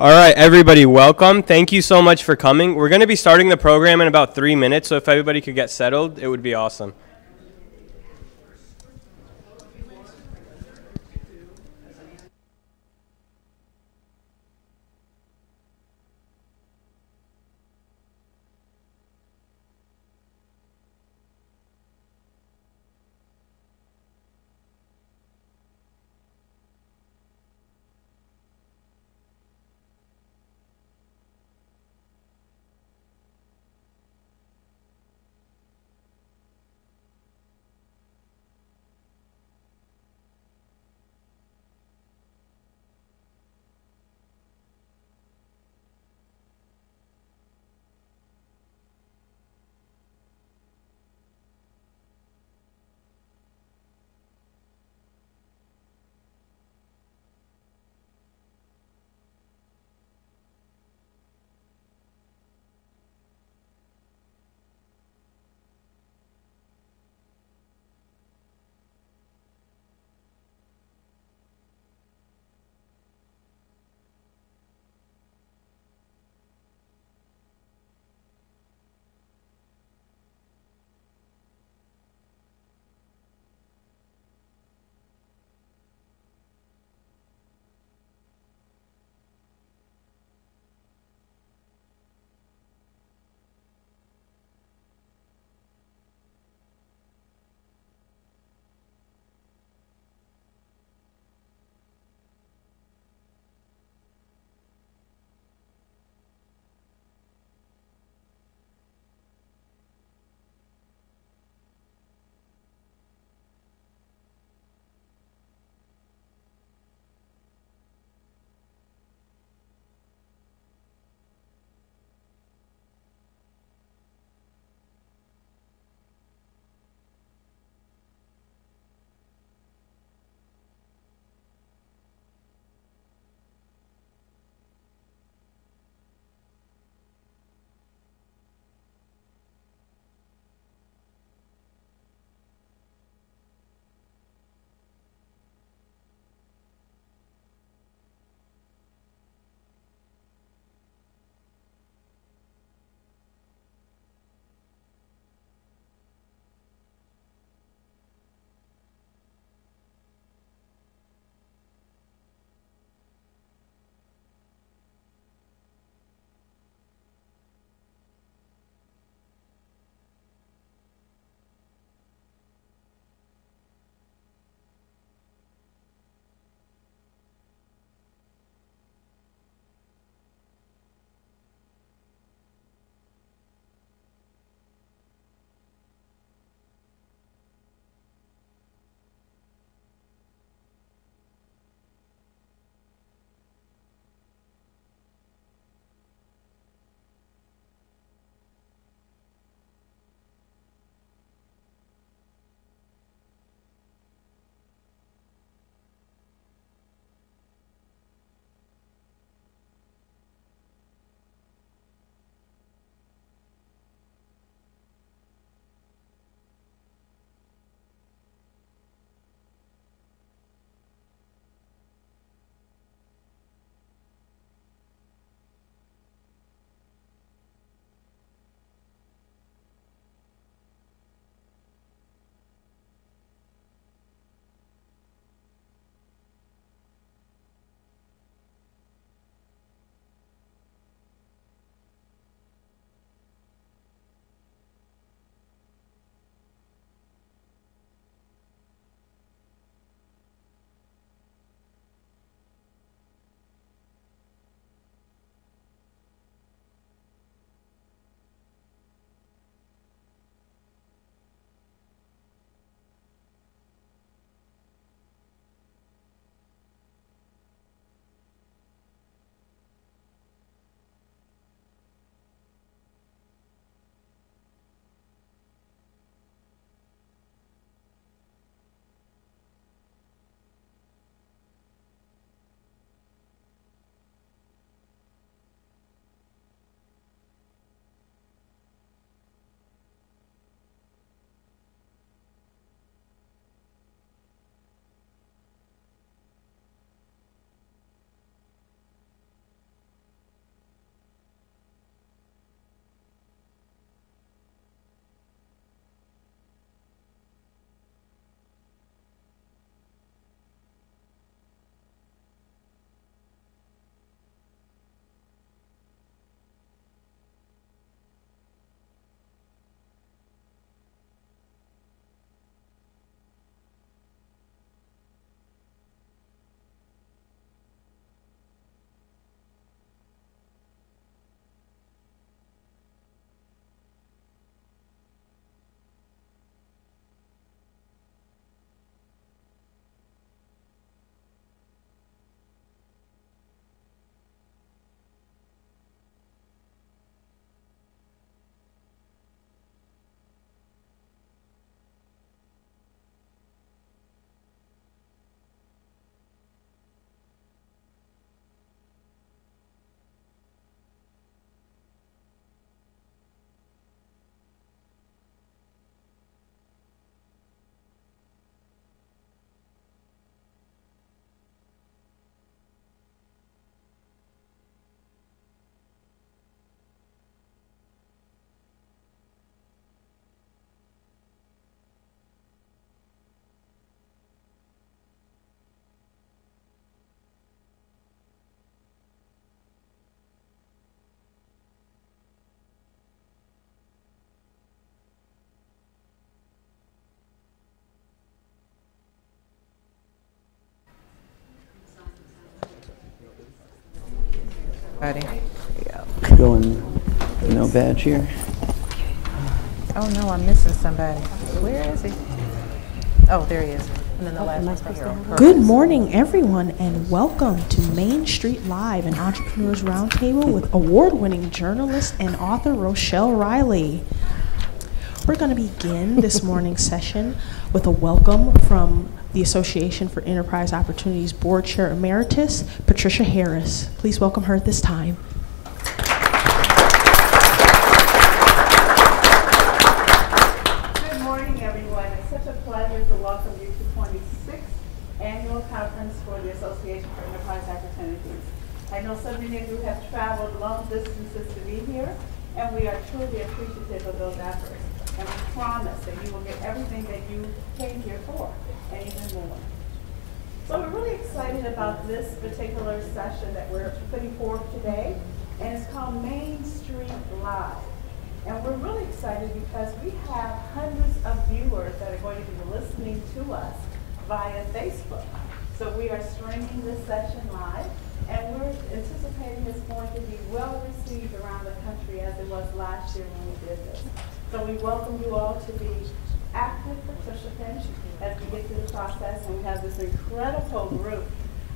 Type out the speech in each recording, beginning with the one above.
All right, everybody, welcome. Thank you so much for coming. We're going to be starting the program in about 3 minutes, so if everybody could get settled, it would be awesome. Ready? Going, no badge here. Oh no, I'm missing somebody. Where is he? Oh, there he is. And then the last one's the hero. Good morning, everyone, and welcome to Main Street Live, an Entrepreneurs Roundtable with award-winning journalist and author Rochelle Riley. We're going to begin this morning's session with a welcome from the Association for Enterprise Opportunities Board Chair Emeritus, Patricia Harris. Please welcome her at this time. Good morning, everyone. It's such a pleasure to welcome you to 26th Annual Conference for the Association for Enterprise Opportunities. I know so many of you have traveled long distances to be here, and we are truly appreciative of those efforts. And we promise that you will get everything that you came here for, and even more. So we're really excited about this particular session that we're putting forth today, and it's called Main Street Live. And we're really excited because we have hundreds of viewers that are going to be listening to us via Facebook. So we are streaming this session live, and we're anticipating it's going to be well received around the country as it was last year when we did this. So we welcome you all to be active participants as we get through the process, and we have this incredible group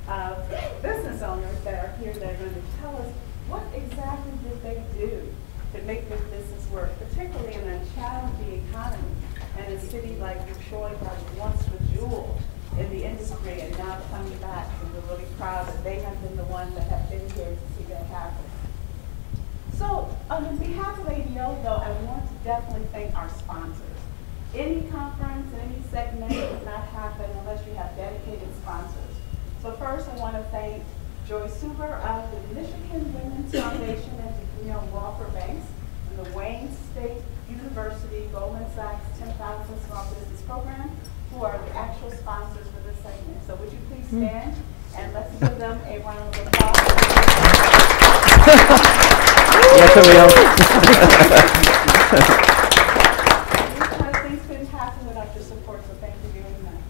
of business owners that are here that are going to tell us what exactly did they do to make this business work, particularly in a challenging economy and a city like Detroit that once was jewel in the industry and now coming back, and we're really proud that they have been the ones that have been here to see that happen. So, on behalf of ADO, though, I want to definitely thank our sponsors. Any conference, any segment would not happen unless you have dedicated sponsors. So first, I want to thank Joyce Huber of the Michigan Women's Foundation and Camille Walker Banks and the Wayne State University Goldman Sachs 10,000 Small Business Program, who are the actual sponsors for this segment. So would you please stand and let's give them a round of applause. Yes, I will. These kind of things couldn't happen without your support, so thank you very much.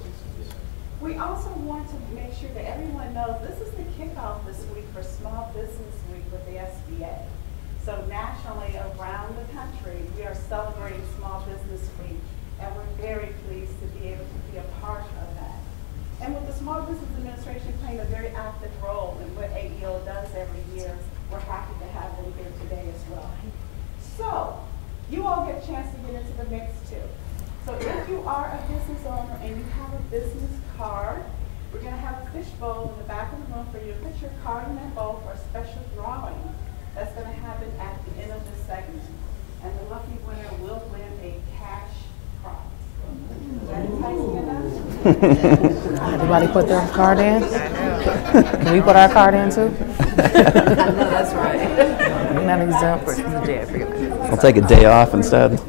We also want to make sure that everyone knows this is the kickoff this week for Small Business Week with the SBA. So nationally, around the country, we are celebrating Small Business Week, and we're very pleased to be able to be a part of that. And with the Small Business Administration playing a very active role in what AEO does every year, we're happy to have them here today as well. So, you all get a chance to get into the mix too. So if you are a business owner and you have a business card, we're going to have a fish bowl in the back of the room for you to put your card in that bowl for a special drawing that's going to happen at the end of this segment. And the lucky winner will win a cash prize. Is that enticing enough? Everybody put their card in? Can we put our card in too? I know that's right. We're not exempt. I'll take a day off instead.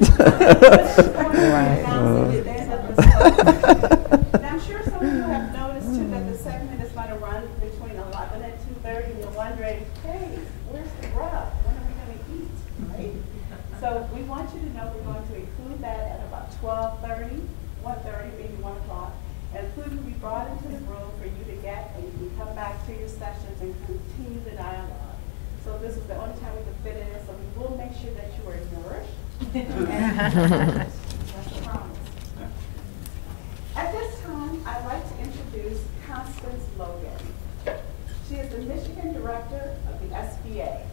Right. I'm sure some of you have noticed too that the segment is going to run between 11 and 2:30, and you're wondering, hey, where's the grub? When are we going to eat, right? So we want you to know we're going to include that at about 12:30, 1:30, maybe 1 o'clock. And food will be brought into the room for you to get, and you can come back to your sessions and continue the dialogue. So this is the only time we can fit in, so we will make sure that you are nourished. That's a promise. At this time, I'd like to introduce Constance Logan. She is the Michigan Director of the SBA.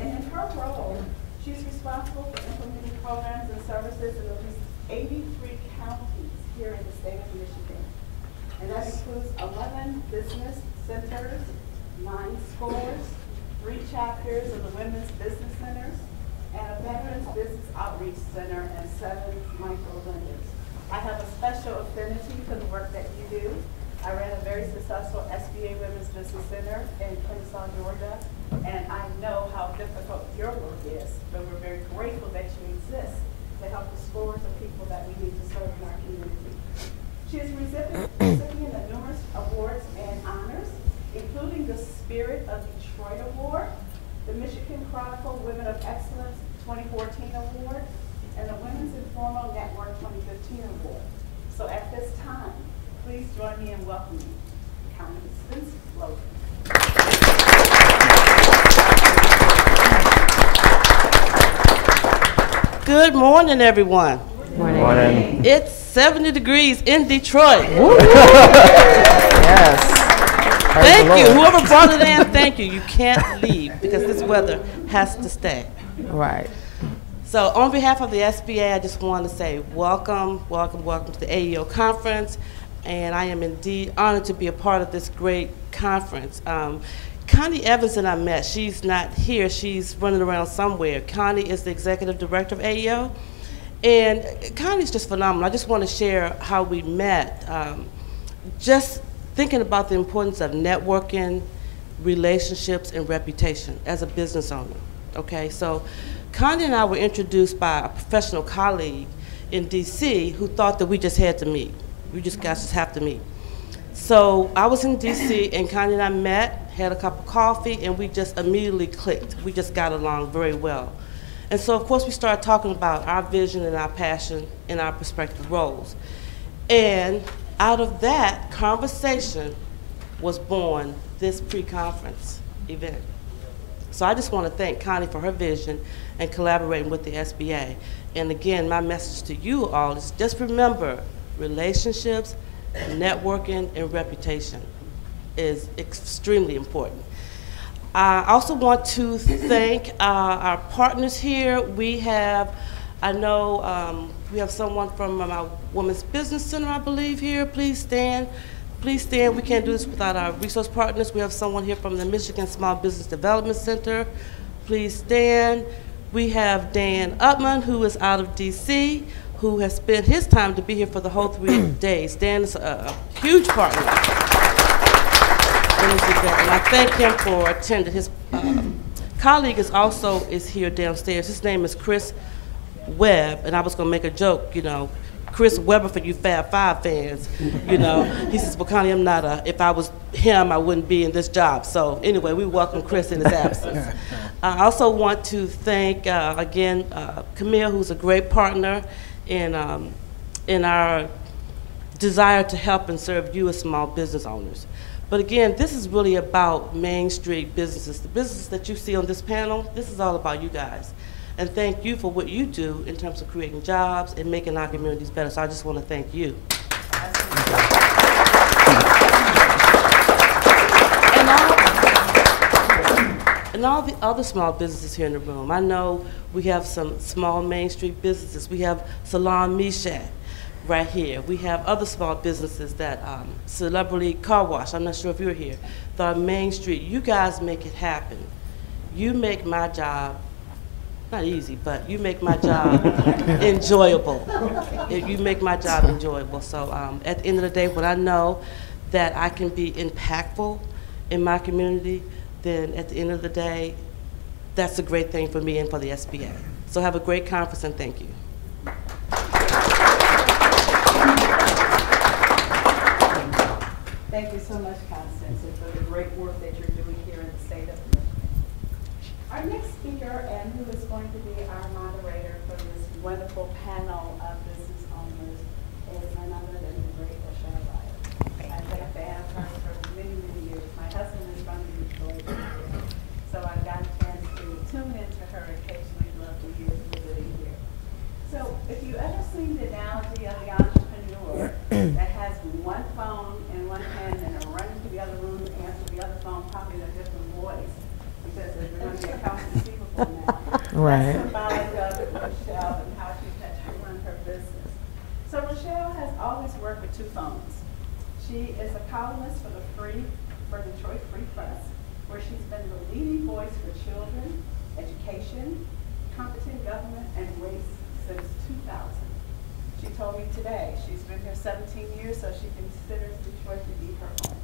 And in her role, she's responsible for implementing programs and services in at least 83 counties here in the state of Michigan. And that includes 11 business centers, 9 schools, 3 chapters of the Women's Business Centers, and a Veterans Business Outreach Center, and 7 micro lenders. I have a special affinity for the work that you do. I ran a very successful SBA Women's Business Center in Kennesaw, Georgia, and I know how difficult your work is, but we're very grateful that you exist to help the scores of people that we need to serve in our community. She is recipient of numerous awards and honors, including the Spirit of Detroit Award, the Michigan Chronicle Women of Excellence 2014 Award, and the Women's Informal Network 2015 Award. So at this time, please join me in welcoming Constance Logan. Good morning, everyone. Morning. It's 70 degrees in Detroit. Yes. Thank you. Whoever brought it in, thank you. You can't leave because this weather has to stay. Right. So on behalf of the SBA, I just want to say welcome to the AEO conference. And I am indeed honored to be a part of this great conference. Connie Evans and I met. She's not here. She's running around somewhere. Connie is the executive director of AEO. And Connie's just phenomenal. I just want to share how we met. Just thinking about the importance of networking, relationships, and reputation as a business owner. Okay, so Connie and I were introduced by a professional colleague in DC who thought that we just had to meet. We just guys have to meet. So I was in DC and Connie and I met, had a cup of coffee, and we just immediately clicked. We just got along very well. And so of course we started talking about our vision and our passion and our prospective roles. And out of that conversation was born this pre-conference event. So I just want to thank Connie for her vision and collaborating with the SBA. And again, my message to you all is just remember, relationships, networking, and reputation is extremely important. I also want to thank our partners here. We have, I know we have someone from our Women's Business Center, I believe, here. Please stand. Please stand. We can't do this without our resource partners. We have someone here from the Michigan Small Business Development Center. Please stand. We have Dan Upman, who is out of DC, who has spent his time to be here for the whole 3 days. Dan is a huge partner in this event, and I thank him for attending. His colleague is here downstairs. His name is Chris Webb, and I was going to make a joke, you know, Chris Webber for you Fab Five fans, you know. He says, well, Connie, I'm not if I was him, I wouldn't be in this job. So anyway, we welcome Chris in his absence. I also want to thank, again, Camille, who's a great partner in our desire to help and serve you as small business owners. But again, this is really about Main Street businesses. The businesses that you see on this panel, this is all about you guys. And thank you for what you do in terms of creating jobs and making our communities better. So I just want to thank you. And all the other small businesses here in the room. I know we have some small Main Street businesses. We have Salon Mishat right here. We have other small businesses that, Celebrity Car Wash, I'm not sure if you're here. The Main Street, you guys make it happen. You make my job not easy, but you make my job enjoyable. You make my job enjoyable. So at the end of the day, when I know that I can be impactful in my community, then at the end of the day, that's a great thing for me and for the SBA. So have a great conference and thank you. Thank you so much, Constance, and for the great work that you're doing here in the state of Michigan. Our next speaker, and who is going to be our moderator for this wonderful panel of business owners, is none other than the great Rochelle Riley. I've been a fan of hers for many, many years. My husband is from Detroit, so I've got a chance to tune into her occasionally throughout the years visiting here. So if you ever seen the analogy of the entrepreneur that has one phone in one hand and are running to the other room to answer the other phone, probably in a different voice, because they're going to be accounts receivable now. Right. That's symbolic of Rochelle and how she's had to run her business. So Rochelle has always worked with two phones. She is a columnist for Detroit Free Press, where she's been the leading voice for children, education, competent government, and race since 2000. She told me today she's been here 17 years, so she considers Detroit to be her home.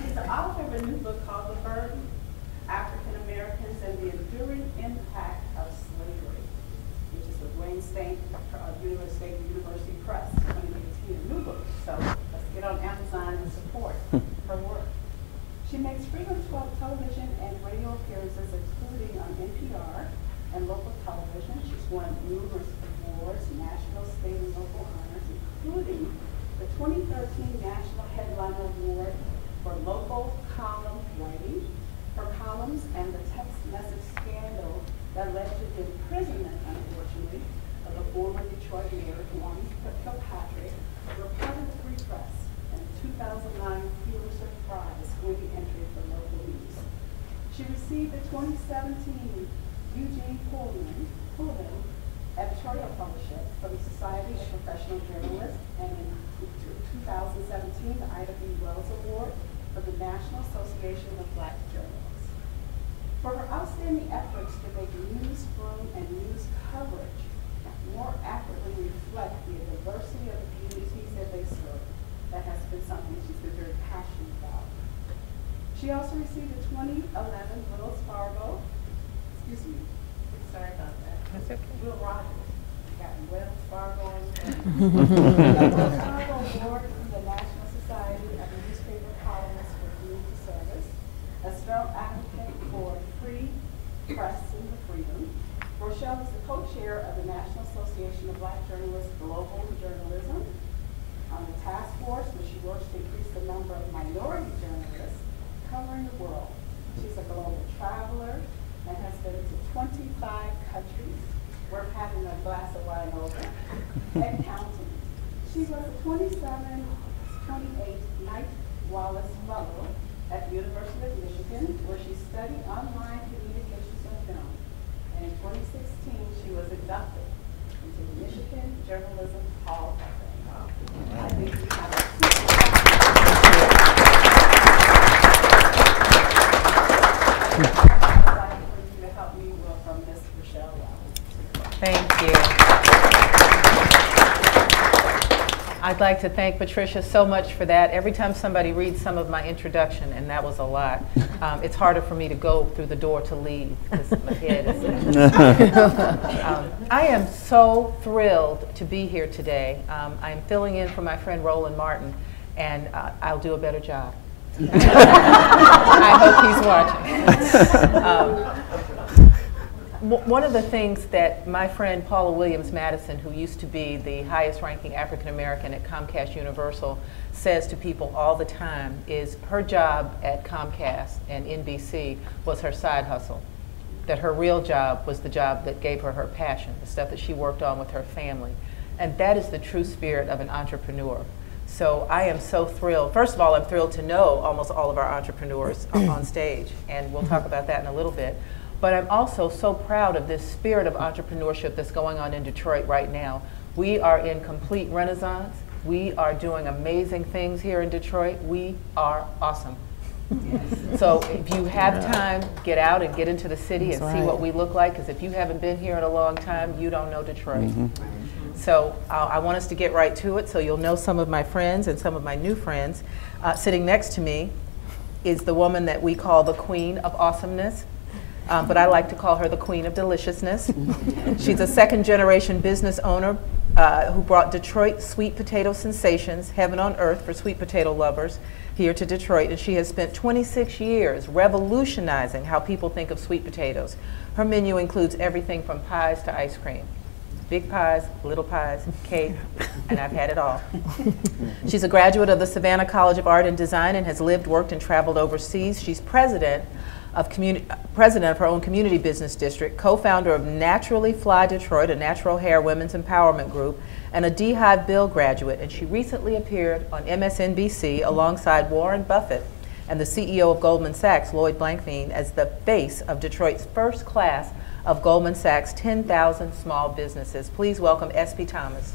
She's the author of a new book called The Burden, African Americans and the Enduring Impact of Slavery, which is with Wayne State University Press, 2018, new book. So let's get on Amazon and support her work. She makes frequent television and radio appearances, including on NPR and local television. She's won numerous awards, national, state, and local honors, including the 2013 National Headliner Award for local column writing. Her columns and the text message scandal that led to the imprisonment of received the 2017 Eugene Pullman Editorial Fellowship from the Society of Professional Journalists, and in 2017 the Ida B. Wells Award for the National Association of Black Journalists. For her outstanding efforts to make newsroom and news coverage more accurately reflect the diversity of the communities that they serve, that has been something she's been very passionate about. She also received the 2011 Wells Fargo, sorry about that. That's okay. Will Rogers got Wells Fargo. Wells Fargo Award from the National Society of Newspaper Columnists for Community Service, a strong advocate for free press and the freedom. Rochelle is the co-chair of the National Association of Black Journalists Global Journalism. On the task force, where she works to increase the number of minority journalists covering the world. She's a global traveler and has been to 25 countries. We're having a glass of wine over and counting. She was a 28 Knight Wallace Fellow at the University of Michigan, where she studied online communications and film. And in 2016, she was inducted into the Michigan Journalism Hall of Fame. I think we have a Thank you. I'd like to thank Patricia so much for that. Every time somebody reads some of my introduction, and that was a lot, it's harder for me to go through the door to leave because my head is. I am so thrilled to be here today. I'm filling in for my friend Roland Martin, and I'll do a better job. I hope he's watching. One of the things that my friend Paula Williams Madison, who used to be the highest ranking African American at Comcast Universal, says to people all the time is her job at Comcast and NBC was her side hustle. That her real job was the job that gave her her passion, the stuff that she worked on with her family. And that is the true spirit of an entrepreneur. So I am so thrilled. First of all, I'm thrilled to know almost all of our entrepreneurs on stage, and we'll talk about that in a little bit. But I'm also so proud of this spirit of entrepreneurship that's going on in Detroit right now. We are in complete renaissance. We are doing amazing things here in Detroit. We are awesome. So if you have time, get out and get into the city and see what we look like, because if you haven't been here in a long time, you don't know Detroit. So I want us to get right to it so you'll know some of my friends and some of my new friends. Sitting next to me is the woman that we call the Queen of Awesomeness. But I like to call her the Queen of Deliciousness. She's a second-generation business owner who brought Detroit sweet potato sensations, heaven on earth for sweet potato lovers, here to Detroit. And she has spent 26 years revolutionizing how people think of sweet potatoes. Her menu includes everything from pies to ice cream. Big pies, little pies, cake, and I've had it all. She's a graduate of the Savannah College of Art and Design and has lived, worked, and traveled overseas. She's president of her own community business district, co-founder of Naturally Fly Detroit, a natural hair women's empowerment group, and a D-Hive Bill graduate. And she recently appeared on MSNBC alongside Warren Buffett and the CEO of Goldman Sachs, Lloyd Blankfein, as the face of Detroit's first class of Goldman Sachs 10,000 small businesses. Please welcome S.P. Thomas.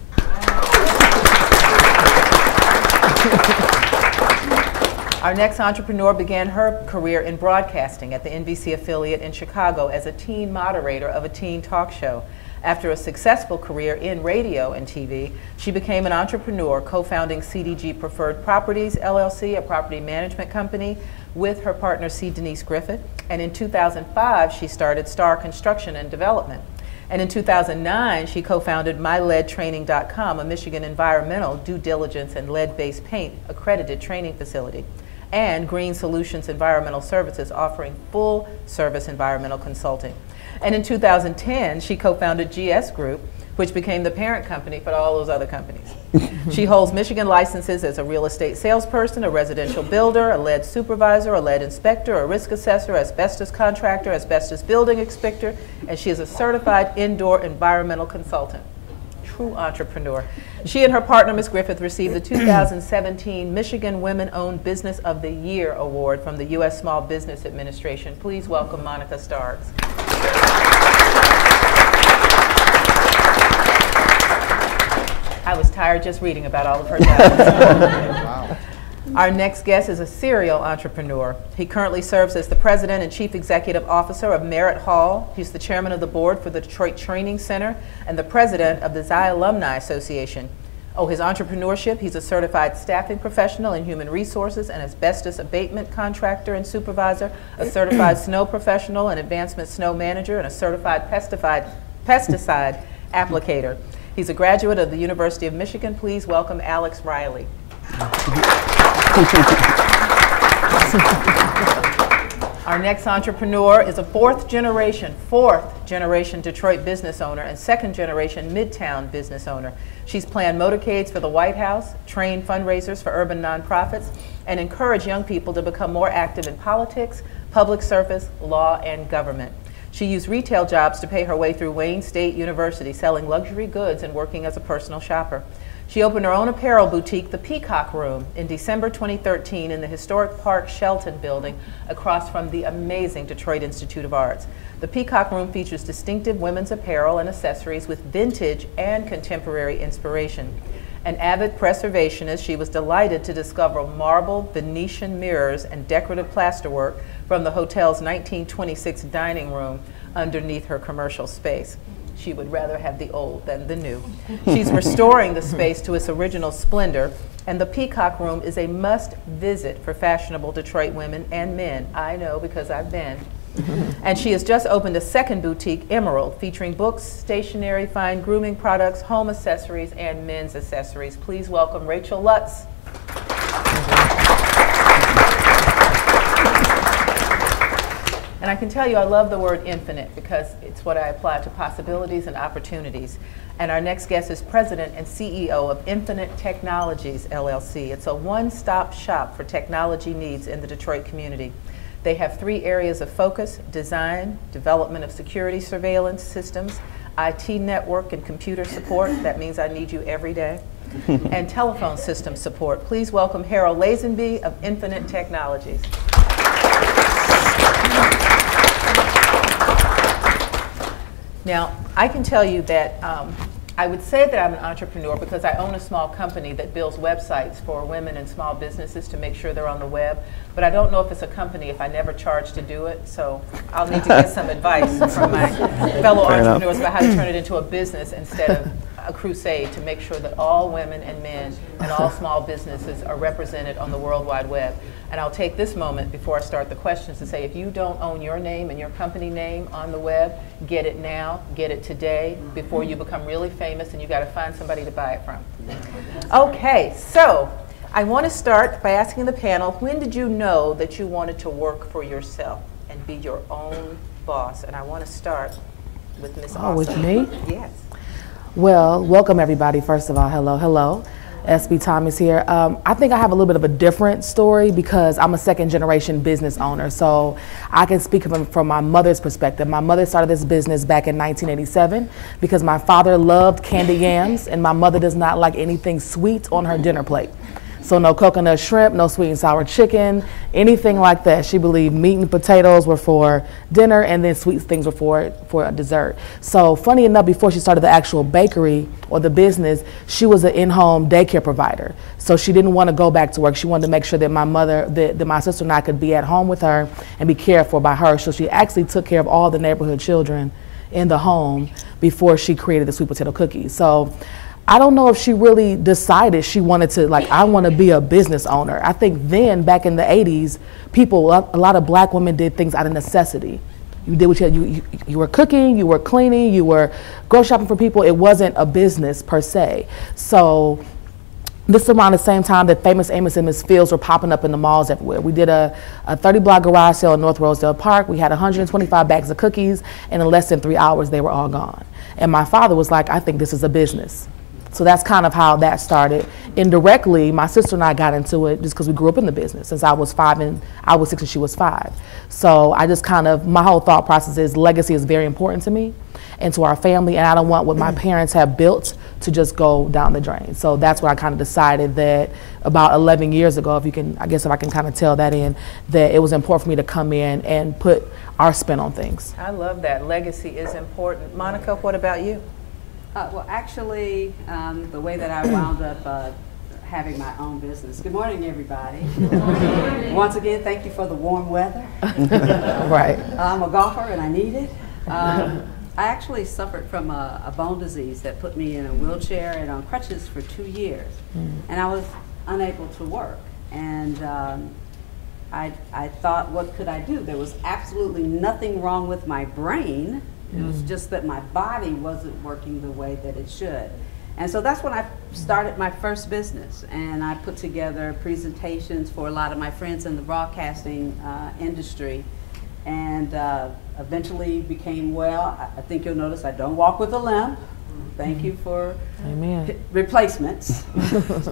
Our next entrepreneur began her career in broadcasting at the NBC affiliate in Chicago as a teen moderator of a teen talk show. After a successful career in radio and TV, she became an entrepreneur, co-founding CDG Preferred Properties, LLC, a property management company, with her partner C. Denise Griffith. And in 2005, she started Star Construction and Development. And in 2009, she co-founded MyLeadTraining.com, a Michigan environmental due diligence and lead-based paint accredited training facility, and Green Solutions Environmental Services, offering full-service environmental consulting. And in 2010, she co-founded GS Group, which became the parent company for all those other companies. She holds Michigan licenses as a real estate salesperson, a residential builder, a lead supervisor, a lead inspector, a risk assessor, asbestos contractor, asbestos building inspector, and she is a certified indoor environmental consultant. true entrepreneur. She and her partner, Ms. Griffith, received the 2017 Michigan Women-Owned Business of the Year Award from the U.S. Small Business Administration. Please welcome Monica Starks. I was tired just reading about all of her jobs. Wow. Our next guest is a serial entrepreneur. He currently serves as the president and chief executive officer of Merritt Hall. He's the chairman of the board for the Detroit Training Center and the president of the Xi Alumni Association. Oh, his entrepreneurship, he's a certified staffing professional in human resources, an asbestos abatement contractor and supervisor, a certified snow professional, an advancement snow manager, and a certified pesticide applicator. He's a graduate of the University of Michigan. Please welcome Alex Riley. Our next entrepreneur is a fourth generation Detroit business owner and second generation Midtown business owner. She's planned motorcades for the White House, trained fundraisers for urban nonprofits, and encouraged young people to become more active in politics, public service, law, and government. She used retail jobs to pay her way through Wayne State University, selling luxury goods and working as a personal shopper. She opened her own apparel boutique, the Peacock Room, in December 2013 in the historic Park Shelton building across from the amazing Detroit Institute of Arts. The Peacock Room features distinctive women's apparel and accessories with vintage and contemporary inspiration. An avid preservationist, she was delighted to discover marble Venetian mirrors and decorative plasterwork from the hotel's 1926 dining room underneath her commercial space. She would rather have the old than the new. She's restoring the space to its original splendor, and the Peacock Room is a must-visit for fashionable Detroit women and men. I know because I've been. And she has just opened a second boutique, Emerald, featuring books, stationery, fine grooming products, home accessories, and men's accessories. Please welcome Rachel Lutz. And I can tell you I love the word infinite because it's what I apply to possibilities and opportunities. And our next guest is president and CEO of Infinite Technologies, LLC. It's a one-stop shop for technology needs in the Detroit community. They have 3 areas of focus: design, development of security surveillance systems, IT network and computer support, that means I need you every day, and telephone system support. Please welcome Harold Lazenby of Infinite Technologies. Now, I can tell you that I would say that I'm an entrepreneur because I own a small company that builds websites for women and small businesses to make sure they're on the web. But I don't know if it's a company if I never charge to do it. So I'll need to get some advice from my fellow entrepreneurs about how to turn it into a business instead of a crusade to make sure that all women and men and all small businesses are represented on the World Wide Web. And I'll take this moment before I start the questions to say, if you don't own your name and your company name on the web, get it now, get it today, before you become really famous and you got to find somebody to buy it from. Okay, so I want to start by asking the panel, when did you know that you wanted to work for yourself and be your own boss? And I want to start with Ms. Oh, with me? Yes. Well, welcome everybody. First of all, hello, hello. SB Thomas here. I think I have a little bit of a different story because I'm a second generation business owner. So I can speak from my mother's perspective. My mother started this business back in 1987 because my father loved candy yams and my mother does not like anything sweet on her dinner plate. So no coconut shrimp, no sweet and sour chicken, anything like that. She believed meat and potatoes were for dinner and then sweet things were for a dessert. So funny enough, before she started the actual bakery or the business, she was an in-home daycare provider. So she didn't want to go back to work. She wanted to make sure that my mother, that my sister and I could be at home with her and be cared for by her. So she actually took care of all the neighborhood children in the home before she created the sweet potato cookies. So I don't know if she really decided she wanted to, like, I want to be a business owner. I think then, back in the 80s, people, a lot of black women did things out of necessity. You did what you had, you were cooking, you were cleaning, you were grocery shopping for people. It wasn't a business per se. So this is around the same time that Famous Amos and Miss Fields were popping up in the malls everywhere. We did a 30-block garage sale in North Rosedale Park. We had 125 bags of cookies, and in less than 3 hours, they were all gone. And my father was like, I think this is a business. So that's kind of how that started. Indirectly, my sister and I got into it just because we grew up in the business. Since I was 5 and I was 6 and she was 5. So I just kind of, my whole thought process is legacy is very important to me and to our family, and I don't want what my parents have built to just go down the drain. So that's why I kind of decided that about 11 years ago, I guess if I can kind of tell that in, that it was important for me to come in and put our spin on things. I love that. Legacy is important. Monica, what about you? Well, actually, the way that I wound up having my own business. Good morning, everybody. Good morning. Once again, thank you for the warm weather. Right. I'm a golfer and I need it. I actually suffered from a bone disease that put me in a wheelchair and on crutches for 2 years. And I was unable to work. And I thought, what could I do? There was absolutely nothing wrong with my brain. It was just that my body wasn't working the way that it should. And so that's when I started my first business. And I put together presentations for a lot of my friends in the broadcasting industry. And eventually became well. I think you'll notice I don't walk with a limp. Thank you for replacements,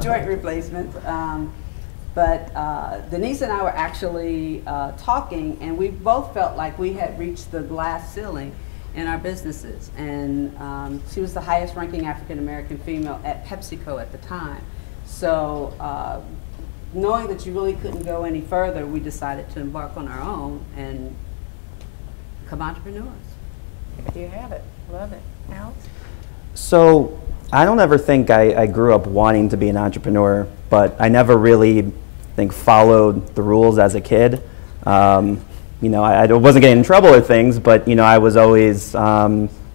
joint replacements. But Denise and I were actually talking, and we both felt like we had reached the glass ceiling in our businesses. And she was the highest ranking African American female at PepsiCo at the time. So knowing that you really couldn't go any further, we decided to embark on our own and become entrepreneurs. There you have it. Love it. Alex? So I don't ever think I grew up wanting to be an entrepreneur, but I never really followed the rules as a kid. You know, I wasn't getting in trouble or things, but you know, I was always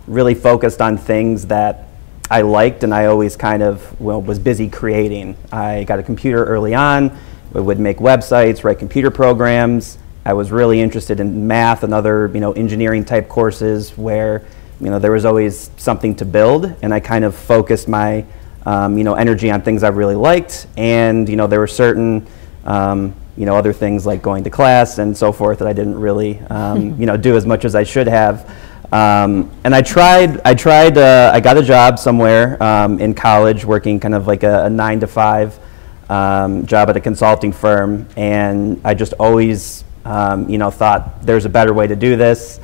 really focused on things that I liked, and I always kind of was busy creating. I got a computer early on. I would make websites, write computer programs. I was really interested in math and other engineering type courses where there was always something to build, and I kind of focused my energy on things I really liked, and there were certain other things like going to class and so forth that I didn't really do as much as I should have. And I got a job somewhere in college working kind of like a 9-to-5 job at a consulting firm, and I just always thought there's a better way to do this.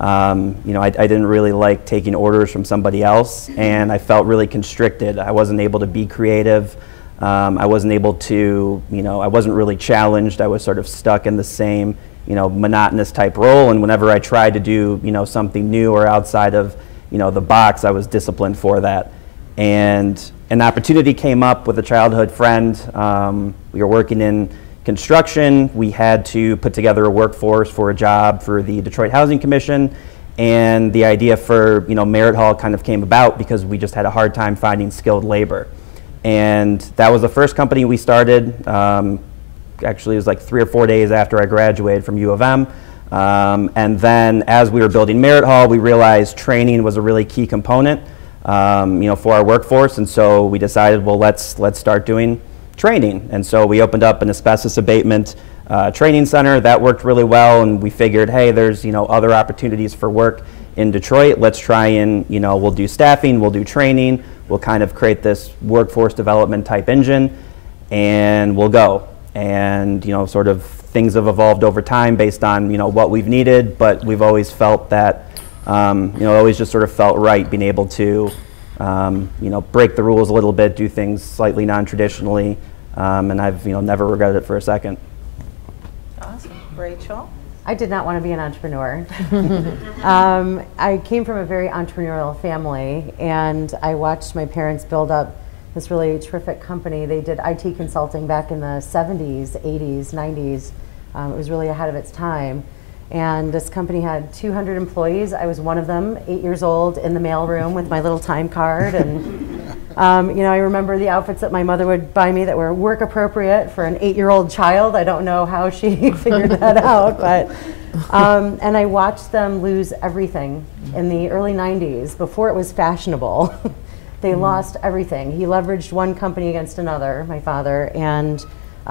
I didn't really like taking orders from somebody else, and I felt really constricted. I wasn't able to be creative. I wasn't able to, I wasn't really challenged. I was sort of stuck in the same, monotonous type role, and whenever I tried to do, something new or outside of, the box, I was disciplined for that. And an opportunity came up with a childhood friend. We were working in construction. We had to put together a workforce for a job for the Detroit Housing Commission, and the idea for Merit Hall kind of came about because we just had a hard time finding skilled labor. And that was the first company we started. Actually, it was like 3 or 4 days after I graduated from U of M. And then as we were building Merit Hall, we realized training was a really key component for our workforce, and so we decided, well, let's start doing training. And so we opened up an asbestos abatement training center. That worked really well, and we figured, hey, there's other opportunities for work in Detroit. Let's try and we'll do staffing, we'll do training, we'll kind of create this workforce development type engine, and we'll go. And sort of things have evolved over time based on what we've needed, but we've always felt that always just sort of felt right being able to break the rules a little bit, do things slightly non-traditionally, and I've never regretted it for a second. Awesome. Rachel? I did not want to be an entrepreneur. I came from a very entrepreneurial family, and I watched my parents build up this really terrific company. They did IT consulting back in the 70s, 80s, 90s. It was really ahead of its time. And this company had 200 employees. I was one of them, 8 years old, in the mailroom with my little time card. And I remember the outfits that my mother would buy me that were work appropriate for an 8-year-old child. I don't know how she figured that out, but and I watched them lose everything in the early 90s before it was fashionable. They lost everything. He leveraged one company against another, my father, and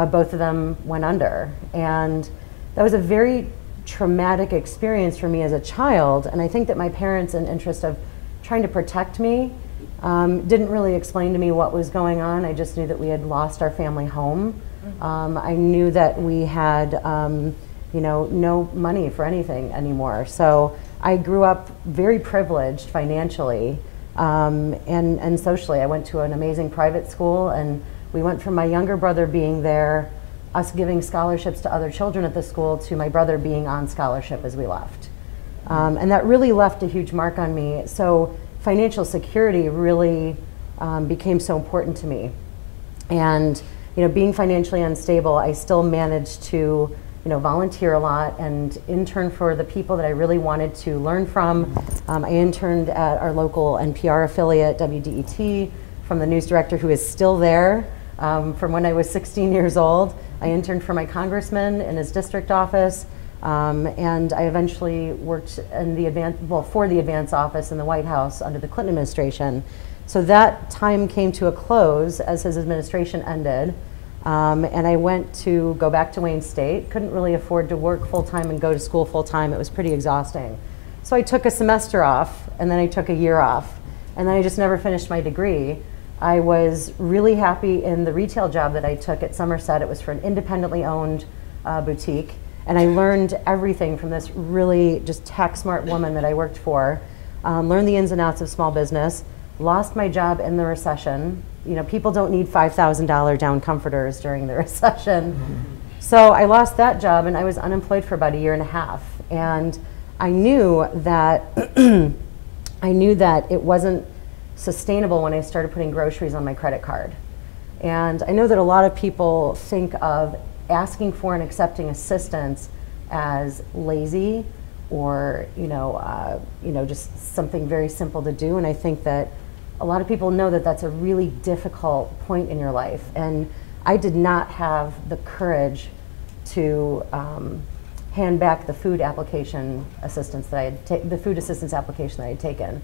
both of them went under. And that was a very traumatic experience for me as a child, and I think that my parents, in interest of trying to protect me, Didn't really explain to me what was going on. I just knew that we had lost our family home. I knew that we had, no money for anything anymore. So I grew up very privileged financially and socially. I went to an amazing private school, and we went from my younger brother being there, us giving scholarships to other children at the school, to my brother being on scholarship as we left. And that really left a huge mark on me. So financial security really became so important to me. And being financially unstable, I still managed to volunteer a lot and intern for the people that I really wanted to learn from. I interned at our local NPR affiliate, WDET, from the news director, who is still there from when I was 16 years old. I interned for my congressman in his district office, and I eventually worked in for the advance office in the White House under the Clinton administration. So that time came to a close as his administration ended. And I went to go back to Wayne State. Couldn't really afford to work full-time and go to school full-time. It was pretty exhausting. So I took a semester off, and then I took a year off, and then I just never finished my degree. I was really happy in the retail job that I took at Somerset. It was for an independently owned boutique, and I learned everything from this really just tech-smart woman that I worked for. Learned the ins and outs of small business. Lost my job in the recession. People don't need $5,000 down comforters during the recession. So I lost that job, and I was unemployed for about a year and a half. And I knew that it wasn't sustainable when I started putting groceries on my credit card. And I know that a lot of people think of asking for and accepting assistance as lazy, or just something very simple to do. And I think that a lot of people know that that's a really difficult point in your life. And I did not have the courage to hand back the food application assistance that I had the food assistance application that I had taken.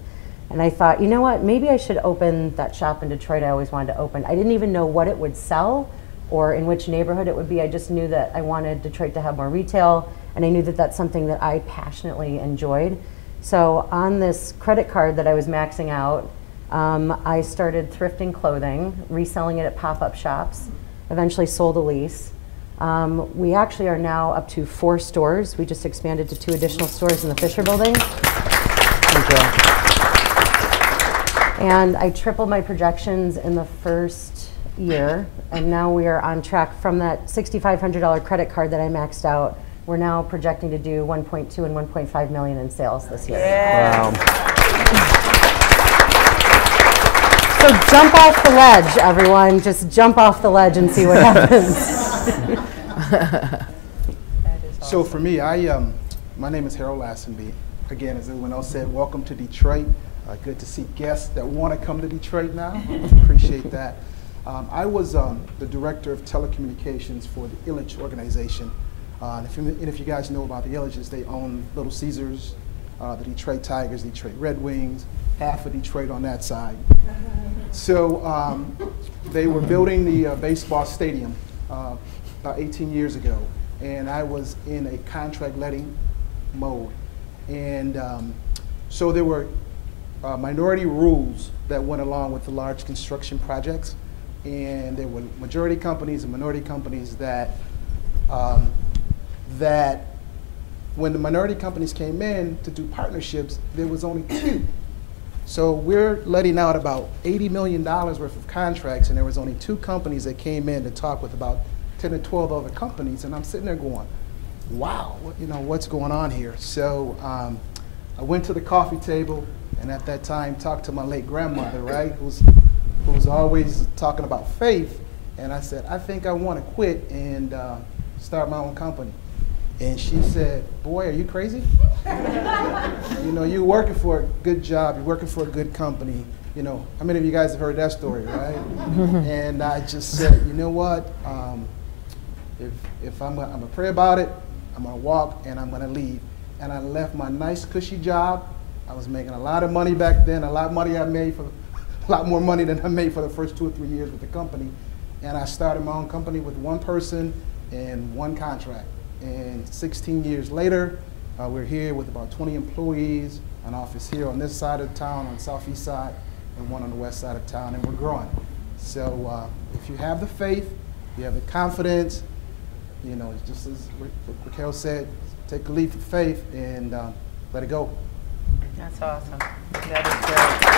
And I thought, you know what, maybe I should open that shop in Detroit I always wanted to open. I didn't even know what it would sell or in which neighborhood it would be. I just knew that I wanted Detroit to have more retail, and I knew that that's something that I passionately enjoyed. So on this credit card that I was maxing out, I started thrifting clothing, reselling it at pop-up shops, eventually sold a lease. We actually are now up to 4 stores. We just expanded to 2 additional stores in the Fisher Building. Thank you. And I tripled my projections in the first year, and now we are on track from that $6,500 credit card that I maxed out. We're now projecting to do 1.2 and 1.5 million in sales this year. Wow. So jump off the ledge, everyone. Just jump off the ledge and see what happens. So for me, my name is Harold Lassenby. Again, as everyone else said, welcome to Detroit. Good to see guests that want to come to Detroit now. Appreciate that. I was the director of telecommunications for the Illich organization. And if you guys know about the Illiches, they own Little Caesars, the Detroit Tigers, Detroit Red Wings, half of Detroit on that side. So they were building the baseball stadium about 18 years ago, and I was in a contract letting mode. And so there were minority rules that went along with the large construction projects, and there were majority companies and minority companies that when the minority companies came in to do partnerships, there was only 2. So we're letting out about $80 million worth of contracts, and there was only 2 companies that came in to talk with about 10 to 12 other companies, and I'm sitting there going, wow, what's going on here? So I went to the coffee table, and at that time talked to my late grandmother, right, who was always talking about faith, and I said, I think I want to quit and start my own company. And she said, boy, are you crazy? You're working for a good job, you're working for a good company. How many of you guys have heard that story, right? And I just said, you know what? If I'm gonna pray about it, I'm gonna walk and I'm gonna leave. And I left my nice cushy job. I was making a lot of money back then, a lot more money than I made for the first 2 or 3 years with the company. And I started my own company with 1 person and 1 contract. And 16 years later, we're here with about 20 employees, an office here on this side of town, on the southeast side, and one on the west side of town, and we're growing. So if you have the faith, you have the confidence, you know, it's just as Raquel said, take a leap of faith and let it go. That's awesome. That is great.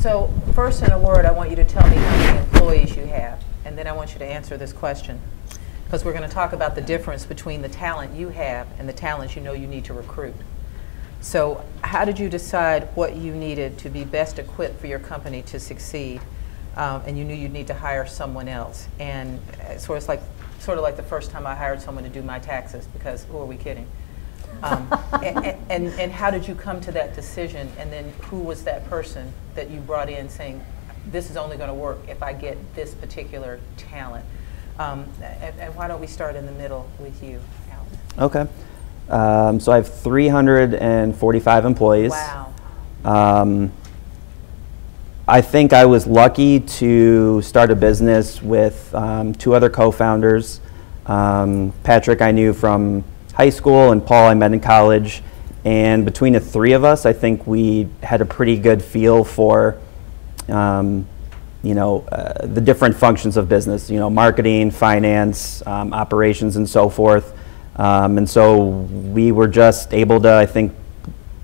So first, in a word, I want you to tell me how many employees you have, and then I want you to answer this question, because we're going to talk about the difference between the talent you have and the talent you know you need to recruit. So how did you decide what you needed to be best equipped for your company to succeed, and you knew you'd need to hire someone else? And so it's like, sort of like the first time I hired someone to do my taxes, because who are we kidding? And how did you come to that decision? And then who was that person that you brought in saying, this is only going to work if I get this particular talent? And why don't we start in the middle with you, Alan? Okay. So I have 345 employees. Wow. I think I was lucky to start a business with 2 other co-founders. Patrick I knew from high school, and Paul I met in college. And between the 3 of us, I think we had a pretty good feel for the different functions of business, you know, marketing, finance, operations, and so forth. And so we were just able to, I think,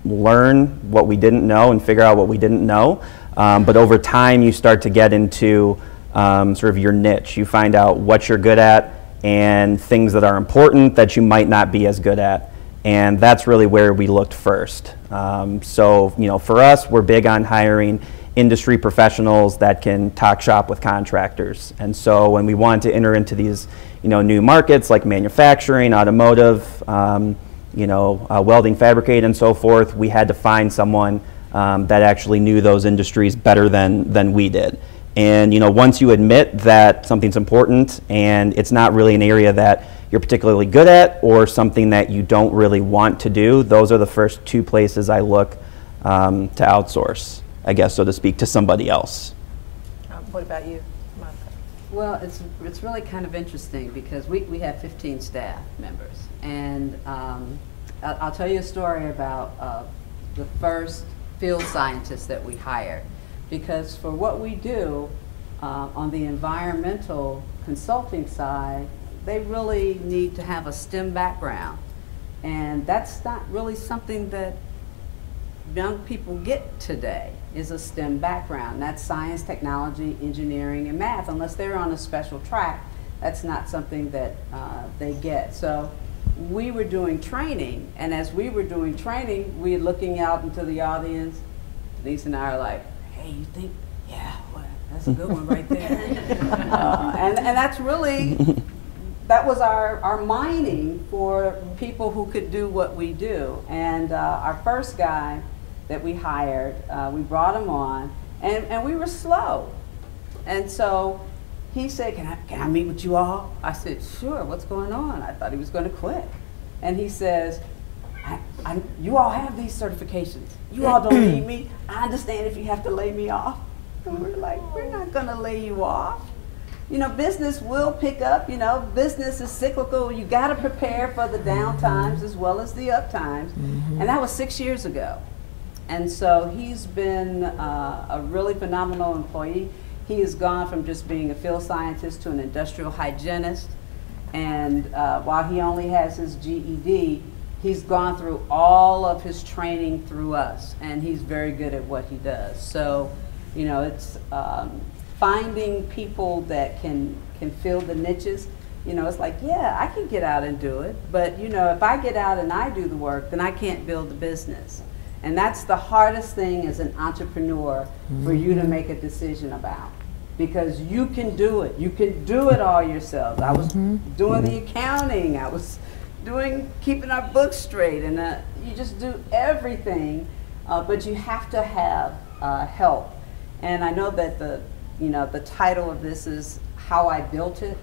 learn what we didn't know and figure out what we didn't know. But over time, you start to get into sort of your niche. You find out what you're good at and things that are important that you might not be as good at. And that's really where we looked first. So, you know, for us, we're big on hiring industry professionals that can talk shop with contractors. And so when we wanted to enter into these, you know, new markets like manufacturing, automotive, welding, fabricate, and so forth, we had to find someone that actually knew those industries better than we did. And, you know, once you admit that something's important and it's not really an area that you're particularly good at or something that you don't really want to do, those are the first 2 places I look to outsource, I guess, so to speak, to somebody else. What about you, Monica? Well, it's really kind of interesting because we have 15 staff members. And I'll tell you a story about the first field scientist that we hired. Because for what we do on the environmental consulting side, they really need to have a STEM background. And that's not really something that young people get today, is a STEM background. That's science, technology, engineering, and math. Unless they're on a special track, that's not something that they get. So we were doing training, and as we were doing training, we were looking out into the audience. Denise and I are like, hey, you think, yeah, well, that's a good one right there. And that's really, that was our mining for people who could do what we do. And our first guy that we hired, we brought him on, and we were slow. And so he said, can I meet with you all? I said, sure, what's going on? I thought he was going to quit. And he says, you all have these certifications. You all don't need me. I understand if you have to lay me off. And we're like, we're not going to lay you off. You know, business will pick up. You know, business is cyclical. You got to prepare for the down times as well as the up times. And that was 6 years ago. And so he's been a really phenomenal employee. He has gone from just being a field scientist to an industrial hygienist. And while he only has his GED, he's gone through all of his training through us, and he's very good at what he does. So, you know, it's finding people that can fill the niches. You know, it's like, yeah, I can get out and do it, but, you know, if I get out and I do the work, then I can't build the business. And that's the hardest thing as an entrepreneur for you to make a decision about. Because you can do it. You can do it all yourself. I was doing the accounting. I was keeping our books straight, and you just do everything, but you have to have help. And I know that the title of this is How I Built It,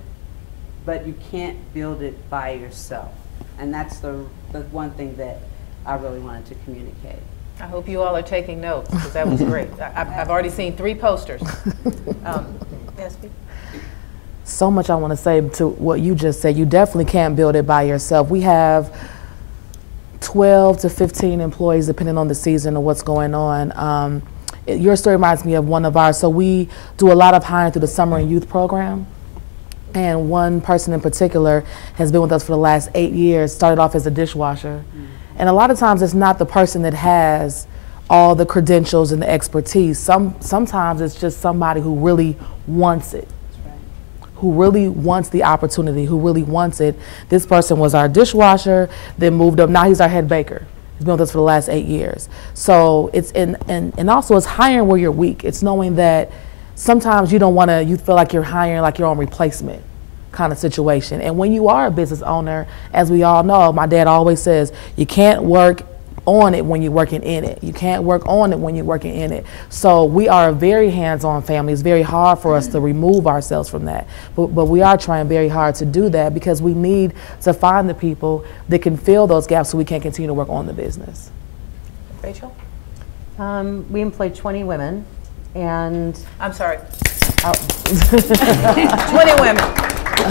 but you can't build it by yourself. And that's the one thing that I really wanted to communicate. I hope you all are taking notes, because that was great. I've already seen 3 posters. SB? So much I want to say to what you just said. You definitely can't build it by yourself. We have 12 to 15 employees, depending on the season or what's going on. Your story reminds me of one of ours. So we do a lot of hiring through the summer and youth program. And one person in particular has been with us for the last 8 years, started off as a dishwasher. And a lot of times it's not the person that has all the credentials and the expertise. Sometimes it's just somebody who really wants it, who really wants the opportunity, who really wants it. This person was our dishwasher, then moved up. Now he's our head baker. He's been with us for the last 8 years. So it's and also it's hiring where you're weak. It's knowing that sometimes you don't want to, you feel like you're hiring like your own replacement kind of situation. And when you are a business owner, as we all know, my dad always says, you can't work on it when you're working in it. You can't work on it when you're working in it. So we are a very hands-on family. It's very hard for us to remove ourselves from that. But we are trying very hard to do that because we need to find the people that can fill those gaps so we can continue to work on the business. Rachel? We employ 20 women and... I'm sorry. Oh. 20 women.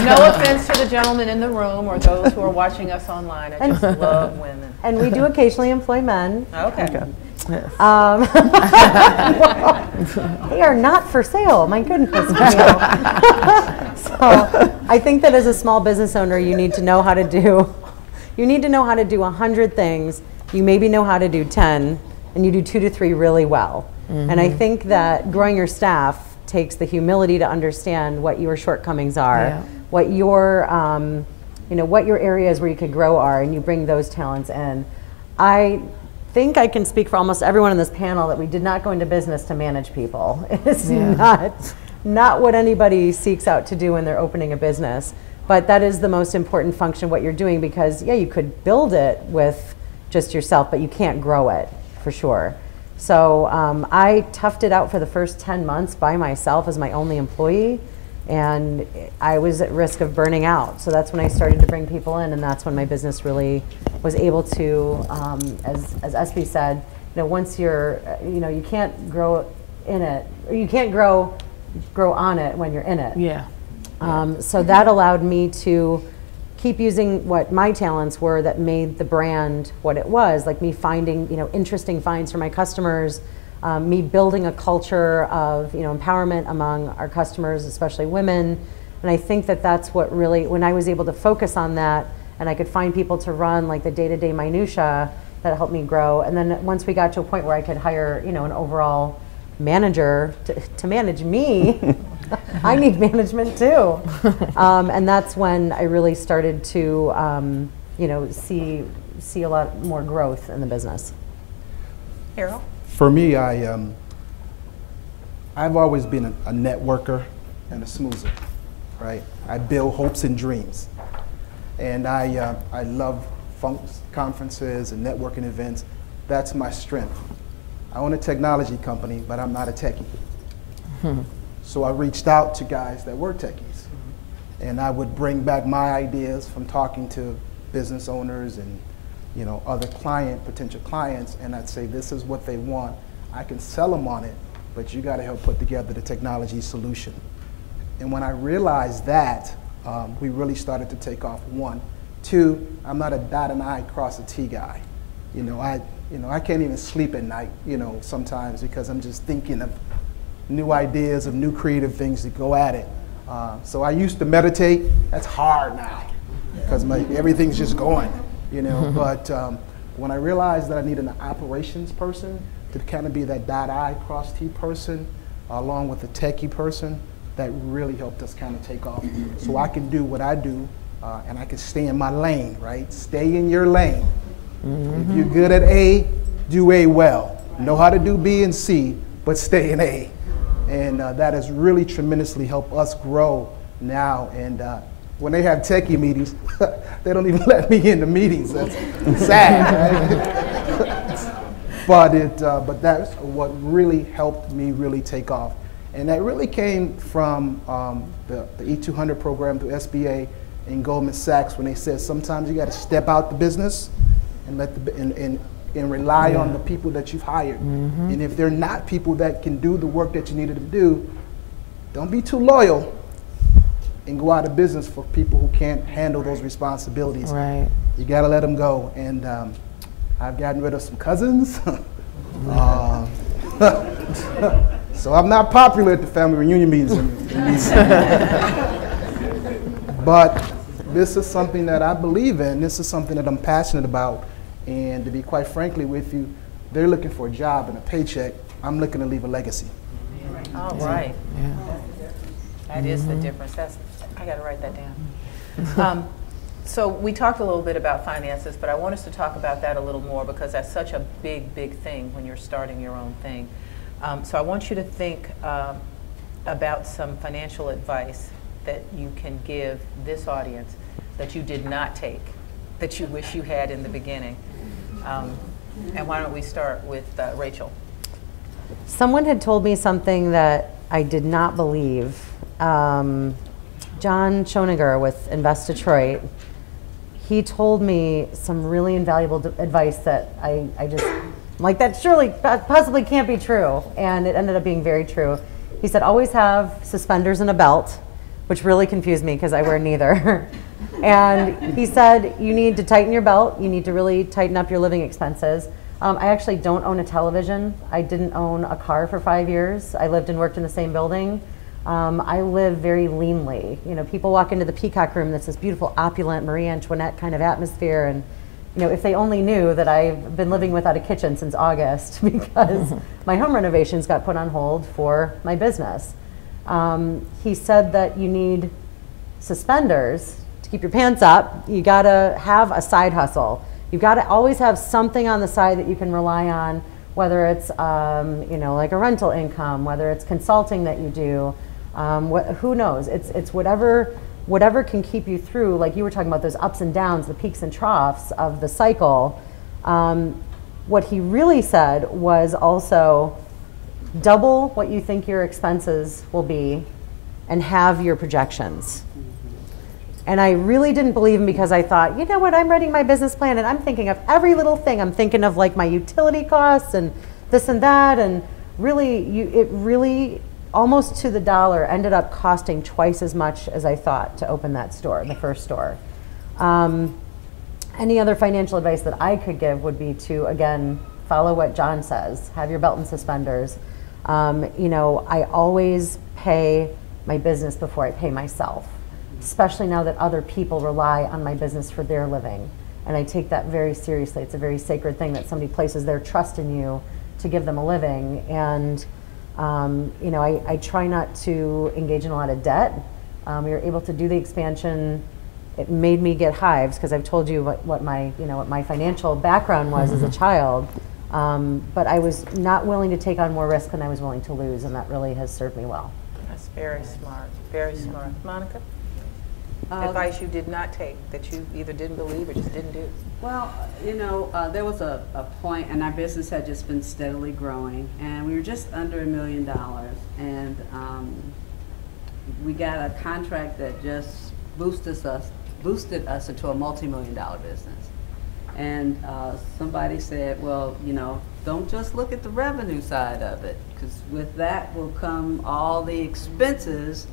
No offense to the gentlemen in the room or those who are watching us online. I just love women. And we do occasionally employ men. Okay. Well, they are not for sale, my goodness. So I think that as a small business owner, you need to know how to do 100 things. You maybe know how to do 10, and you do 2 to 3 really well. Mm-hmm. And I think that growing your staff takes the humility to understand what your shortcomings are, what your what your areas where you could grow are, and you bring those talents in. I think I can speak for almost everyone in this panel that we did not go into business to manage people. It's not what anybody seeks out to do when they're opening a business. But that is the most important function of what you're doing, because you could build it with just yourself, but you can't grow it for sure. So I toughed it out for the first 10 months by myself as my only employee, and I was at risk of burning out. So that's when I started to bring people in, and that's when my business really was able to, as SB said, once you're, you can't grow in it, or you can't grow on it when you're in it. Yeah. So that allowed me to keep using what my talents were that made the brand what it was, like me finding interesting finds for my customers, me building a culture of empowerment among our customers, especially women. And I think that that's what really, when I was able to focus on that and I could find people to run like the day-to-day minutia, that helped me grow. And then once we got to a point where I could hire an overall manager to manage me, I need management too. And that's when I really started to see a lot more growth in the business. Harold? For me, I've always been a networker and a smoozer, right? I build hopes and dreams. And I love conferences and networking events. That's my strength. I own a technology company, but I'm not a techie. So I reached out to guys that were techies. And I would bring back my ideas from talking to business owners and other potential clients, and I'd say, this is what they want. I can sell them on it, but you gotta help put together the technology solution. And when I realized that, we really started to take off. 1. 2, I'm not a dot an I cross a T guy. I can't even sleep at night, sometimes, because I'm just thinking of new ideas, of new creative things to go at it. So I used to meditate. That's hard now, because everything's just going, But when I realized that I needed an operations person to kind of be that dot I cross T person, along with the techie person, that really helped us kind of take off. So I can do what I do, and I can stay in my lane, right? Stay in your lane. If you're good at A, do A well. Know how to do B and C, but stay in A. And that has really tremendously helped us grow now. And when they have techie meetings, they don't even let me in the meetings. That's sad, right? But that's what really helped me really take off. And that really came from the E200 program through SBA and Goldman Sachs, when they said sometimes you got to step out the business and and rely on the people that you've hired. And if they're not people that can do the work that you needed to do, don't be too loyal and go out of business for people who can't handle those responsibilities. Right. You got to let them go. And I've gotten rid of some cousins. So I'm not popular at the family reunion meetings. But this is something that I believe in. This is something that I'm passionate about. And to be quite frankly with you, they're looking for a job and a paycheck. I'm looking to leave a legacy. All right. Yeah. That is the difference. I got to write that down. So we talked a little bit about finances, but I want us to talk about that a little more because that's such a big, big thing when you're starting your own thing. So I want you to think about some financial advice that you can give this audience that you did not take, that you wish you had in the beginning. And why don't we start with Rachel? Someone had told me something that I did not believe. John Schoeniger with Invest Detroit, he told me some really invaluable advice that I just, like, that surely possibly can't be true. And it ended up being very true. He said, always have suspenders and a belt, which really confused me because I wear neither. And he said, you need to tighten your belt. You need to really tighten up your living expenses. I actually don't own a television. I didn't own a car for 5 years. I lived and worked in the same building. I live very leanly. You know, people walk into the Peacock Room, that's this beautiful, opulent Marie Antoinette kind of atmosphere, and you know, if they only knew that I've been living without a kitchen since August because my home renovations got put on hold for my business. He said that you need suspenders to keep your pants up. You gotta have a side hustle. You've gotta always have something on the side that you can rely on, whether it's you know, like a rental income, whether it's consulting that you do. Who knows? It's whatever can keep you through, like you were talking about those ups and downs, the peaks and troughs of the cycle. What he really said was also double what you think your expenses will be and have your projections. And I really didn't believe him because I thought, you know what, I'm writing my business plan and I'm thinking of every little thing. I'm thinking of like my utility costs and this and that, and really, it really, almost to the dollar, ended up costing twice as much as I thought to open that store, the first store. Any other financial advice that I could give would be to, again, follow what John says, have your belt and suspenders. You know, I always pay my business before I pay myself, especially now that other people rely on my business for their living. And I take that very seriously. It's a very sacred thing that somebody places their trust in you to give them a living. And you know, I try not to engage in a lot of debt. We were able to do the expansion. It made me get hives because I've told you what my financial background was as a child. But I was not willing to take on more risk than I was willing to lose, and that really has served me well. That's very smart, very smart. Monica? Advice you did not take that you either didn't believe or just didn't do? Well, you know, there was a point, and our business had just been steadily growing, and we were just under $1 million, and we got a contract that just boosted us into a multi-million-dollar business. And somebody said, well, you know, don't just look at the revenue side of it, because with that will come all the expenses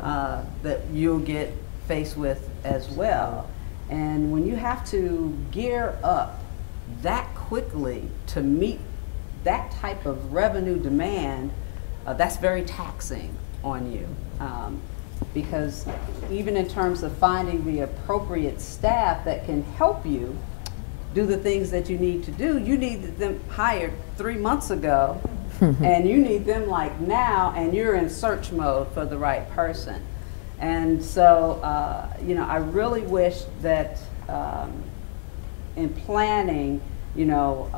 that you'll get faced with as well. And when you have to gear up that quickly to meet that type of revenue demand, that's very taxing on you. Because even in terms of finding the appropriate staff that can help you do the things that you need to do, you need them hired 3 months ago, and you need them like now, and you're in search mode for the right person. And so, you know, I really wish that in planning, you know,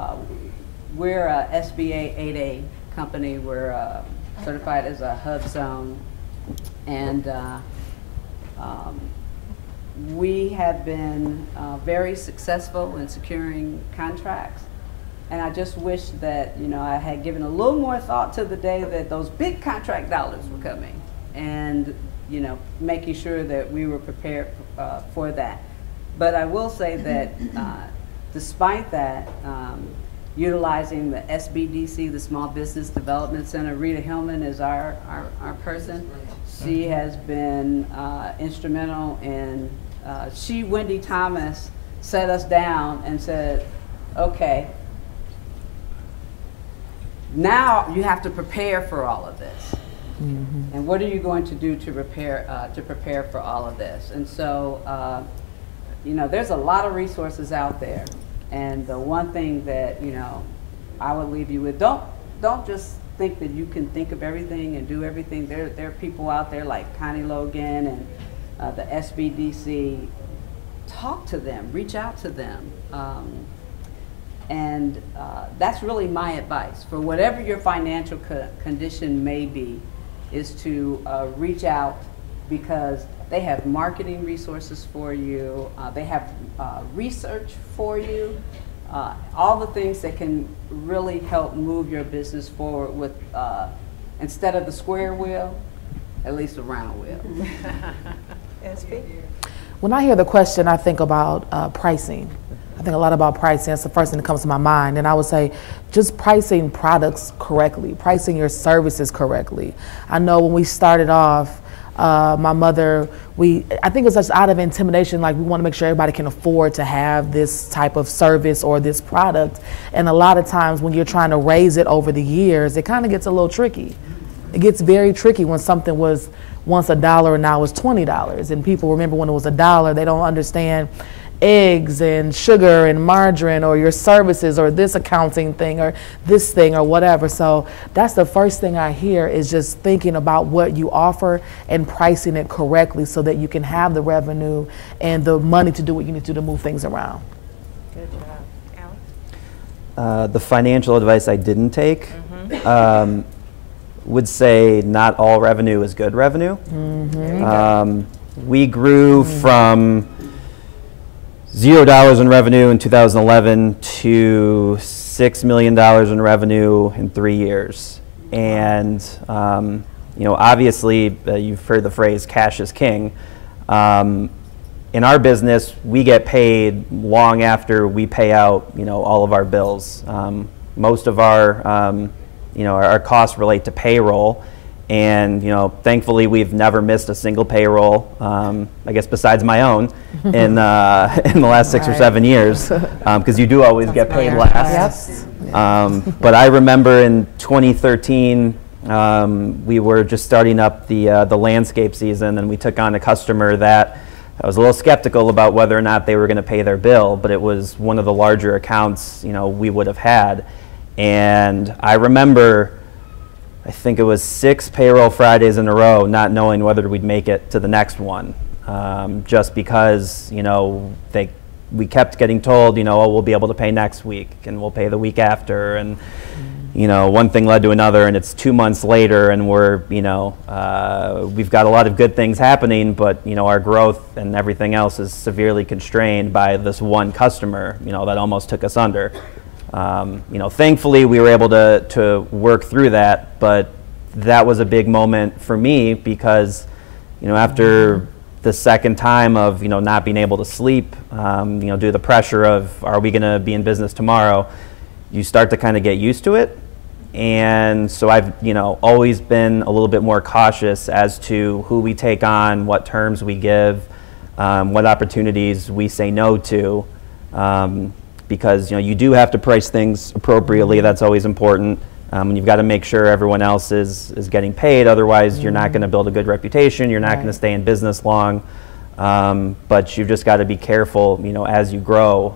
we're a SBA 8A company. We're certified as a HUD zone. And we have been very successful in securing contracts. And I just wish that, you know, I had given a little more thought to the day that those big contract dollars were coming, and you know, making sure that we were prepared for that. But I will say that despite that, utilizing the SBDC, the Small Business Development Center, Rita Hillman is our person. She has been instrumental in, Wendy Thomas, set us down and said, okay, now you have to prepare for all of this. And what are you going to do to prepare for all of this? And so, you know, there's a lot of resources out there. And the one thing that, you know, I would leave you with, don't just think that you can think of everything and do everything. There are people out there like Connie Logan and the SBDC. Talk to them, reach out to them. And that's really my advice. For whatever your financial condition may be, is to reach out, because they have marketing resources for you, they have research for you, all the things that can really help move your business forward with, instead of the square wheel, at least a round wheel. SB? When I hear the question, I think about pricing. I think a lot about pricing. That's the first thing that comes to my mind. And I would say just pricing products correctly, pricing your services correctly. I know when we started off, my mother, I think it was just out of intimidation, like we want to make sure everybody can afford to have this type of service or this product. And a lot of times when you're trying to raise it over the years, it kind of gets a little tricky. It gets very tricky when something was once $1 and now it's $20. And people remember when it was $1, they don't understand eggs and sugar and margarine or your services or this accounting thing or this thing or whatever. So that's the first thing I hear, is just thinking about what you offer and pricing it correctly so that you can have the revenue and the money to do what you need to do to move things around. Good job. Alex? The financial advice I didn't take would say not all revenue is good revenue. We grew from $0 in revenue in 2011 to $6 million in revenue in 3 years. And, you know, obviously, you've heard the phrase cash is king. In our business, we get paid long after we pay out, you know, all of our bills. Most of our, you know, our costs relate to payroll. And, you know, thankfully we've never missed a single payroll, I guess besides my own, in the last 6 or 7 years, because you do always get paid last. But I remember in 2013, we were just starting up the landscape season, and we took on a customer that I was a little skeptical about whether or not they were going to pay their bill, but it was one of the larger accounts, you know, we would have had. And I remember, I think it was 6 payroll Fridays in a row, not knowing whether we'd make it to the next one, just because, you know, we kept getting told, you know, oh, we'll be able to pay next week, and we'll pay the week after, and you know, one thing led to another, and it's 2 months later, and we're, you know, we've got a lot of good things happening, but you know, our growth and everything else is severely constrained by this one customer, you know, that almost took us under. You know, thankfully we were able to work through that, but that was a big moment for me because, you know, after the second time of, you know, not being able to sleep, you know, due to the pressure of, are we going to be in business tomorrow, you start to kind of get used to it. And so I've, you know, always been a little bit more cautious as to who we take on, what terms we give, what opportunities we say no to. Because, you know, you do have to price things appropriately. That's always important. And you've got to make sure everyone else is getting paid. Otherwise, you're not going to build a good reputation. You're not going to stay in business long. But you've just got to be careful, you know, as you grow,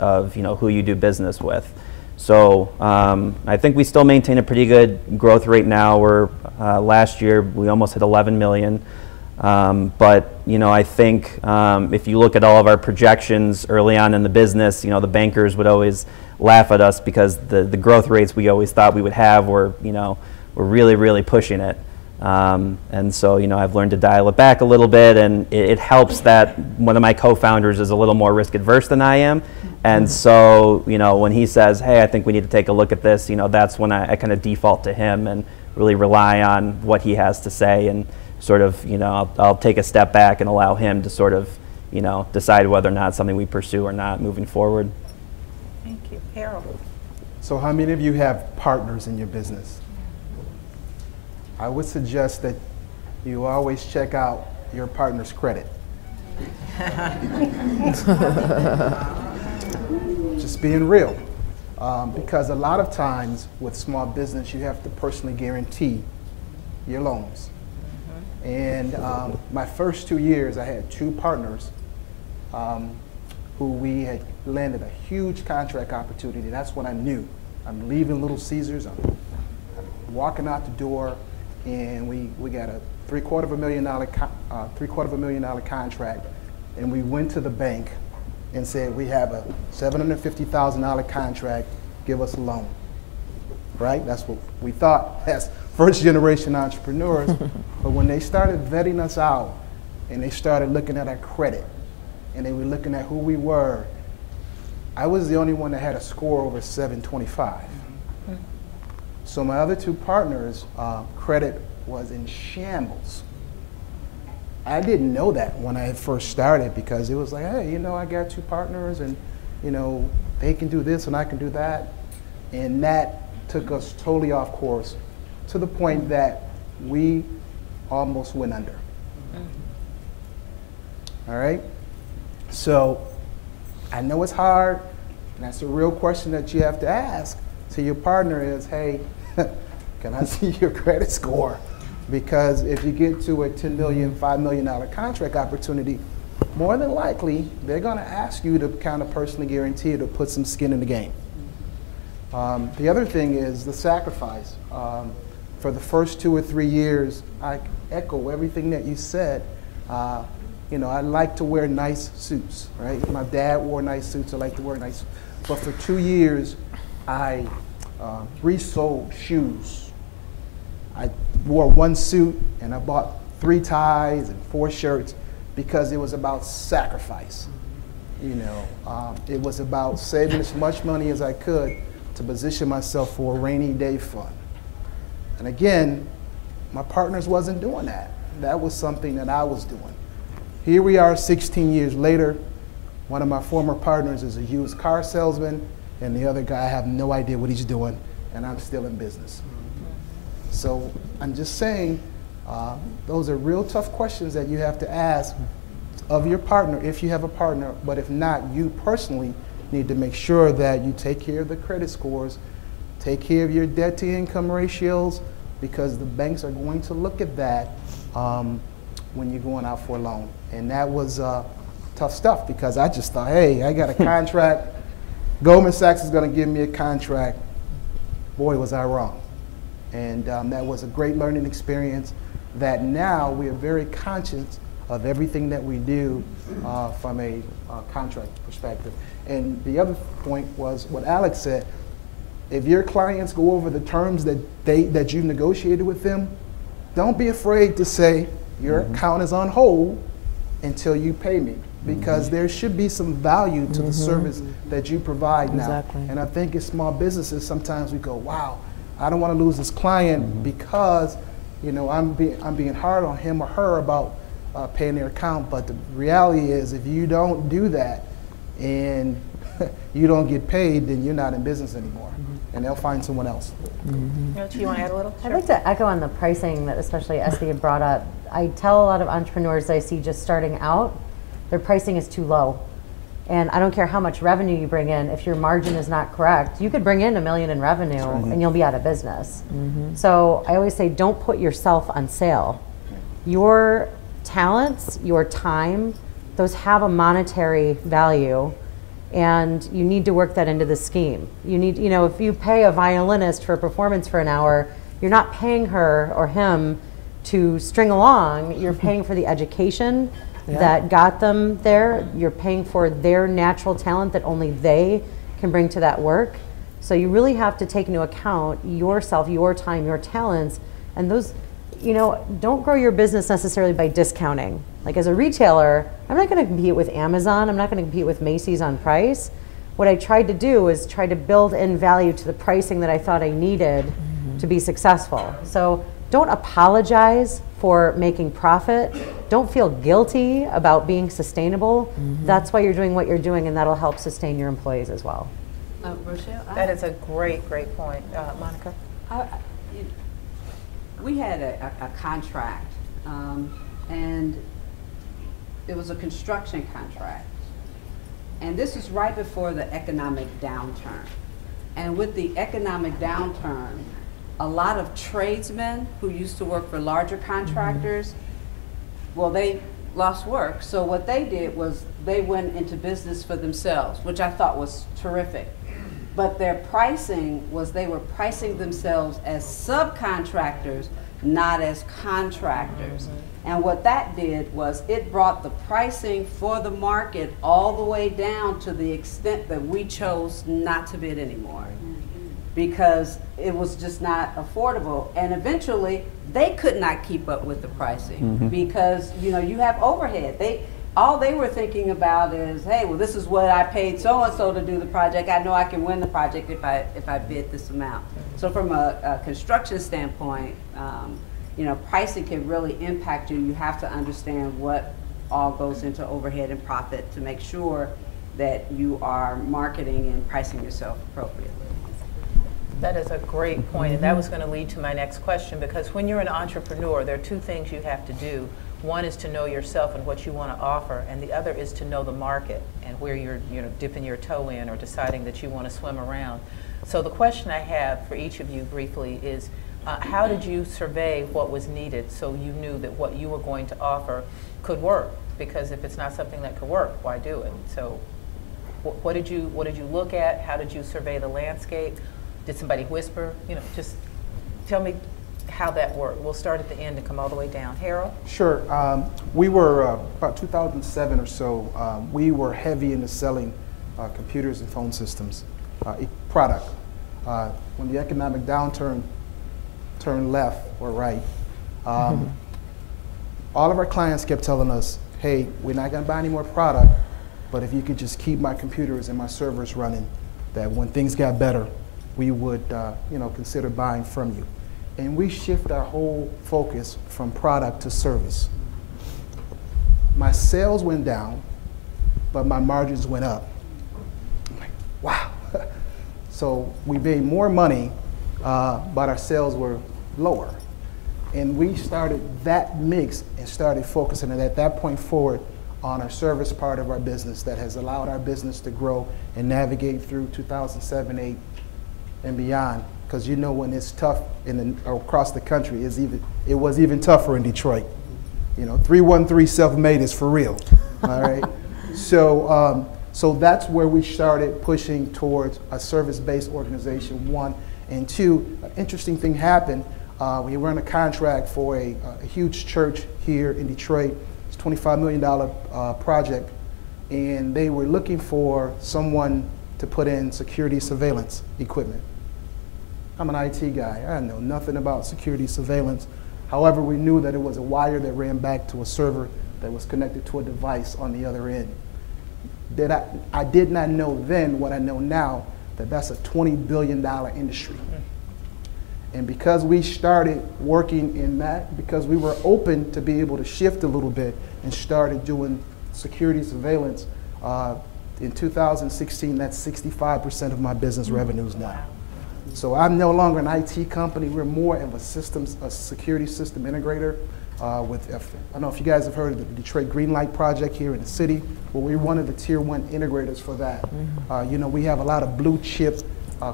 of, you know, who you do business with. So I think we still maintain a pretty good growth rate now. We're last year we almost hit 11 million. But, you know, I think if you look at all of our projections early on in the business, you know, the bankers would always laugh at us because the growth rates we always thought we would have were, you know, we're really, really pushing it. And so, you know, I've learned to dial it back a little bit, and it helps that one of my co-founders is a little more risk adverse than I am. And so, you know, when he says, hey, I think we need to take a look at this, you know, that's when I kind of default to him and really rely on what he has to say, and sort of, you know, I'll take a step back and allow him to sort of, you know, decide whether or not it's something we pursue or not moving forward. Thank you. Harold? So how many of you have partners in your business? I would suggest that you always check out your partner's credit. just being real. Because a lot of times with small business, you have to personally guarantee your loans. And my first 2 years, I had 2 partners who we had landed a huge contract opportunity. That's when I knew I'm leaving Little Caesars. I'm walking out the door, and we got a $750,000 contract, and we went to the bank and said, we have a $750,000 contract, give us a loan, right? That's what we thought as first generation entrepreneurs. But when they started vetting us out and they started looking at our credit and they were looking at who we were, I was the only one that had a score over 725. So my other 2 partners, credit was in shambles. I didn't know that when I first started, because it was like, hey, you know, I got 2 partners and, you know, they can do this and I can do that. And that took us totally off course to the point that we almost went under. All right? So I know it's hard, and that's a real question that you have to ask to your partner is, hey, can I see your credit score? Because if you get to a $10 million, $5 million contract opportunity, more than likely, they're going to ask you to kind of personally guarantee it or put some skin in the game. The other thing is the sacrifice. For the first 2 or 3 years, I echo everything that you said. You know, I like to wear nice suits, right? My dad wore nice suits. I like to wear nice suits. But for 2 years, I resold shoes. I wore 1 suit and I bought 3 ties and 4 shirts because it was about sacrifice. You know, it was about saving as much money as I could to position myself for a rainy day fund. And again, my partners wasn't doing that. That was something that I was doing. Here we are 16 years later. One of my former partners is a used car salesman, and the other guy, I have no idea what he's doing, and I'm still in business. So I'm just saying, those are real tough questions that you have to ask of your partner if you have a partner, but if not, you personally need to make sure that you take care of the credit scores, take care of your debt to income ratios, because the banks are going to look at that when you're going out for a loan. And that was tough stuff, because I just thought, hey, I got a contract. Goldman Sachs is going to give me a contract. Boy, was I wrong. And that was a great learning experience that now we are very conscious of everything that we do from a contract perspective. And the other point was what Alex said. If your clients go over the terms that you've negotiated with them, don't be afraid to say your account is on hold until you pay me, because there should be some value to the service that you provide now. And I think as small businesses, sometimes we go, wow, I don't want to lose this client because, you know, I'm being hard on him or her about paying their account. But the reality is, if you don't do that and you don't get paid, then you're not in business anymore, and they'll find someone else. Do you want to add a little? I'd like to echo on the pricing that especially SB had brought up. I tell a lot of entrepreneurs I see just starting out, their pricing is too low. And I don't care how much revenue you bring in, if your margin is not correct, you could bring in $1 million in revenue and you'll be out of business. So I always say, don't put yourself on sale. Your talents, your time, those have a monetary value, and you need to work that into the scheme. You need, you know, if you pay a violinist for a performance for an hour, you're not paying her or him to string along, you're paying for the education that got them there. You're paying for their natural talent that only they can bring to that work. So you really have to take into account yourself, your time, your talents, and those, you know, don't grow your business necessarily by discounting. Like as a retailer, I'm not going to compete with Amazon, I'm not going to compete with Macy's on price. What I tried to do is try to build in value to the pricing that I thought I needed to be successful. So don't apologize for making profit. Don't feel guilty about being sustainable. That's why you're doing what you're doing, and that'll help sustain your employees as well. Rochelle? That is a great point. Monica? We had a contract, and it was a construction contract. And this was right before the economic downturn. And with the economic downturn, a lot of tradesmen who used to work for larger contractors, well, they lost work. So what they did was they went into business for themselves, which I thought was terrific. But their pricing was they were pricing themselves as subcontractors, not as contractors. And what that did was it brought the pricing for the market all the way down to the extent that we chose not to bid anymore, because it was just not affordable. And eventually they could not keep up with the pricing because, you know, you have overhead. All they were thinking about is, hey, well, this is what I paid so-and-so to do the project. I know I can win the project if I bid this amount. So from a construction standpoint, you know, pricing can really impact you. You have to understand what all goes into overhead and profit to make sure that you are marketing and pricing yourself appropriately. That is a great point, and that was going to lead to my next question, because when you're an entrepreneur, there are two things you have to do. One is to know yourself and what you want to offer, and the other is to know the market and where you're, you know, dipping your toe in or deciding that you want to swim around. So the question I have for each of you briefly is, how did you survey what was needed so you knew that what you were going to offer could work? Because if it's not something that could work, why do it? So what did you look at? How did you survey the landscape? Did somebody whisper? You know, just tell me how that worked. We'll start at the end and come all the way down. Harold? Sure. We were, about 2007 or so, we were heavy into selling computers and phone systems, product. When the economic downturn turned left or right, all of our clients kept telling us, hey, we're not going to buy any more product, but if you could just keep my computers and my servers running, that when things got better, we would you know, consider buying from you. And we shift our whole focus from product to service. My sales went down, but my margins went up. I'm like, wow. So we made more money, but our sales were lower. And we started that mix and started focusing at that point forward on our service part of our business that has allowed our business to grow and navigate through 2007, 2008, and beyond. Because you know when it's tough across the country, it was even tougher in Detroit. You know, 313 self-made is for real, all right? So, so that's where we started pushing towards a service-based organization, one. And two, an interesting thing happened. We were in a contract for a huge church here in Detroit. It's a $25 million project. And they were looking for someone to put in security surveillance equipment. I'm an IT guy. I know nothing about security surveillance. However, we knew that it was a wire that ran back to a server that was connected to a device on the other end. I did not know then what I know now, that that's a $20 billion industry. And because we started working in that, because we were open to be able to shift a little bit and started doing security surveillance, in 2016, that's 65% of my business revenues now. So I'm no longer an IT company. We're more of a security system integrator. I don't know if you guys have heard of the Detroit Greenlight project here in the city. Well, we're one of the tier 1 integrators for that. You know, we have a lot of blue chip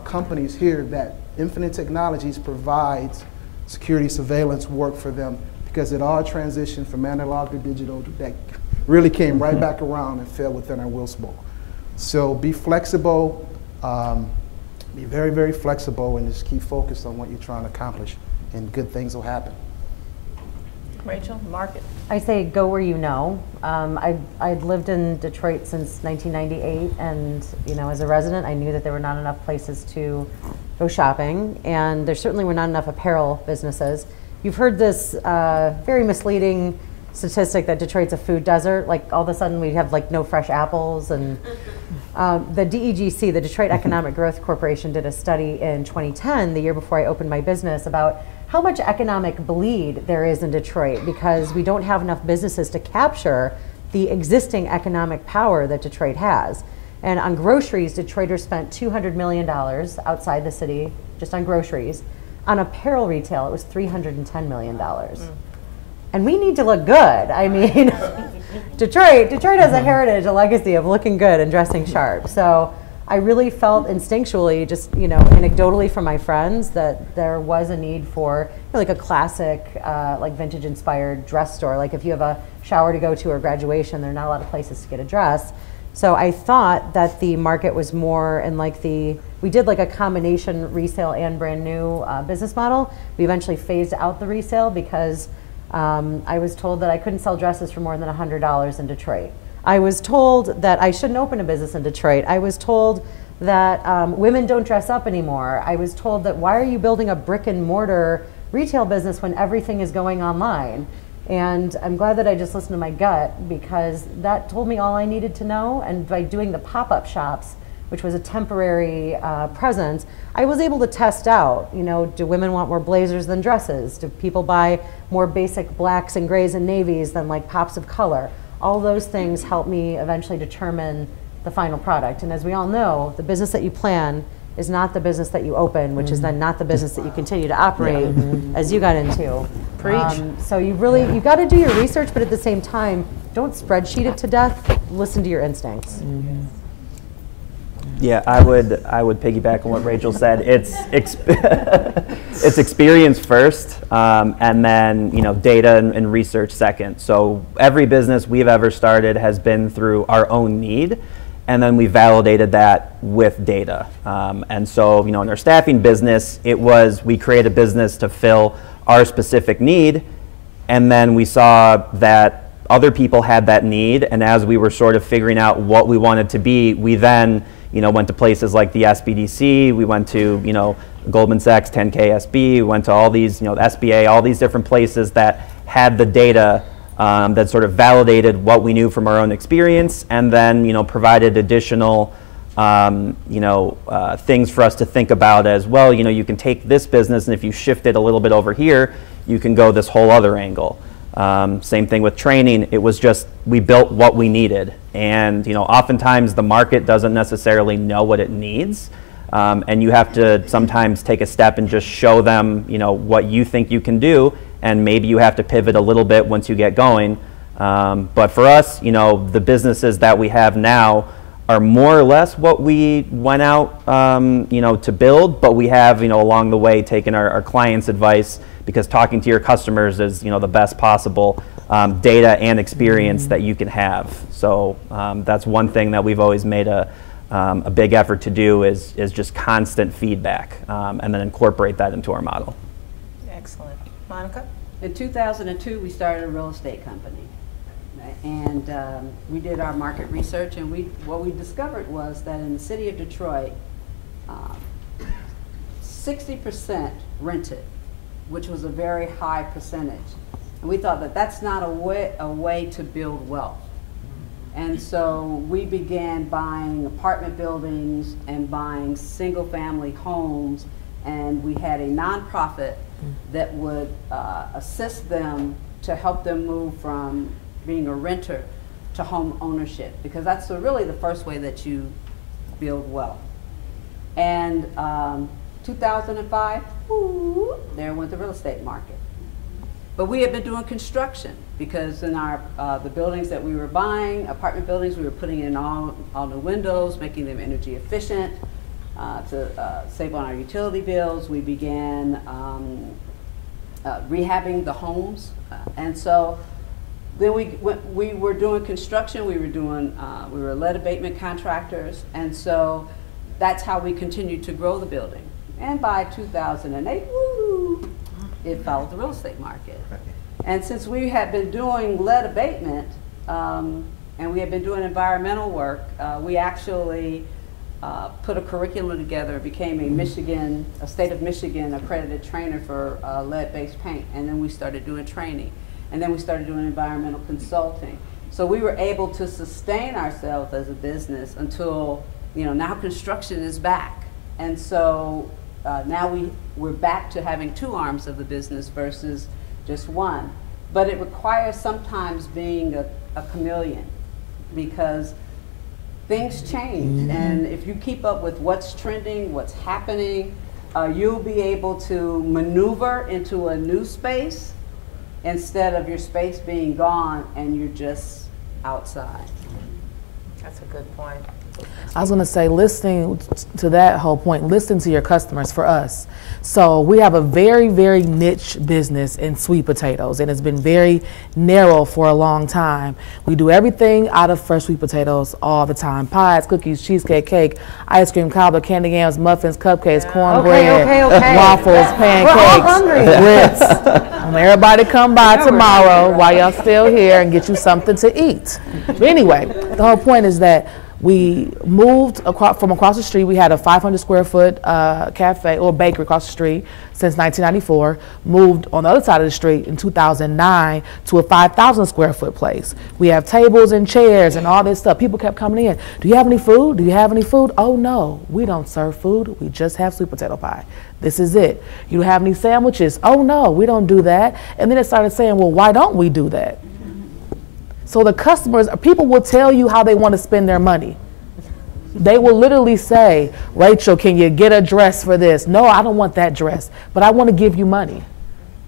companies here that Infinite Technologies provides security surveillance work for them, because it all transitioned from analog to digital. That really came right back around and fell within our Wilsbo. So be flexible. Be very, very flexible, and just keep focused on what you're trying to accomplish, and good things will happen. Rachel, market. I say go where you know. I'd lived in Detroit since 1998, and you know, as a resident, I knew that there were not enough places to go shopping, and there certainly were not enough apparel businesses. You've heard this very misleading statistic that Detroit's a food desert. Like all of a sudden we have like no fresh apples, and the DEGC, the Detroit Economic Growth Corporation, did a study in 2010, the year before I opened my business, about how much economic bleed there is in Detroit because we don't have enough businesses to capture the existing economic power that Detroit has. And on groceries, Detroiters spent $200 million outside the city just on groceries. On apparel retail, it was $310 million. And we need to look good. I mean, Detroit has a heritage, a legacy of looking good and dressing sharp. So I really felt instinctually, just anecdotally from my friends, that there was a need for like a classic, like vintage-inspired dress store. Like if you have a shower to go to or graduation, there are not a lot of places to get a dress. So I thought that the market was more in like we did like a combination resale and brand new business model. We eventually phased out the resale because I was told that I couldn't sell dresses for more than $100 in Detroit. I was told that I shouldn't open a business in Detroit. I was told that women don't dress up anymore. I was told that why are you building a brick and mortar retail business when everything is going online? And I'm glad that I just listened to my gut, because that told me all I needed to know. And by doing the pop-up shops, which was a temporary presence, I was able to test out, do women want more blazers than dresses? Do people buy more basic blacks and grays and navies than like pops of color? All those things help me eventually determine the final product. And as we all know, the business that you plan is not the business that you open, which is then not the business that you continue to operate as you got into. Preach. So you got to do your research, but at the same time, don't spreadsheet it to death. Listen to your instincts. Yeah, I would piggyback on what Rachel said. It's it's experience first, and then data and research second. So every business we've ever started has been through our own need, and then we validated that with data. And so in our staffing business, we created a business to fill our specific need, and then we saw that other people had that need, and as we were sort of figuring out what we wanted to be, we then went to places like the SBDC, we went to, Goldman Sachs 10K SB, we went to all these, the SBA, all these different places that had the data that sort of validated what we knew from our own experience, and then, provided additional, things for us to think about as well. You can take this business, and if you shift it a little bit over here, you can go this whole other angle. Same thing with training. It was just, we built what we needed. And oftentimes the market doesn't necessarily know what it needs. And you have to sometimes take a step and just show them, what you think you can do. And maybe you have to pivot a little bit once you get going. But for us, the businesses that we have now are more or less what we went out, to build. But we have, along the way, taken our clients' advice, because talking to your customers is, the best possible data and experience that you can have. So that's one thing that we've always made a big effort to do is just constant feedback, and then incorporate that into our model. Excellent. Monica? In 2002, we started a real estate company. And we did our market research, and what we discovered was that in the city of Detroit, 60% rented, which was a very high percentage. And we thought that that's not a way to build wealth. And so we began buying apartment buildings and buying single family homes, and we had a nonprofit that would assist them to help them move from being a renter to home ownership, because that's really the first way that you build wealth. And 2005, there went the real estate market. But we had been doing construction, because in our the buildings that we were buying, apartment buildings, we were putting in all new windows, making them energy efficient to save on our utility bills. We began rehabbing the homes, and so then we were doing construction. We were lead abatement contractors, and so that's how we continued to grow the building. And by 2008, it followed the real estate market. And since we had been doing lead abatement and we had been doing environmental work, we actually put a curriculum together, became a state of Michigan accredited trainer for lead-based paint, and then we started doing training. And then we started doing environmental consulting. So we were able to sustain ourselves as a business until, now construction is back. And so now we're back to having two arms of the business versus just one. But it requires sometimes being a chameleon, because things change. And if you keep up with what's trending, what's happening, you'll be able to maneuver into a new space instead of your space being gone and you're just outside. That's a good point. I was going to say, listening to that whole point, listen to your customers for us. So we have a very, very niche business in sweet potatoes, and it's been very narrow for a long time. We do everything out of fresh sweet potatoes all the time. Pies, cookies, cheesecake, cake, ice cream, cobbler, candy yams, muffins, cupcakes, cornbread, waffles, pancakes, grits. Everybody come by tomorrow while y'all still here and get you something to eat. But anyway, the whole point is that we moved from across the street. We had a 500 square foot cafe or bakery across the street since 1994. Moved on the other side of the street in 2009 to a 5,000 square foot place. We have tables and chairs and all this stuff. People kept coming in. Do you have any food? Do you have any food? Oh no, we don't serve food. We just have sweet potato pie. This is it. You have any sandwiches? Oh no, we don't do that. And then it started saying, well, why don't we do that? So the customers, people will tell you how they want to spend their money. They will literally say, Rachel, can you get a dress for this? No, I don't want that dress, but I want to give you money.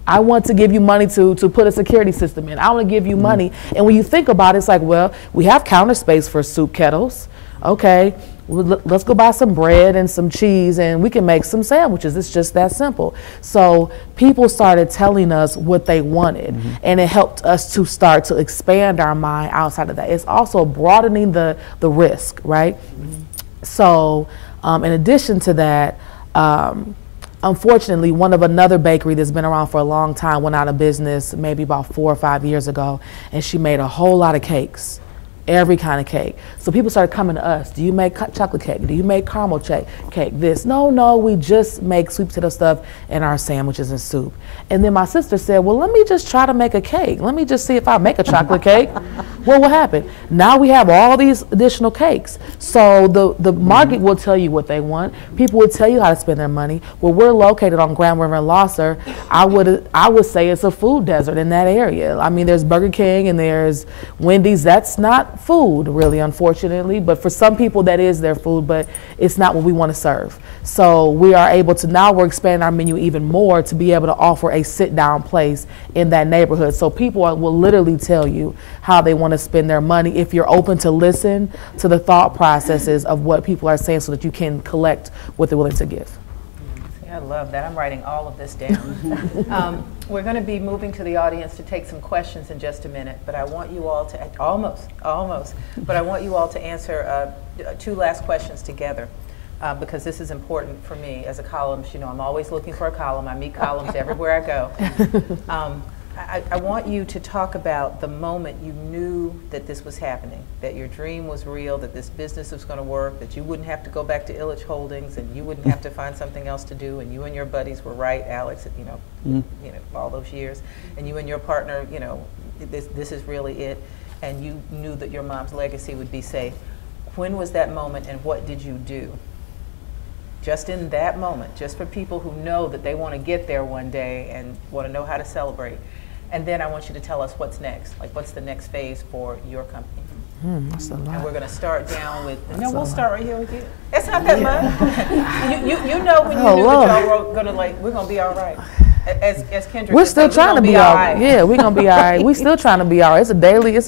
I want to give you money to put a security system in. I want to give you money. And when you think about it, it's like, well, we have counter space for soup kettles. Okay, well, let's go buy some bread and some cheese and we can make some sandwiches. It's just that simple. So people started telling us what they wanted, and it helped us to start to expand our mind outside of that. It's also broadening the risk, right? So in addition to that, unfortunately, another bakery that's been around for a long time went out of business maybe about 4 or 5 years ago, and she made a whole lot of cakes. Every kind of cake. So people started coming to us. Do you make chocolate cake? Do you make caramel cake? This? No, we just make sweet potato stuff in our sandwiches and soup. And then my sister said, well, let me just try to make a cake. Let me just see if I make a chocolate cake. Well, what happened? Now we have all these additional cakes. So the market will tell you what they want. People will tell you how to spend their money. Well, we're located on Grand River and Losser. I would say it's a food desert in that area. I mean, there's Burger King and there's Wendy's. That's not food, really, unfortunately, but for some people that is their food, but it's not what we want to serve. So we are able to, now we're expanding our menu even more to be able to offer a sit-down place in that neighborhood. So people will literally tell you how they want to spend their money if you're open to listen to the thought processes of what people are saying so that you can collect what they're willing to give. I love that. I'm writing all of this down. We're going to be moving to the audience to take some questions in just a minute, but I want you all to, almost, but I want you all to answer 2 last questions together because this is important for me as a columnist. You know, I'm always looking for a column. I meet columns everywhere I go. I want you to talk about the moment you knew that this was happening, that your dream was real, that this business was going to work, that you wouldn't have to go back to Illich Holdings and you wouldn't have to find something else to do, and you and your buddies were right, Alex, you know, all those years, and you and your partner, you know, this is really it, and you knew that your mom's legacy would be safe. When was that moment, and what did you do? Just in that moment, just for people who know that they want to get there one day and want to know how to celebrate. And then I want you to tell us what's next. Like, what's the next phase for your company? That's a lot. And we're going to start down with, we'll start right here with you. It's not that much. You know when you knew that y'all were going to, like, we're going to be all right. As Kendrick we're still trying to be all right. Yeah, we're going to be all right. We're still trying to be all right. It's a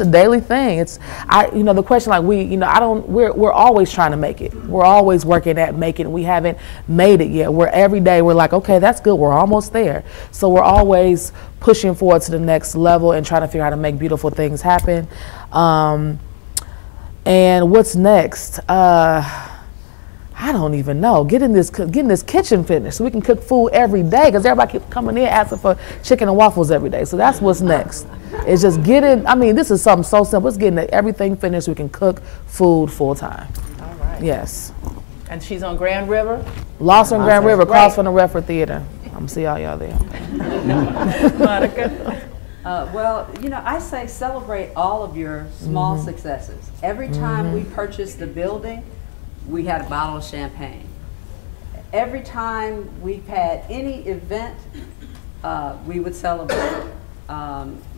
daily thing. The question, like, we're always trying to make it. We're always working at making it. We haven't made it yet. Every day we're like, okay, that's good. We're almost there. So we're always pushing forward to the next level and trying to figure out how to make beautiful things happen. And what's next? I don't even know. Getting this kitchen finished so we can cook food every day, because everybody keeps coming in asking for chicken and waffles every day. So that's what's next. It's just this is something so simple. It's getting everything finished so we can cook food full time. All right. Yes. And she's on Grand River? Lawson Grand River, across from the Redford Theater. I'm going to see all y'all there. Monica? Well, I say celebrate all of your small successes. Every time we purchased the building, we had a bottle of champagne. Every time we've had any event, we would celebrate.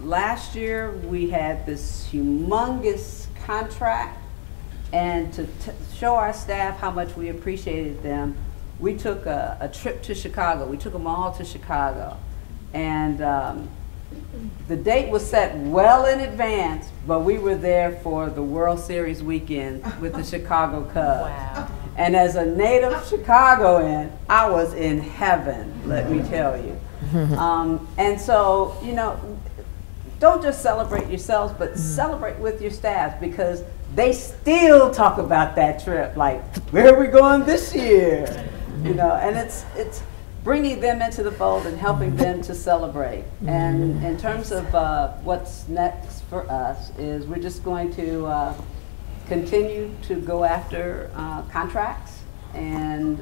Last year, we had this humongous contract, and to show our staff how much we appreciated them, we took a trip to Chicago. We took them all to Chicago. And The date was set well in advance, but we were there for the World Series weekend with the Chicago Cubs. Wow. And as a native Chicagoan, I was in heaven, let me tell you. And so, you know, don't just celebrate yourselves, but celebrate with your staff, because they still talk about that trip, like, where are we going this year? You know, and it's bringing them into the fold and helping them to celebrate. And in terms of what's next for us is we're just going to continue to go after contracts and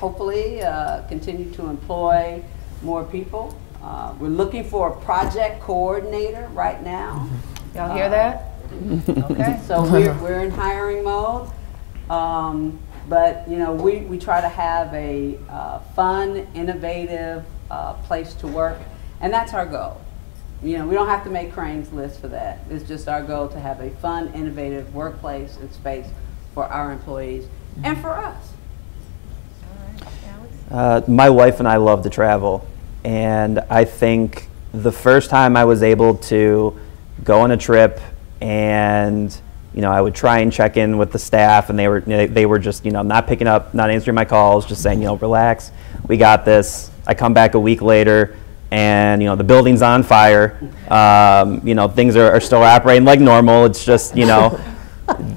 hopefully continue to employ more people. We're looking for a project coordinator right now. Y'all hear that? Okay. So we're in hiring mode. But you know, we try to have a fun, innovative place to work, and that's our goal. You know, we don't have to make Crane's list for that. It's just our goal to have a fun, innovative workplace and space for our employees and for us. All right, Alex? My wife and I love to travel, and I think the first time I was able to go on a trip, and you know, I would try and check in with the staff, and they were just, you know, not picking up, not answering my calls, just saying, you know, relax, we got this. I come back a week later, and you know, the building's on fire. You know, things are still operating like normal. It's just, you know,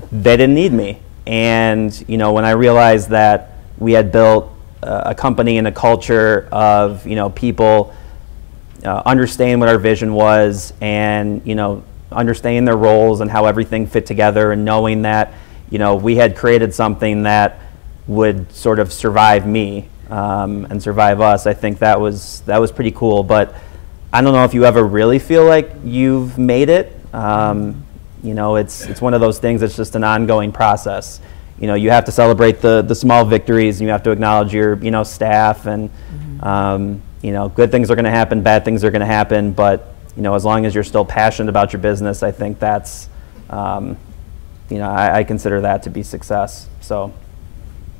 they didn't need me. And you know, when I realized that we had built a company and a culture of, you know, people understanding what our vision was, and you know, understanding their roles and how everything fit together, and knowing that, you know, we had created something that would sort of survive me and survive us. I think that was pretty cool. But I don't know if you ever really feel like you've made it. You know, it's one of those things. It's just an ongoing process. You know, you have to celebrate the small victories, and you have to acknowledge your, you know, staff, and you know, good things are going to happen, bad things are going to happen, but you know, as long as you're still passionate about your business, I think that's, you know, I consider that to be success. So.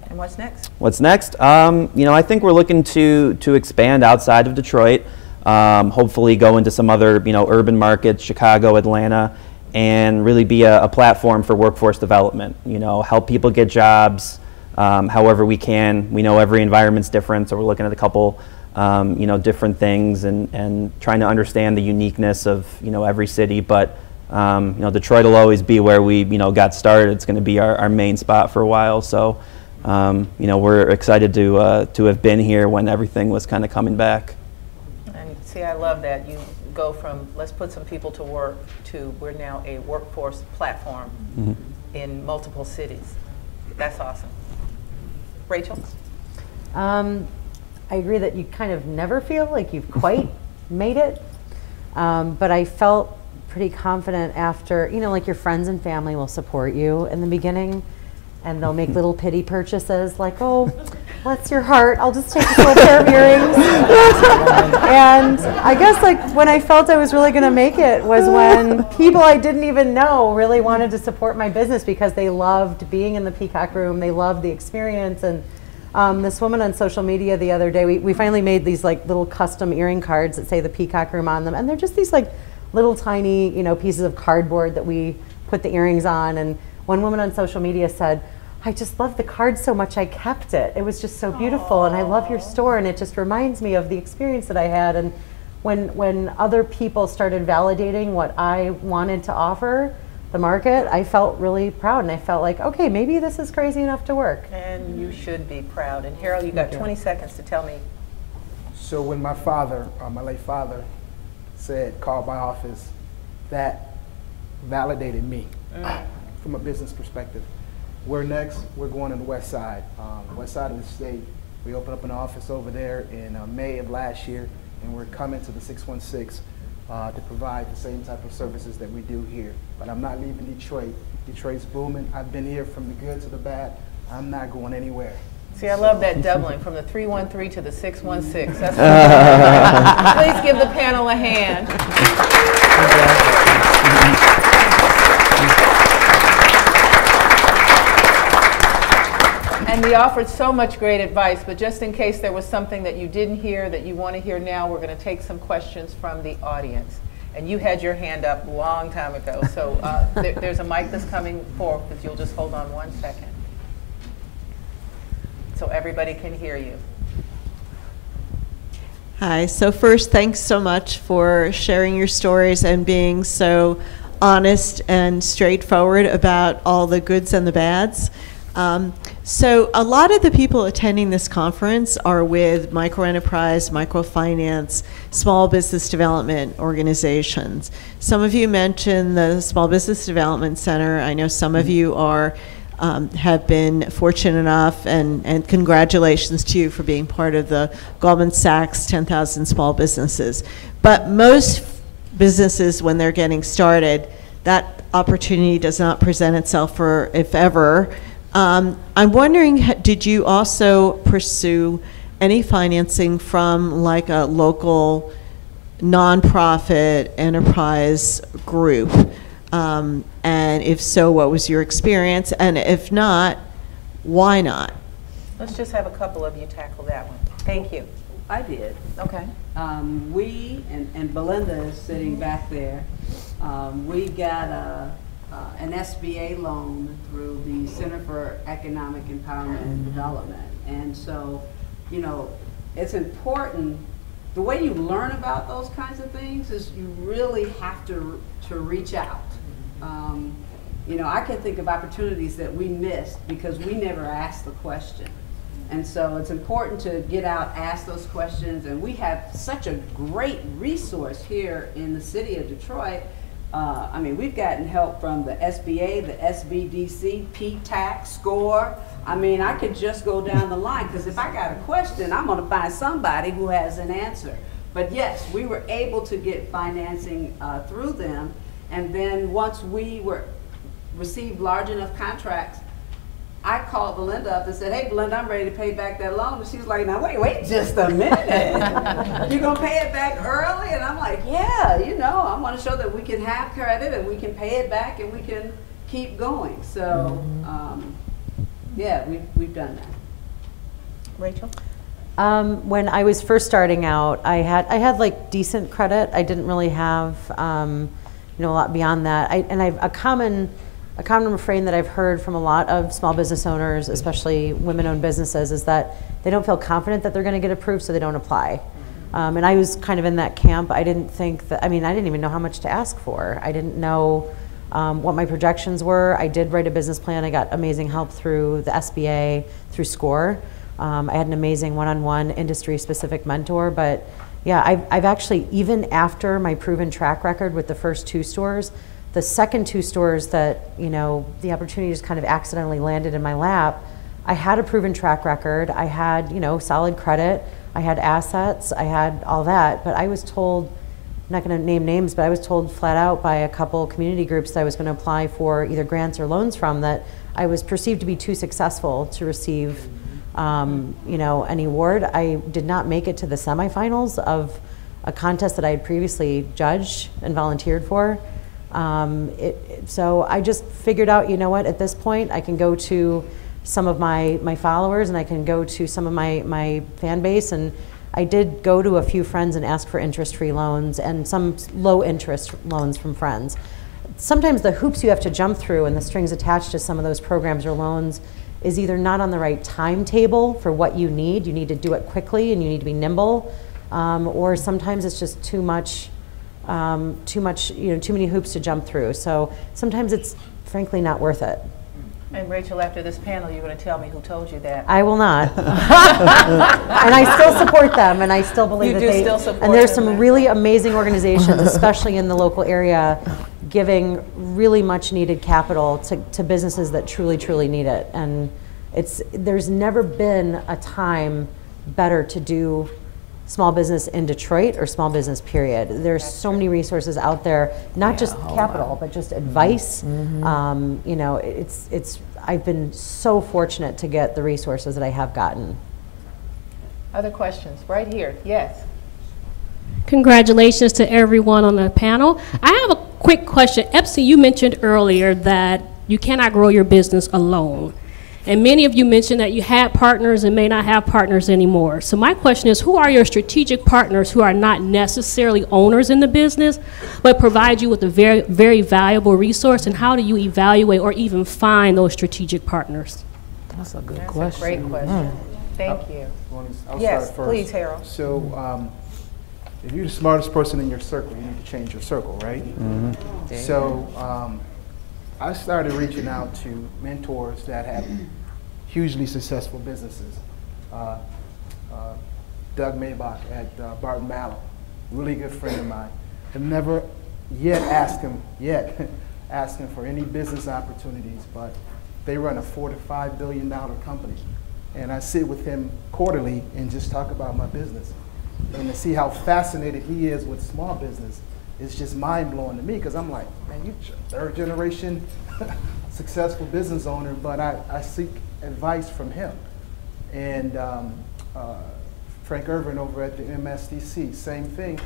And what's next? What's next? You know, I think we're looking to expand outside of Detroit. Hopefully, go into some other, you know, urban markets, Chicago, Atlanta, and really be a platform for workforce development. You know, help people get jobs, however we can. We know every environment's different, so we're looking at a couple. You know, different things, and trying to understand the uniqueness of, you know, every city. But you know, Detroit will always be where we, you know, got started. It's going to be our main spot for a while. So you know, we're excited to have been here when everything was kind of coming back. And see, I love that you go from let's put some people to work to we're now a workforce platform in multiple cities. That's awesome. Rachel? I agree that you kind of never feel like you've quite made it, but I felt pretty confident after, you know, like your friends and family will support you in the beginning, and they'll make little pity purchases like, oh, bless your heart, I'll just take a little pair of earrings. And I guess like when I felt I was really going to make it was when people I didn't even know really wanted to support my business because they loved being in the Peacock Room, they loved the experience. And this woman on social media the other day, we finally made these like little custom earring cards that say the Peacock Room on them, and they're just these like little tiny, you know, pieces of cardboard that we put the earrings on. And one woman on social media said, I just love the card so much I kept it. It was just so beautiful. Aww. And I love your store, and it just reminds me of the experience that I had. And when other people started validating what I wanted to offer the market, I felt really proud, and I felt like, okay, maybe this is crazy enough to work. And you should be proud. And Harold, you got 20 seconds to tell me. So when my father, my late father, called my office, that validated me from a business perspective. We're next, we're going to the west side of the state. We opened up an office over there in May of last year, and we're coming to the 616 to provide the same type of services that we do here. But I'm not leaving Detroit. Detroit's booming. I've been here from the good to the bad. I'm not going anywhere. See, I love that doubling from the 313 to the 616. That's Please give the panel a hand. And And we offered so much great advice, but just in case there was something that you didn't hear that you want to hear now, we're going to take some questions from the audience. And you had your hand up a long time ago, so there's a mic that's coming forward, if you'll just hold on 1 second. So everybody can hear you. Hi, so first, thanks so much for sharing your stories and being so honest and straightforward about all the goods and the bads. So a lot of the people attending this conference are with microenterprise, microfinance, small business development organizations. Some of you mentioned the Small Business Development Center. I know some of you are have been fortunate enough, and congratulations to you for being part of the Goldman Sachs 10,000 Small Businesses. But most businesses, when they're getting started, that opportunity does not present itself for, if ever. I'm wondering, did you also pursue any financing from like a local nonprofit enterprise group? And if so, what was your experience? And if not, why not? Let's just have a couple of you tackle that one. Thank you. I did. Okay. We, and Melinda is sitting back there, we got an SBA loan through the Center for Economic Empowerment and Development. And so, you know, it's important, the way you learn about those kinds of things is you really have to reach out. You know, I can think of opportunities that we missed because we never asked the question. And so it's important to get out, ask those questions, and we have such a great resource here in the city of Detroit. I mean, we've gotten help from the SBA, the SBDC, PTAC, SCORE. I mean, I could just go down the line, because if I got a question, I'm going to find somebody who has an answer. But yes, we were able to get financing through them, and then once we received large enough contracts, I called Melinda up and said, hey, Melinda, I'm ready to pay back that loan. And she was like, now, wait just a minute. You gonna pay it back early? And I'm like, yeah, you know, I want to show that we can have credit and we can pay it back and we can keep going. So, yeah, we've done that. Rachel? When I was first starting out, I had like decent credit. I didn't really have, you know, a lot beyond that. A common refrain that I've heard from a lot of small business owners, especially women-owned businesses, is that they don't feel confident that they're going to get approved, so they don't apply. And I was kind of in that camp. I didn't think that, I mean, I didn't even know how much to ask for. I didn't know what my projections were. I did write a business plan. I got amazing help through the SBA, through SCORE. I had an amazing one-on-one industry-specific mentor. But yeah, I've actually, even after my proven track record with the first 2 stores, the second 2 stores that, you know, the opportunity just kind of accidentally landed in my lap, I had a proven track record. I had, you know, solid credit. I had assets. I had all that. But I was told, I'm not going to name names, but I was told flat out by a couple community groups that I was going to apply for either grants or loans from, that I was perceived to be too successful to receive, you know, any award. I did not make it to the semifinals of a contest that I had previously judged and volunteered for. So I just figured out, you know what, at this point I can go to some of my followers and I can go to some of my fan base, and I did go to a few friends and ask for interest-free loans and some low interest loans from friends. Sometimes the hoops you have to jump through and the strings attached to some of those programs or loans is either not on the right timetable for what you need to do it quickly and you need to be nimble, or sometimes it's just too much, you know, too many hoops to jump through. So sometimes it's frankly not worth it. And Rachel, after this panel, you're going to tell me who told you that. I will not. And I still support them, and I still believe that they. Still support and there's them, some really amazing organizations, especially in the local area, giving really much needed capital to businesses that truly, truly need it. And there's never been a time better to do small business in Detroit or small business period. There's so many resources out there, not just capital, but just advice. You know, I've been so fortunate to get the resources that I have gotten. Other questions? Right here, yes. Congratulations to everyone on the panel. I have a quick question. Epsi, you mentioned earlier that you cannot grow your business alone. And many of you mentioned that you had partners and may not have partners anymore. So my question is, who are your strategic partners who are not necessarily owners in the business, but provide you with a very, very valuable resource, and how do you evaluate or even find those strategic partners? That's a good That's question. a great question. Thank you. I'll Yes, start first. please, Harold. So, if you're the smartest person in your circle, you need to change your circle, right? So, I started reaching out to mentors that have hugely successful businesses. Doug Maybach at Barton Mallow, really good friend of mine. Have never yet asked him for any business opportunities, but they run a $4 to $5 billion company. And I sit with him quarterly and just talk about my business. And to see how fascinated he is with small business is just mind-blowing to me, because I'm like, man, you're third generation successful business owner, but I seek advice from him. And Frank Irvin over at the MSDC, same thing.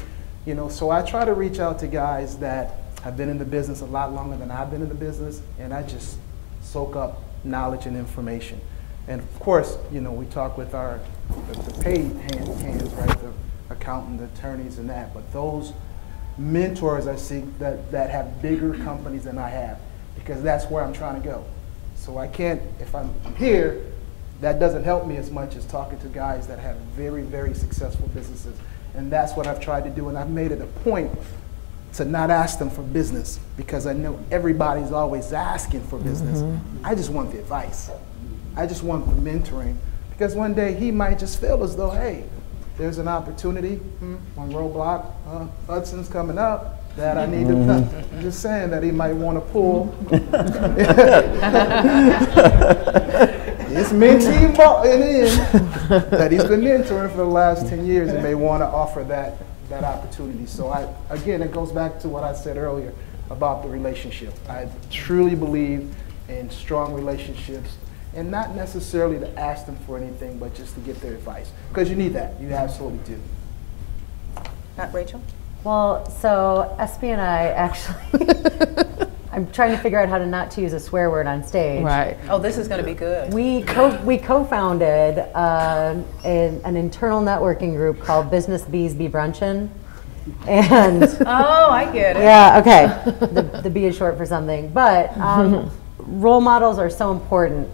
You know, so I try to reach out to guys that have been in the business a lot longer than I've been in the business, and I just soak up knowledge and information. And of course, you know, we talk with the paid hands, right, the accountant, the attorneys and that, but those mentors I seek that have bigger companies than I have, because that's where I'm trying to go. So I can't, if I'm here, that doesn't help me as much as talking to guys that have very, very successful businesses. And that's what I've tried to do, and I've made it a point to not ask them for business, because I know everybody's always asking for business. I just want the advice. I just want the mentoring, because one day he might just feel as though, hey, there's an opportunity on Roadblock, Hudson's coming up, that I need to, I'm just saying that he might want to pull. It's mentee in that he's been mentoring for the last 10 years and may want to offer that opportunity. So again, it goes back to what I said earlier about the relationship. I truly believe in strong relationships, and not necessarily to ask them for anything, but just to get their advice, because you need that. You absolutely do. Not Rachel? Well, so SB and I actually, I'm trying to figure out how not to use a swear word on stage. Right. Oh, this is going to be good. We co-founded an internal networking group called Business Bees Be Brunchin'. And oh, I get it. Yeah, okay. The B is short for something. But role models are so important.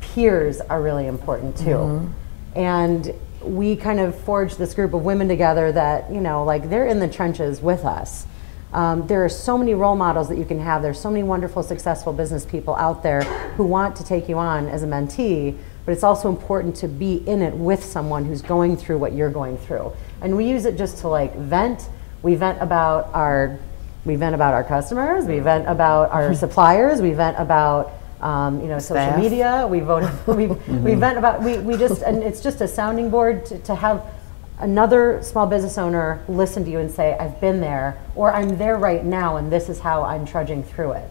Peers are really important too. And we kind of forged this group of women together that, you know, like they're in the trenches with us. There are so many role models that you can have. There's so many wonderful, successful business people out there who want to take you on as a mentee, but it's also important to be in it with someone who's going through what you're going through. And we use it just to like vent. We vent about our customers. We vent about our suppliers. We vent about social media. We vent about, we just, and it's just a sounding board to have another small business owner listen to you and say, I've been there, or I'm there right now, and this is how I'm trudging through it.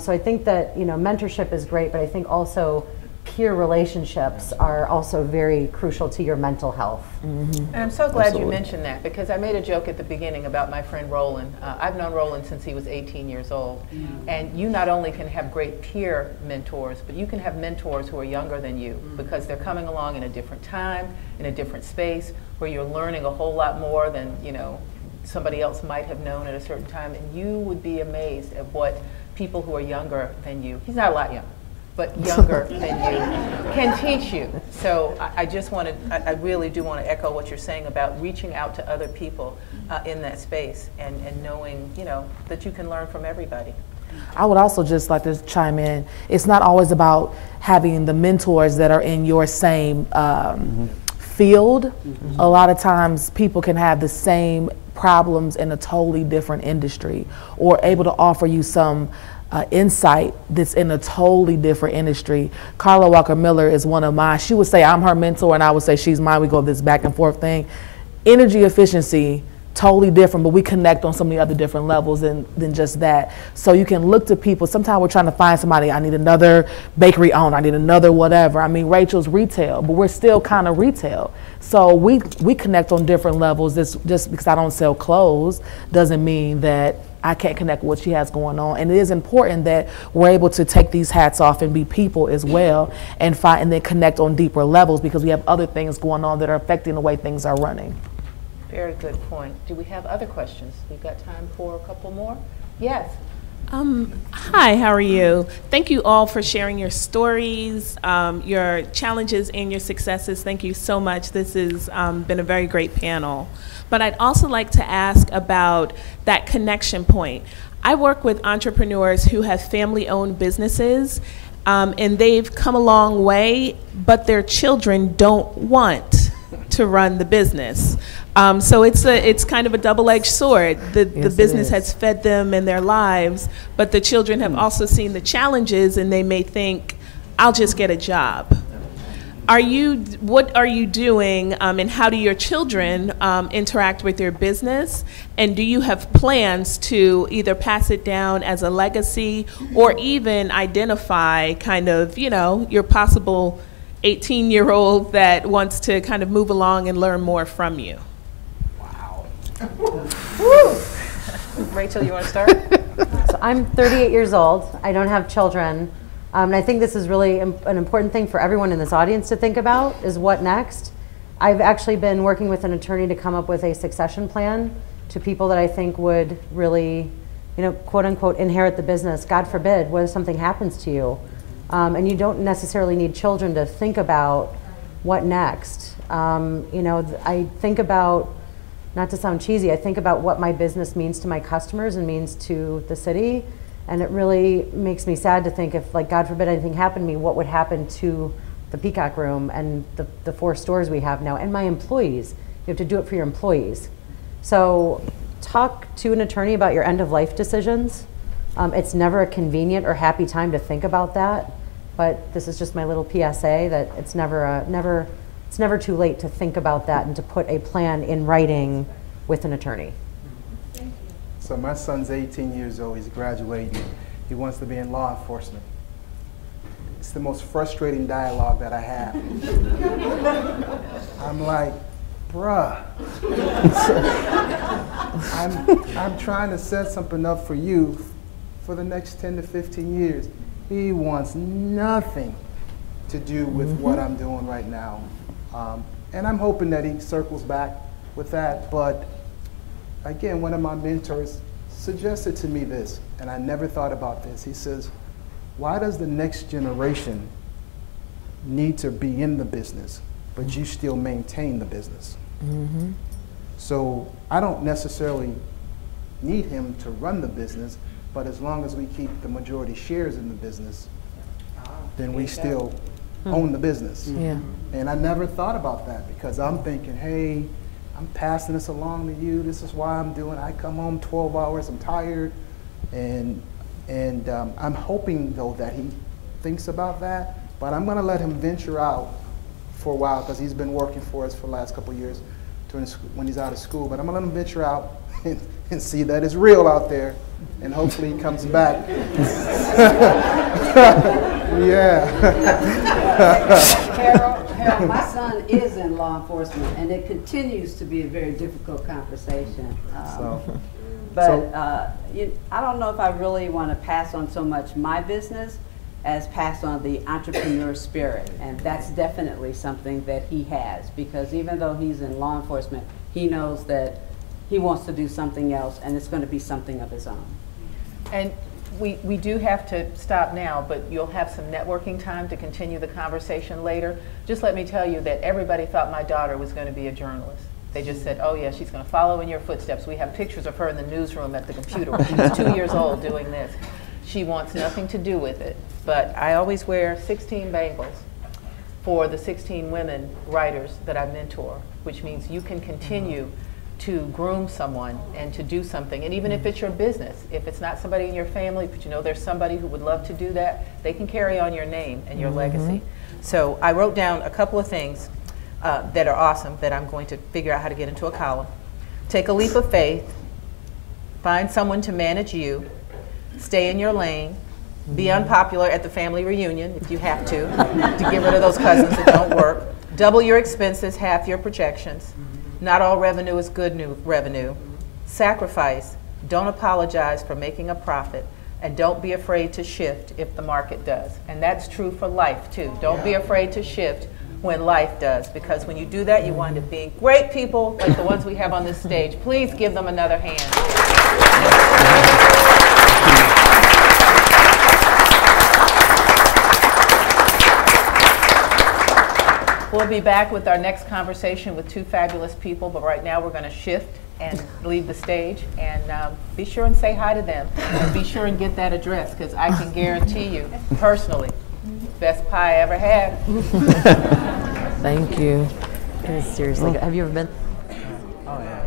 So I think that, you know, mentorship is great, but I think also peer relationships are also very crucial to your mental health. And I'm so glad you mentioned that, because I made a joke at the beginning about my friend Roland. I've known Roland since he was 18 years old. And you not only can have great peer mentors, but you can have mentors who are younger than you, because they're coming along in a different time, in a different space, where you're learning a whole lot more than, you know, somebody else might have known at a certain time. And you would be amazed at what people who are younger than you, he's not a lot younger, but younger than you, can teach you. So I just wanted, I really do want to echo what you're saying about reaching out to other people in that space and knowing, you know, that you can learn from everybody. I would also just like to chime in. It's not always about having the mentors that are in your same field. A lot of times people can have the same problems in a totally different industry, or able to offer you some insight that's in a totally different industry. Carla Walker Miller is one of mine. She would say I'm her mentor and I would say she's mine. We go this back and forth thing. Energy efficiency, totally different, but we connect on so many other different levels than just that. So you can look to people. Sometimes we're trying to find somebody, I need another bakery owner, I need another whatever. I mean, Rachel's retail, but we're still kind of retail. So we connect on different levels. Just because I don't sell clothes doesn't mean that I can't connect with what she has going on. And it is important that we're able to take these hats off and be people as well, and then connect on deeper levels, because we have other things going on that are affecting the way things are running. Very good point. Do we have other questions? We've got time for a couple more. Yes. Hi, how are you? Thank you all for sharing your stories, your challenges and your successes. Thank you so much. This has been a very great panel. But I'd also like to ask about that connection point. I work with entrepreneurs who have family-owned businesses, and they've come a long way, but their children don't want to run the business. So it's kind of a double-edged sword. The business has fed them in their lives, but the children have also seen the challenges, and they may think, I'll just get a job. What are you doing, and how do your children interact with your business? And do you have plans to either pass it down as a legacy, or even identify kind of, your possible 18-year-old that wants to kind of move along and learn more from you? Woo. Rachel, you want to start? So I'm 38 years old. I don't have children. And I think this is really an important thing for everyone in this audience to think about, is what next. I've actually been working with an attorney to come up with a succession plan to people that I think would really, quote unquote, inherit the business. God forbid, what if something happens to you? And you don't necessarily need children to think about what next. I think about, not to sound cheesy, I think about what my business means to my customers and means to the city. And it really makes me sad to think, if, like, God forbid anything happened to me, what would happen to the Peacock Room and the 4 stores we have now, and my employees. You have to do it for your employees. So talk to an attorney about your end-of-life decisions. It's never a convenient or happy time to think about that, but this is just my little PSA that it's never too late to think about that and to put a plan in writing with an attorney. So my son's 18 years old. He's graduating. He wants to be in law enforcement. It's the most frustrating dialogue that I have. I'm like, bruh, I'm trying to set something up for you for the next 10 to 15 years. He wants nothing to do with what I'm doing right now. And I'm hoping that he circles back with that. But again, one of my mentors suggested to me this, and I never thought about this. He says, why does the next generation need to be in the business, but you still maintain the business? So I don't necessarily need him to run the business, but as long as we keep the majority shares in the business, then we still own the business. And I never thought about that, because I'm thinking, hey, I'm passing this along to you. This is why I'm doing it. I come home 12 hours, I'm tired. And I'm hoping, though, that he thinks about that. But I'm going to let him venture out for a while, because he's been working for us for the last couple of years when he's out of school. But I'm going to let him venture out and see that it's real out there. And hopefully he comes back. Harold, my son is in law enforcement, and it continues to be a very difficult conversation. I don't know if I really want to pass on so much my business as pass on the entrepreneur spirit, and that's definitely something that he has, because even though he's in law enforcement, he knows that he wants to do something else, and it's going to be something of his own. And we do have to stop now, but you'll have some networking time to continue the conversation later. Just let me tell you that everybody thought my daughter was going to be a journalist. They just said, oh yeah, she's going to follow in your footsteps. We have pictures of her in the newsroom at the computer when she was 2 years old doing this. She wants nothing to do with it. But I always wear 16 bangles for the 16 women writers that I mentor, which means you can continue to groom someone and to do something. And even if it's your business, if it's not somebody in your family, but you know there's somebody who would love to do that, they can carry on your name and your legacy. So I wrote down a couple of things that are awesome that I'm going to figure out how to get into a column. Take a leap of faith, find someone to manage you, stay in your lane, be unpopular at the family reunion if you have to get rid of those cousins that don't work, double your expenses, half your projections. Not all revenue is good new revenue. Sacrifice, Don't apologize for making a profit, and don't be afraid to shift if the market does. And that's true for life too. Don't be afraid to shift when life does, because when you do that, you wind up being great people like the ones we have on this stage. Please give them another hand. We'll be back with our next conversation with two fabulous people, but right now we're going to shift and leave the stage, and be sure and say hi to them, and be sure and get that address, because I can guarantee you, personally, best pie I ever had. Thank you. It is seriously good. Have you ever been? Oh, yeah.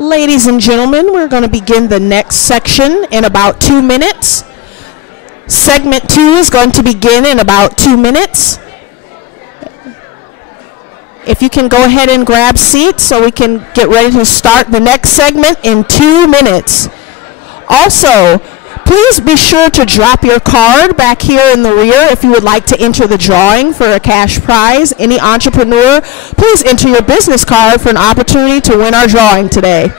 Ladies and gentlemen, we're going to begin the next section in about 2 minutes. Segment 2 is going to begin in about 2 minutes. If you can go ahead and grab seats so we can get ready to start the next segment in 2 minutes. Also, Please be sure to drop your card back here in the rear if you would like to enter the drawing for a cash prize. Any entrepreneur, please enter your business card for an opportunity to win our drawing today. I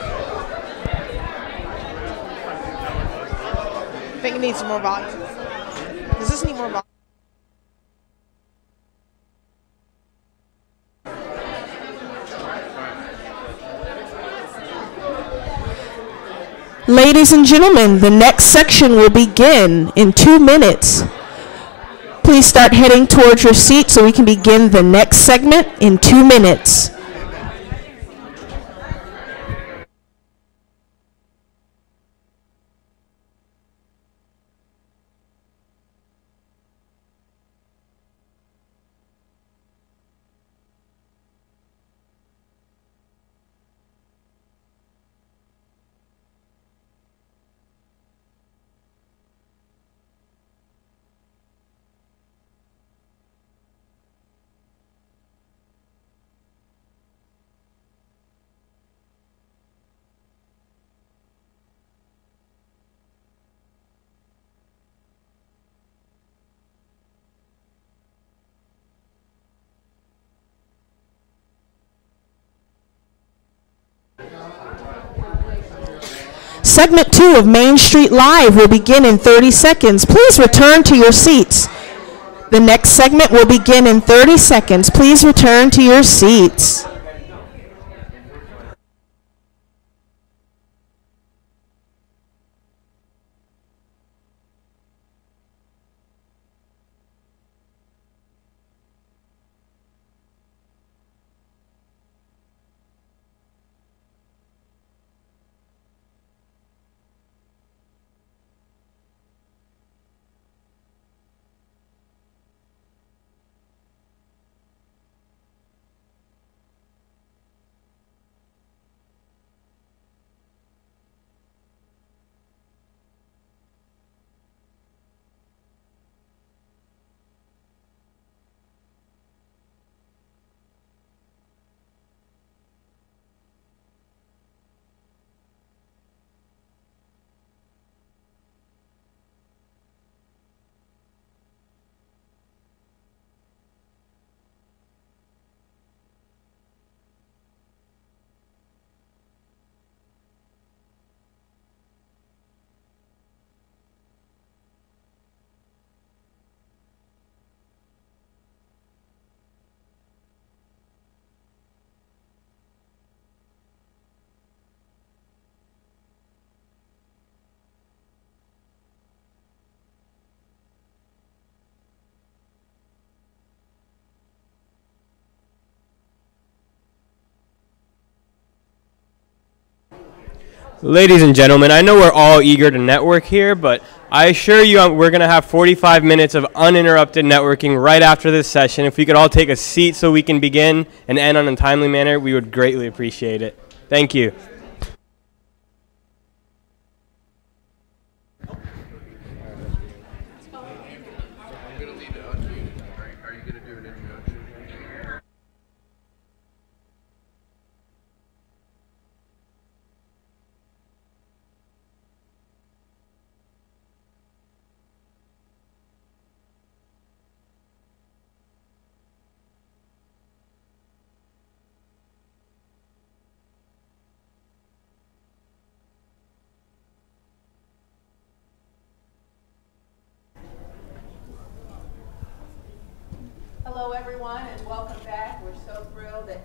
think it needs more volume. Does this need more volume? Ladies and gentlemen, the next section will begin in 2 minutes. Please start heading towards your seat so we can begin the next segment in 2 minutes. Segment 2 of Main Street Live will begin in 30 seconds. Please return to your seats. The next segment will begin in 30 seconds. Please return to your seats. Ladies and gentlemen, I know we're all eager to network here, but I assure you we're going to have 45 minutes of uninterrupted networking right after this session. If we could all take a seat so we can begin and end on a timely manner, we would greatly appreciate it. Thank you. Hello, everyone, and welcome back. We're so thrilled that,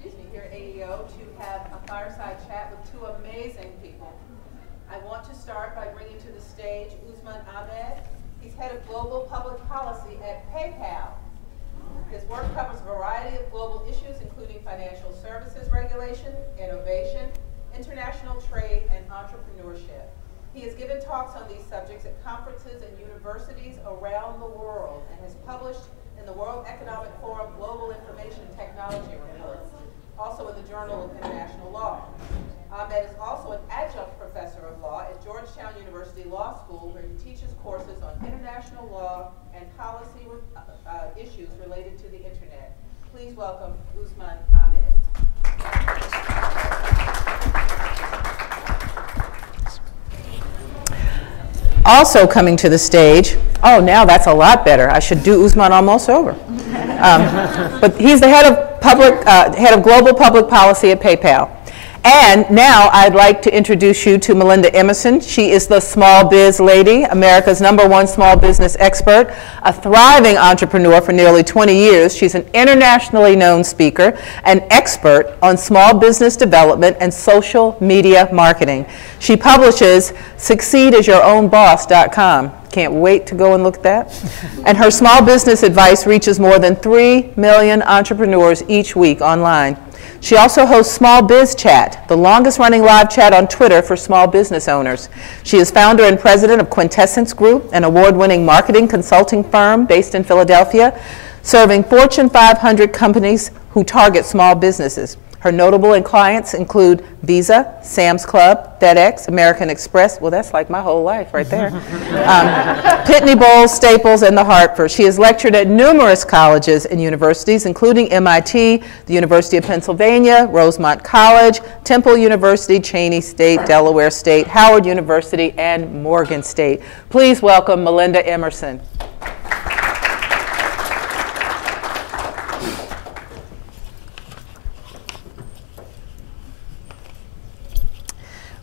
here at AEO to have a fireside chat with two amazing people. I want to start by bringing to the stage Usman Ahmed. He's head of global public policy at PayPal. His work covers a variety of global issues, including financial services regulation, innovation, international trade, and entrepreneurship. He has given talks on these subjects at conferences and universities around the world and has published in the World Economic Forum Global Information and Technology Report, also in the Journal of International Law. Ahmed is also an adjunct professor of law at Georgetown University Law School, where he teaches courses on international law and policy with issues related to the internet. Please welcome Usman Ahmed. Also coming to the stage, oh, now that's a lot better. I should do Usman almost over. But he's the head of global public policy at PayPal. And now I'd like to introduce you to Melinda Emerson. She is the small biz lady, America's #1 small business expert, a thriving entrepreneur for nearly 20 years. She's an internationally known speaker, an expert on small business development and social media marketing. She publishes succeedasYourOwnBoss.com. Can't wait to go and look at that. And her small business advice reaches more than 3 million entrepreneurs each week online. She also hosts Small Biz Chat, the longest running live chat on Twitter for small business owners. She is founder and president of Quintessence Group, an award-winning marketing consulting firm based in Philadelphia, serving Fortune 500 companies who target small businesses. Her notable clients include Visa, Sam's Club, FedEx, American Express. Well, that's like my whole life right there. Pitney Bowes, Staples, and the Hartford. She has lectured at numerous colleges and universities, including MIT, the University of Pennsylvania, Rosemont College, Temple University, Cheyney State, Delaware State, Howard University, and Morgan State. Please welcome Melinda Emerson.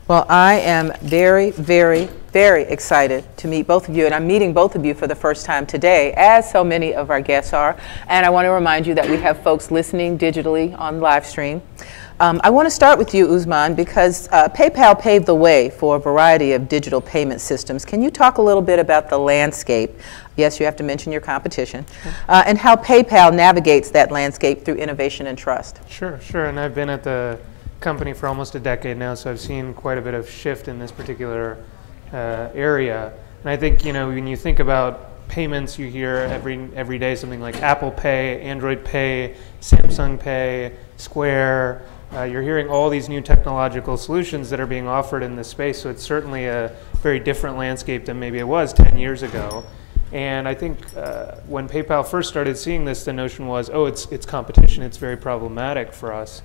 Well, I am very, very, very excited to meet both of you, and I'm meeting both of you for the first time today, as so many of our guests are. And I want to remind you that we have folks listening digitally on live stream. I want to start with you, Usman, because PayPal paved the way for a variety of digital payment systems. Can you talk a little bit about the landscape? Yes, you have to mention your competition, and how PayPal navigates that landscape through innovation and trust. Sure. And I've been at the company for almost a decade now, so I've seen quite a bit of shift in this particular area. And I think, when you think about payments, you hear every day something like Apple Pay, Android Pay, Samsung Pay, Square. You're hearing all these new technological solutions that are being offered in this space, so it's certainly a very different landscape than maybe it was 10 years ago. And I think when PayPal first started seeing this, the notion was, oh, it's competition, it's very problematic for us.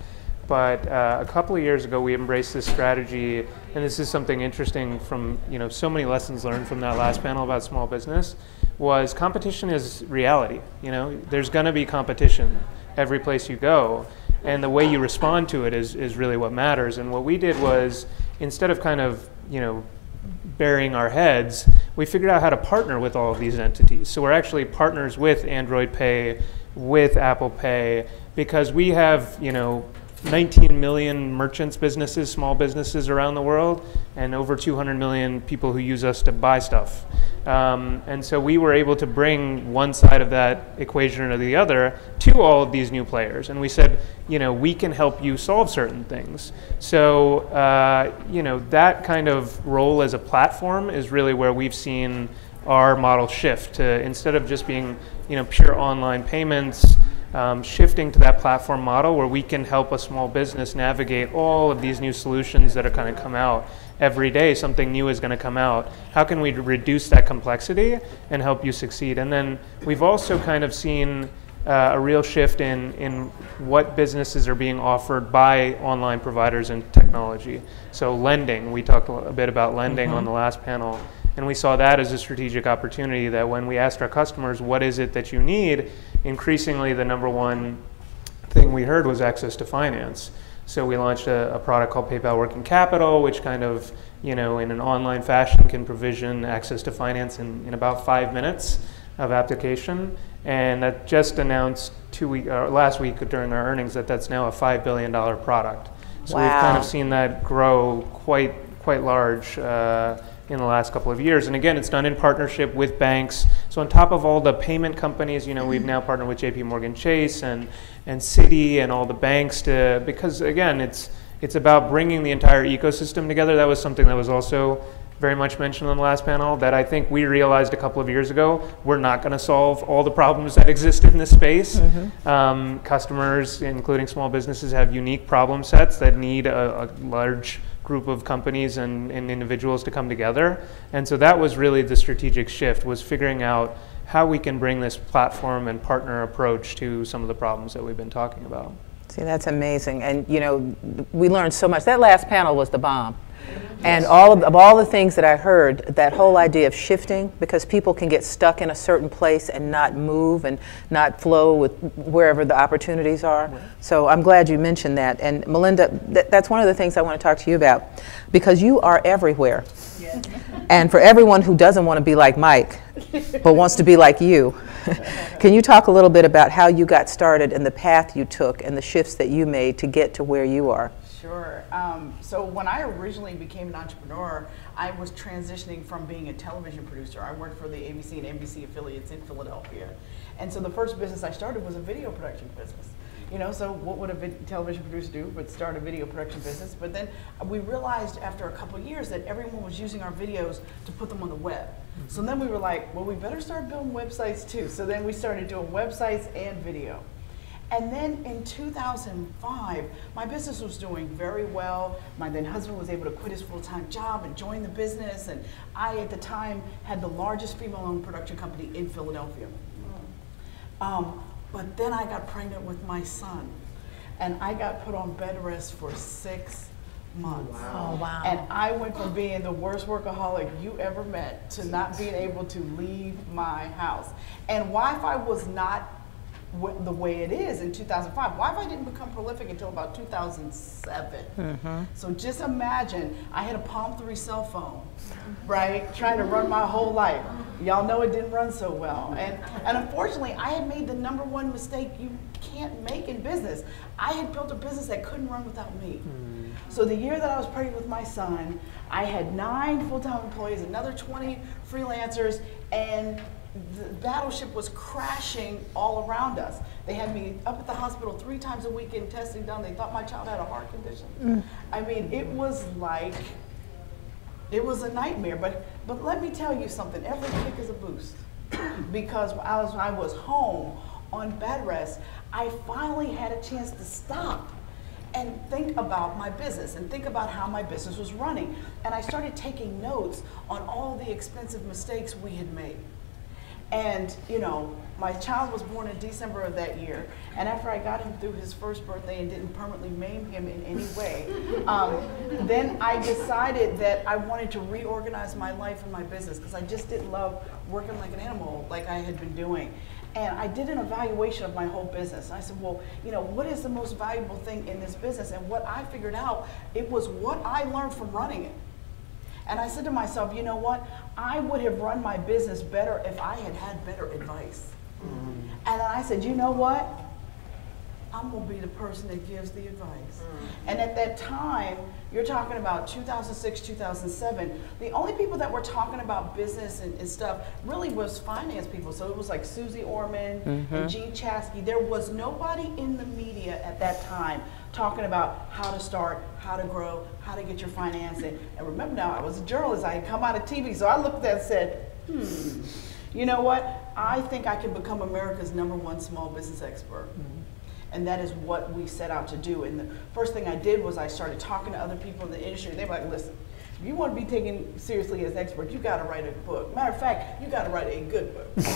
But a couple of years ago, we embraced this strategy, and this is something interesting from, so many lessons learned from that last panel about small business, was competition is reality. There's going to be competition every place you go, and the way you respond to it is really what matters. And what we did was, instead of kind of, burying our heads, we figured out how to partner with all of these entities. So we're actually partners with Android Pay, with Apple Pay, because we have, 19 million merchants, businesses, small businesses around the world, and over 200 million people who use us to buy stuff. And so we were able to bring one side of that equation or the other to all of these new players. And we said, we can help you solve certain things. So, that kind of role as a platform is really where we've seen our model shift to, instead of just being, pure online payments, shifting to that platform model where we can help a small business navigate all of these new solutions that are going to come out. Every day something new is going to come out. How can we reduce that complexity and help you succeed? And then we've also kind of seen a real shift in what businesses are being offered by online providers and technology. So lending, we talked a bit about lending on the last panel, and we saw that as a strategic opportunity that when we asked our customers, what is it that you need? Increasingly, the #1 thing we heard was access to finance. So we launched a product called PayPal Working Capital, which kind of, in an online fashion can provision access to finance in about 5 minutes of application. And that just announced last week during our earnings that's now a $5 billion product. So we've kind of seen that grow quite large in the last couple of years. And again, it's done in partnership with banks. So on top of all the payment companies, we've now partnered with JP Chase and Citi and all the banks because again, it's about bringing the entire ecosystem together. That was something that was also very much mentioned on the last panel, that I think we realized a couple of years ago, we're not going to solve all the problems that exist in this space. Customers, including small businesses, have unique problem sets that need a large group of companies and individuals to come together. And so that was really the strategic shift, was figuring out how we can bring this platform and partner approach to some of the problems that we've been talking about. See, that's amazing. And we learned so much. That last panel was the bomb. And all the things that I heard, that whole idea of shifting, because people can get stuck in a certain place and not move and not flow with wherever the opportunities are. Right. So I'm glad you mentioned that. And Melinda, that's one of the things I want to talk to you about, because you are everywhere. Yeah. And for everyone who doesn't want to be like Mike, but wants to be like you, can you talk a little bit about how you got started and the path you took and the shifts that you made to get to where you are? Sure. So when I originally became an entrepreneur, I was transitioning from being a television producer. I worked for the ABC and NBC affiliates in Philadelphia. And so the first business I started was a video production business. You know, so what would a television producer do but start a video production business? But then we realized after a couple of years that everyone was using our videos to put them on the web. So then we were like, well, we better start building websites too. So then we started doing websites and video. And then in 2005, my business was doing very well. My then husband was able to quit his full-time job and join the business. And I, at the time, had the largest female-owned production company in Philadelphia. But then I got pregnant with my son. And I got put on bed rest for 6 months. Wow. Oh, wow. And I went from being the worst workaholic you ever met to not being able to leave my house. And Wi-Fi was not the way it is in 2005. Wi-Fi didn't become prolific until about 2007. So just imagine, I had a Palm 3 cell phone, right? Trying to run my whole life. Y'all know it didn't run so well. And unfortunately, I had made the #1 mistake you can't make in business. I had built a business that couldn't run without me. So the year that I was pregnant with my son, I had 9 full-time employees, another 20 freelancers, and the battleship was crashing all around us. They had me up at the hospital 3 times a week getting testing done. They thought my child had a heart condition. I mean, it was like, it was a nightmare. But let me tell you something, every kick is a boost. Because as I was home on bed rest, I finally had a chance to stop and think about my business and think about how my business was running. And I started taking notes on all the expensive mistakes we had made. And, you know, my child was born in December of that year. And after I got him through his first birthday and didn't permanently maim him in any way, then I decided that I wanted to reorganize my life and my business because I just didn't love working like an animal like I had been doing. And I did an evaluation of my whole business. I said, well, you know, what is the most valuable thing in this business? And what I figured out, it was what I learned from running it. And I said to myself, you know what? I would have run my business better if I had had better advice. And then I said, you know what? I'm going to be the person that gives the advice. And at that time, you're talking about 2006, 2007, the only people that were talking about business and stuff really was finance people. So it was like Susie Orman and Gene Chaskey. There was nobody in the media at that time talking about how to start, how to grow, how to get your financing. And remember now, I was a journalist. I had come out of TV. So I looked at that and said, you know what? I think I can become America's #1 small business expert. And that is what we set out to do. And the first thing I did was I started talking to other people in the industry. They were like, listen, if you want to be taken seriously as an expert, you got to write a book. Matter of fact, you got to write a good book.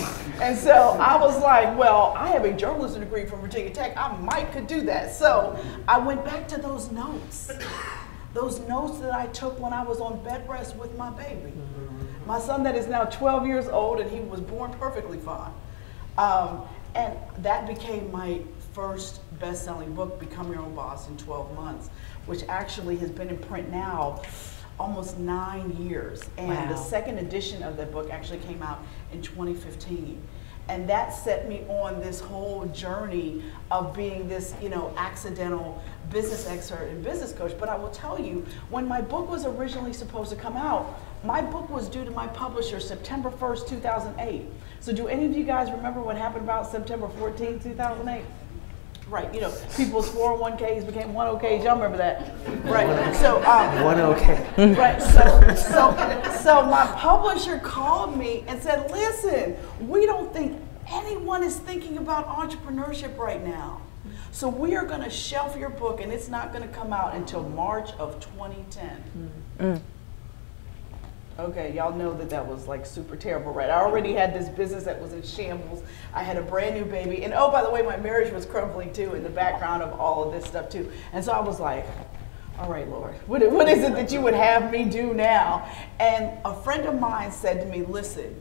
And so I was like, well, I have a journalism degree from Virginia Tech. I might could do that. So I went back to those notes that I took when I was on bed rest with my baby. My son that is now 12 years old, and he was born perfectly fine. And that became my first best-selling book, Become Your Own Boss in 12 Months, which actually has been in print now almost 9 years. And the second edition of that book actually came out in 2015. And that set me on this whole journey of being this, you know, accidental business expert and business coach. But I will tell you, when my book was originally supposed to come out, my book was due to my publisher September 1st, 2008. So do any of you guys remember what happened about September 14th, 2008? Right, you know, people's 401ks became 1OK. Y'all remember that, right? So 1OK. Right. So my publisher called me and said, "Listen, we don't think anyone is thinking about entrepreneurship right now. So we are going to shelf your book, and it's not going to come out until March of 2010." Okay, y'all know that was like super terrible, right? I already had this business that was in shambles. I had a brand new baby. And oh, by the way, my marriage was crumbling too in the background of all of this stuff too. And so I was like, all right, Lord, what is it that you would have me do now? And a friend of mine said to me, listen,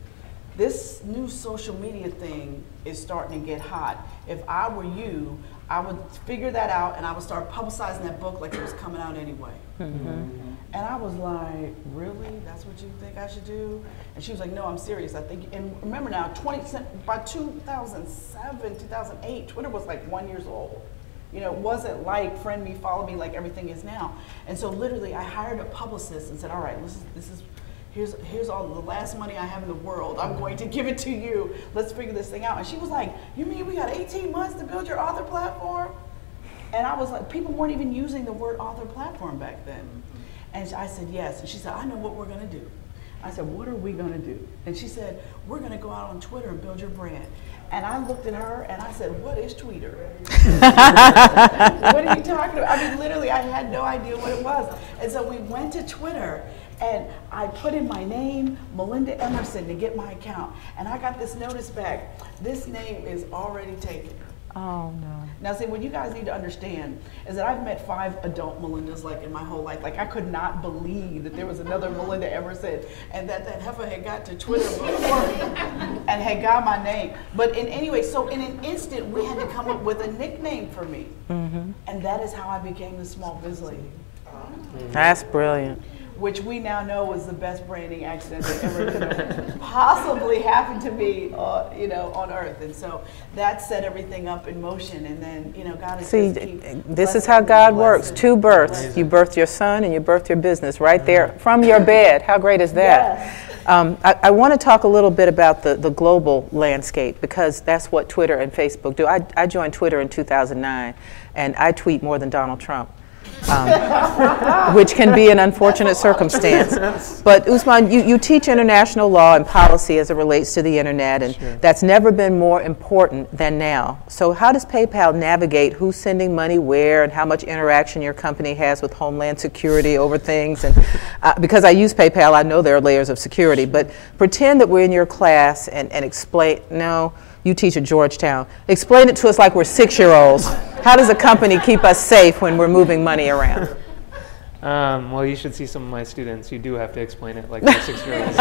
this new social media thing is starting to get hot. If I were you, I would figure that out and I would start publicizing that book like it was coming out anyway. And I was like, really? That's what you think I should do? And she was like, no, I'm serious. I think, and remember now, by 2007, 2008, Twitter was like 1 year old. You know, it wasn't like friend me, follow me like everything is now. And so literally I hired a publicist and said, all right, here's all the last money I have in the world. I'm going to give it to you. Let's figure this thing out. And she was like, you mean we got 18 months to build your author platform? And I was like, people weren't even using the word author platform back then. And I said, yes. And she said, I know what we're gonna do. I said, what are we gonna do? And she said, we're gonna go out on Twitter and build your brand. And I looked at her and I said, what is Twitter? What are you talking about? I mean, literally, I had no idea what it was. And so we went to Twitter and I put in my name, Melinda Emerson, to get my account. And I got this notice back. This name is already taken. Oh, no. Now, see, what you guys need to understand is that I've met 5 adult Melindas, like, in my whole life. Like, I could not believe that there was another Melinda Emerson and that heifer had got to Twitter before me and had got my name. But anyway, so in an instant, we had to come up with a nickname for me. And that is how I became the Small Biz Lady. That's brilliant. Which we now know was the best branding accident that ever could have possibly happened to me, you know, on Earth. And so that set everything up in motion. And then, you know, God is this is how God works. 2 births. You birthed your son and you birthed your business right there from your bed. How great is that? Yes. I want to talk a little bit about the global landscape, because that's what Twitter and Facebook do. I joined Twitter in 2009, and I tweet more than Donald Trump. Which can be an unfortunate circumstance. But Usman, you teach international law and policy as it relates to the internet, and that's never been more important than now. So how does PayPal navigate who's sending money where and how much interaction your company has with Homeland Security over things? And because I use PayPal, I know there are layers of security, but pretend that we're in your class and explain, no, you teach at Georgetown. Explain it to us like we're 6-year-olds. How does a company keep us safe when we're moving money around? Well, you should see some of my students. You do have to explain it like they're 6-year-olds.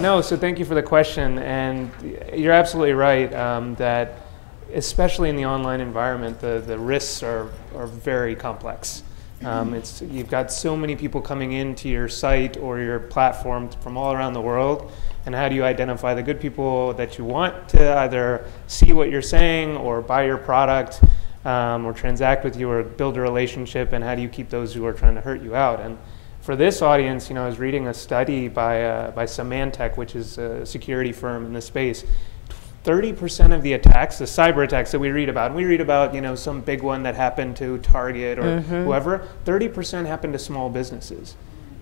No, so thank you for the question. And you're absolutely right that especially in the online environment, the risks are very complex. You've got so many people coming into your site or your platform from all around the world. And how do you identify the good people that you want to either see what you're saying or buy your product or transact with you or build a relationship, and how do you keep those who are trying to hurt you out? And for this audience, you know, I was reading a study by Symantec, which is a security firm in this space. 30% of the attacks, the cyber attacks that we read about, and we read about, you know, some big one that happened to Target or whoever, 30% happened to small businesses.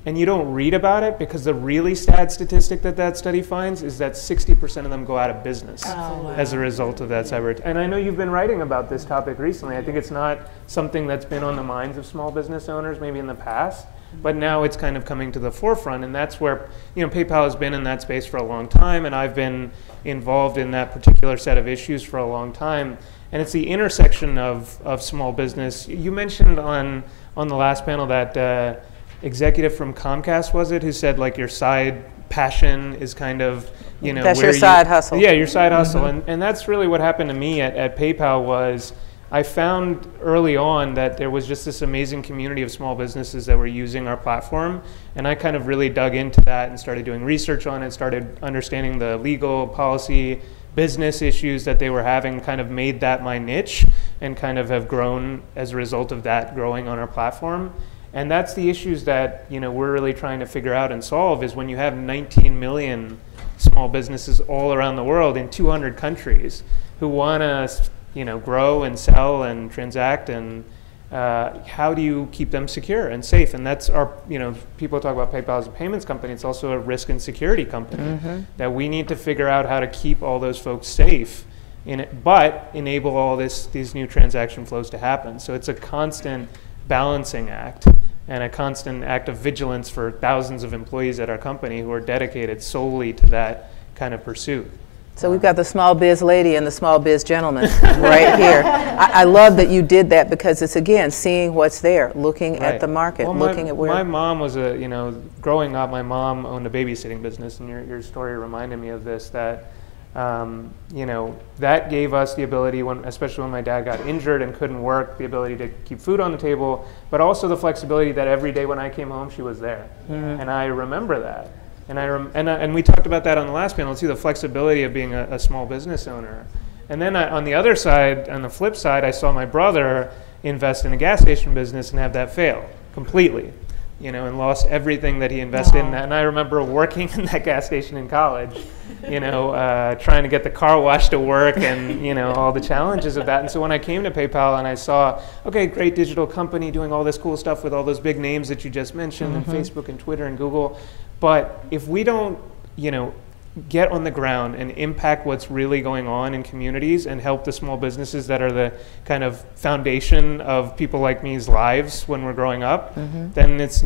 And you don't read about it because the really sad statistic that study finds is that 60% of them go out of business as a result of that cyber attack. And I know you've been writing about this topic recently. I think it's not something that's been on the minds of small business owners maybe in the past, but now it's kind of coming to the forefront. And that's where, you know, PayPal has been in that space for a long time, and I've been involved in that particular set of issues for a long time. And it's the intersection of small business. You mentioned on the last panel that executive from Comcast, was it, who said like your side passion is kind of, you know, that's your side hustle. Yeah, your side hustle. And that's really what happened to me at PayPal. Was I found early on that there was just this amazing community of small businesses that were using our platform, and I kind of really dug into that and started doing research on it, started understanding the legal, policy, business issues that they were having, kind of made that my niche, and kind of have grown as a result of that growing on our platform. And that's the issues that, you know, we're really trying to figure out and solve, is when you have 19 million small businesses all around the world in 200 countries who want to, you know, grow and sell and transact, and how do you keep them secure and safe? And that's our, you know, people talk about PayPal as a payments company. It's also a risk and security company that we need to figure out how to keep all those folks safe in it, but enable all these new transaction flows to happen. So it's a constant balancing act and a constant act of vigilance for thousands of employees at our company who are dedicated solely to that kind of pursuit. So we've got the small biz lady and the small biz gentleman right here. I love that you did that because it's, again, seeing what's there, looking at the market, well, looking at where. My mom was growing up, my mom owned a babysitting business, and your story reminded me of this, that, that gave us the ability, especially when my dad got injured and couldn't work, the ability to keep food on the table, but also the flexibility that every day when I came home, she was there. Mm-hmm. And I remember that. And we talked about that on the last panel too, the flexibility of being a small business owner. And then on the other side, on the flip side, I saw my brother invest in a gas station business and have that fail completely, and lost everything that he invested in that. And I remember working in that gas station in college, trying to get the car wash to work and, all the challenges of that. And so when I came to PayPal and I saw, okay, great digital company doing all this cool stuff with all those big names that you just mentioned, and Facebook and Twitter and Google. But if we don't, get on the ground and impact what's really going on in communities and help the small businesses that are the kind of foundation of people like me's lives when we're growing up, then it's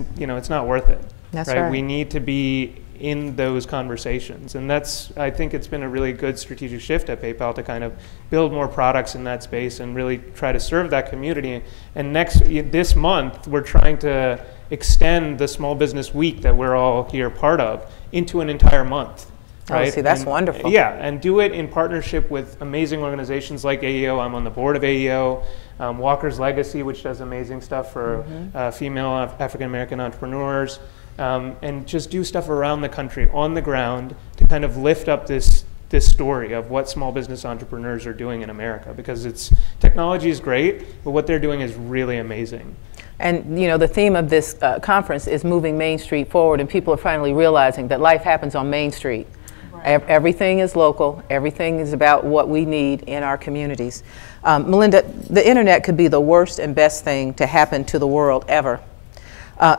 not worth it. That's right. We need to be in those conversations, and I think it's been a really good strategic shift at PayPal to kind of build more products in that space and really try to serve that community. And this month we're trying to extend the Small Business Week that we're all here part of into an entire month. Right? Oh, see, that's wonderful. Yeah, and do it in partnership with amazing organizations like AEO. I'm on the board of AEO, Walker's Legacy, which does amazing stuff for female African-American entrepreneurs, and just do stuff around the country, on the ground, to kind of lift up this story of what small business entrepreneurs are doing in America, because technology is great, but what they're doing is really amazing. And the theme of this conference is moving Main Street forward, and people are finally realizing that life happens on Main Street. Right. Everything is local. Everything is about what we need in our communities. Melinda, the internet could be the worst and best thing to happen to the world ever.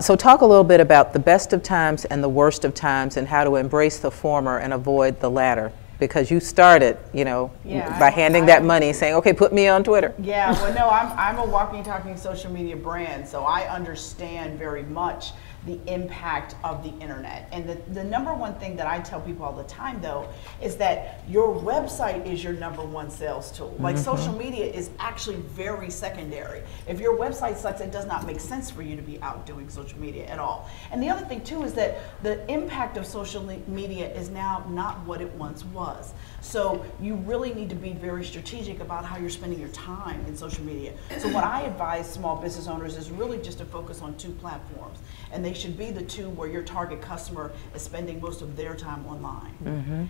So talk a little bit about the best of times and the worst of times, and how to embrace the former and avoid the latter. Because you started, by handing that money, saying, okay, put me on Twitter. Yeah, well, no, I'm a walking, talking social media brand, so I understand very much the impact of the internet. And the number one thing that I tell people all the time, though, is that your website is your number one sales tool. Like, social media is actually very secondary. If your website sucks, it does not make sense for you to be out doing social media at all. And the other thing, too, is that the impact of social media is now not what it once was. So you really need to be very strategic about how you're spending your time in social media. So what I advise small business owners is really just to focus on 2 platforms. And they should be the 2 where your target customer is spending most of their time online.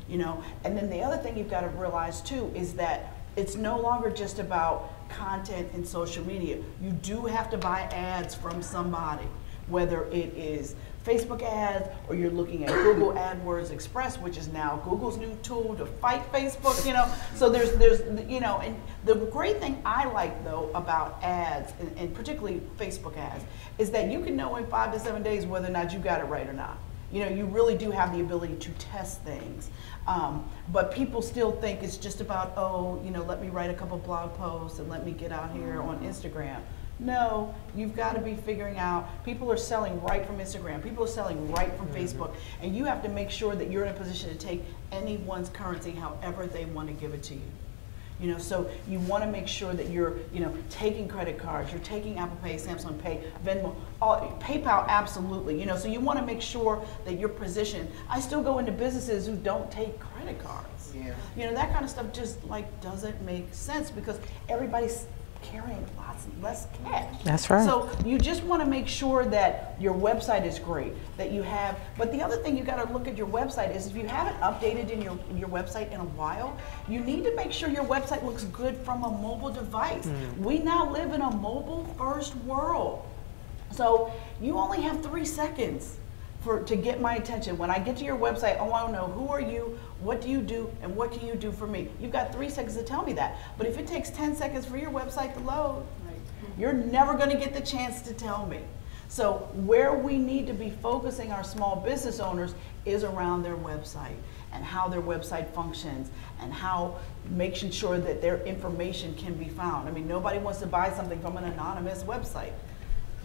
And then the other thing you've got to realize too is that it's no longer just about content in social media. You do have to buy ads from somebody, whether it is Facebook ads, or you're looking at Google AdWords Express, which is now Google's new tool to fight Facebook, So there's and the great thing I like, though, about ads, and particularly Facebook ads, is that you can know in 5 to 7 days whether or not you got it right or not. You really do have the ability to test things. But people still think it's just about, let me write a couple blog posts and let me get out here on Instagram. No, you've got to be figuring out, people are selling right from Instagram, people are selling right from Facebook, and you have to make sure that you're in a position to take anyone's currency however they want to give it to you. So you want to make sure that you're, taking credit cards, you're taking Apple Pay, Samsung Pay, Venmo, PayPal, absolutely. So you want to make sure that you're positioned. I still go into businesses who don't take credit cards. Yeah. That kind of stuff just doesn't make sense, because everybody's carrying lots less cash. That's right. So you just want to make sure that your website is great, that you have, but the other thing you got to look at your website is, if you haven't updated in your website in a while, you need to make sure your website looks good from a mobile device. We now live in a mobile first world. So you only have 3 seconds to get my attention. When I get to your website, I want to know, who are you, what do you do, and what can you do for me? You've got 3 seconds to tell me that. But if it takes 10 seconds for your website to load, you're never going to get the chance to tell me. So where we need to be focusing our small business owners is around their website, and how their website functions, and how making sure that their information can be found. I mean, nobody wants to buy something from an anonymous website.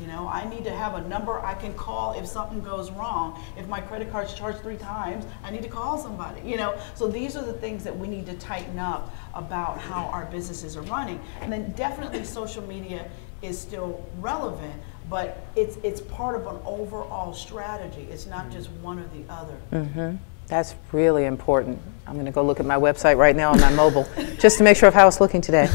You know, I need to have a number I can call if something goes wrong. If my credit card's charged 3 times, I need to call somebody, you know. So these are the things that we need to tighten up about how our businesses are running. And then definitely social media is still relevant, but it's part of an overall strategy. It's not just one or the other. Mm-hmm. That's really important. I'm going to go look at my website right now on my mobile just to make sure of how it's looking today.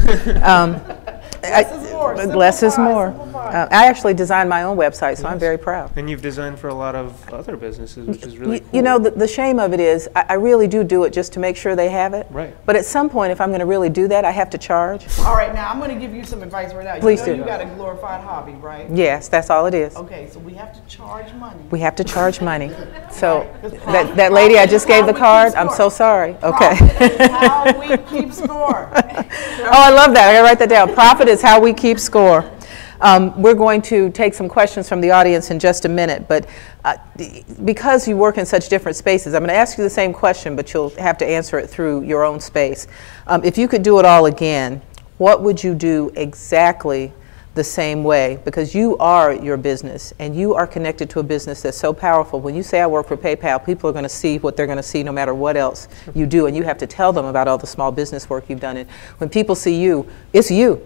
Less is more. Less is more. I actually designed my own website, so I'm very proud. And you've designed for a lot of other businesses, which is really cool. You know, the shame of it is I really do it just to make sure they have it. Right. But at some point, if I'm going to really do that, I have to charge. All right, now I'm going to give you some advice right now. Please you know do. You got a glorified hobby, right? Yes, that's all it is. Okay, so we have to charge money. We have to charge money. So that lady I just gave the card, I'm so sorry. Okay. Profit is how we keep score. Oh, I love that. I got to write that down. Profit is how we keep score. We're going to take some questions from the audience in just a minute, but because you work in such different spaces, I'm going to ask you the same question, but you'll have to answer it through your own space. If you could do it all again, what would you do exactly the same way? Because you are your business, and you are connected to a business that's so powerful. When you say I work for PayPal, people are going to see what they're going to see no matter what else you do, and you have to tell them about all the small business work you've done. And when people see you, it's you.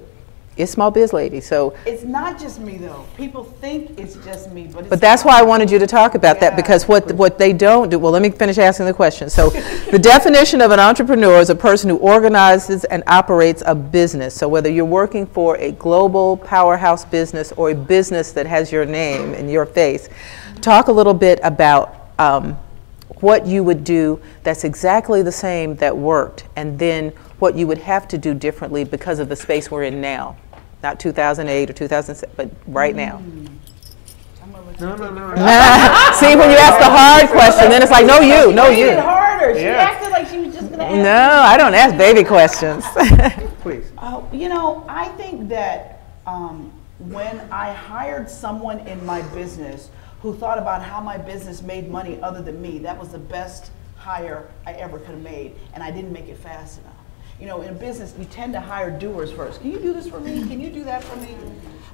It's Small Biz Lady. So it's not just me though. People think it's just me, but it's but that's not. why I wanted you to talk about that, because what they don't do. Well, let me finish asking the question. So the definition of an entrepreneur is a person who organizes and operates a business. So whether you're working for a global powerhouse business or a business that has your name and your face, talk a little bit about what you would do that's exactly the same that worked, and then what you would have to do differently because of the space we're in now. Not 2008 or 2007, but right now. No. See, when you ask the hard question, then it's like, no, you, no, you. She made it harder. She acted like she was just going to ask. No, I don't ask baby questions. Please. You know, I think that when I hired someone in my business who thought about how my business made money other than me, that was the best hire I ever could have made, and I didn't make it fast enough. You know, in a business, you tend to hire doers first. Can you do this for me? Can you do that for me?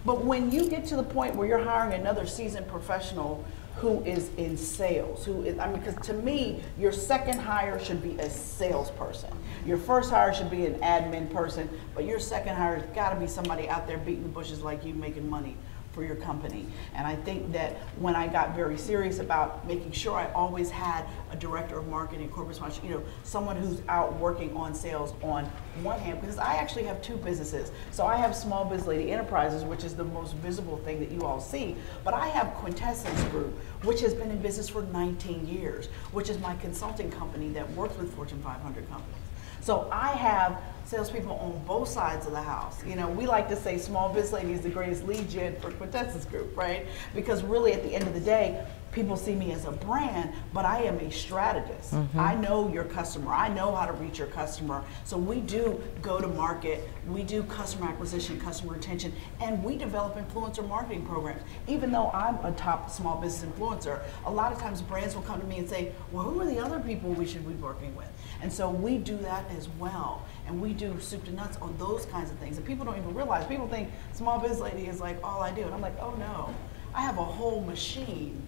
But when you get to the point where you're hiring another seasoned professional who is in sales, because to me, your second hire should be a salesperson. Your first hire should be an admin person, but your second hire has got to be somebody out there beating the bushes like you, making money for your company. And I think that when I got very serious about making sure I always had a director of marketing, corporate sponsorship, you know, someone who's out working on sales on one hand, because I actually have 2 businesses. So I have Small Biz Lady Enterprises, which is the most visible thing that you all see, but I have Quintessence Group, which has been in business for 19 years, which is my consulting company that works with Fortune 500 companies. So I have salespeople on both sides of the house. You know, we like to say Small Biz Lady is the greatest lead gen for Quintessence Group, right? Because really at the end of the day, people see me as a brand, but I am a strategist. Mm-hmm. I know your customer. I know how to reach your customer. So we do go to market, we do customer acquisition, customer retention, and we develop influencer marketing programs. Even though I'm a top small business influencer, a lot of times brands will come to me and say, well, who are the other people we should be working with? And so we do that as well. And we do soup to nuts on those kinds of things. And people don't even realize, people think Small Biz Lady is like all I do. And I'm like, oh no, I have a whole machine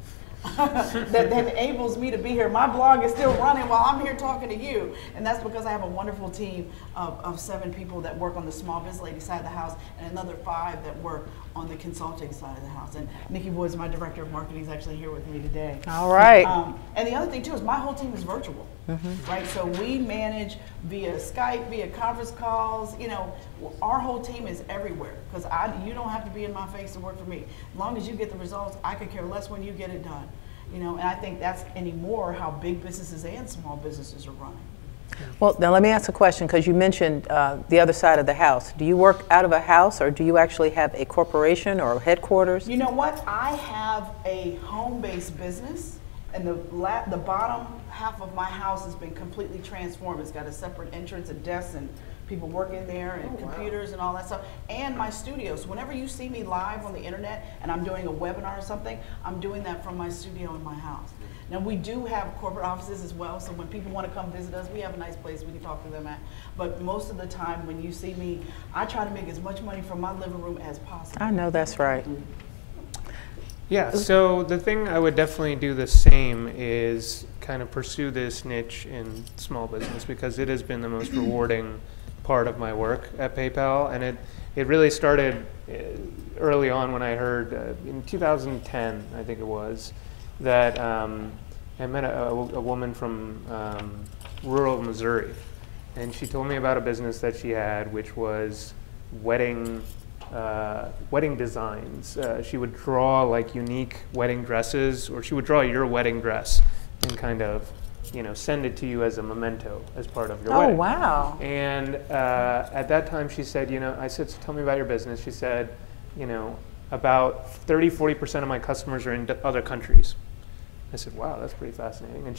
that enables me to be here. My blog is still running while I'm here talking to you. And that's because I have a wonderful team of 7 people that work on the Small Biz Lady side of the house and another 5 that work on the consulting side of the house. And Nikki Woods, my director of marketing, is actually here with me today. All right. And the other thing too is my whole team is virtual. Mm-hmm. Right, so we manage via Skype, via conference calls. You know, our whole team is everywhere because you don't have to be in my face to work for me. As long as you get the results, I could care less when you get it done. You know, and I think that's anymore how big businesses and small businesses are running. Well, now let me ask a question because you mentioned the other side of the house. Do you work out of a house, or do you actually have a corporation or headquarters? You know what? I have a home-based business, and the bottom half of my house has been completely transformed. It's got a separate entrance, and desks, and people work in there, and computers and all that stuff, and my studio. So whenever you see me live on the internet and I'm doing a webinar or something, I'm doing that from my studio in my house. Now we do have corporate offices as well, so when people want to come visit us, we have a nice place we can talk to them at. But most of the time when you see me, I try to make as much money from my living room as possible. I know that's right. Yeah, so the thing I would definitely do the same is kind of pursue this niche in small business, because it has been the most rewarding part of my work at PayPal. And it really started early on when I heard in 2010, I think it was, that I met a woman from rural Missouri, and she told me about a business that she had, which was wedding designs. She would draw like unique wedding dresses, or she would draw your wedding dress and kind of, send it to you as a memento as part of your wedding. Oh, wow. And at that time she said, I said, so tell me about your business. She said, about 30-40% of my customers are in other countries. I said, wow, that's pretty fascinating. And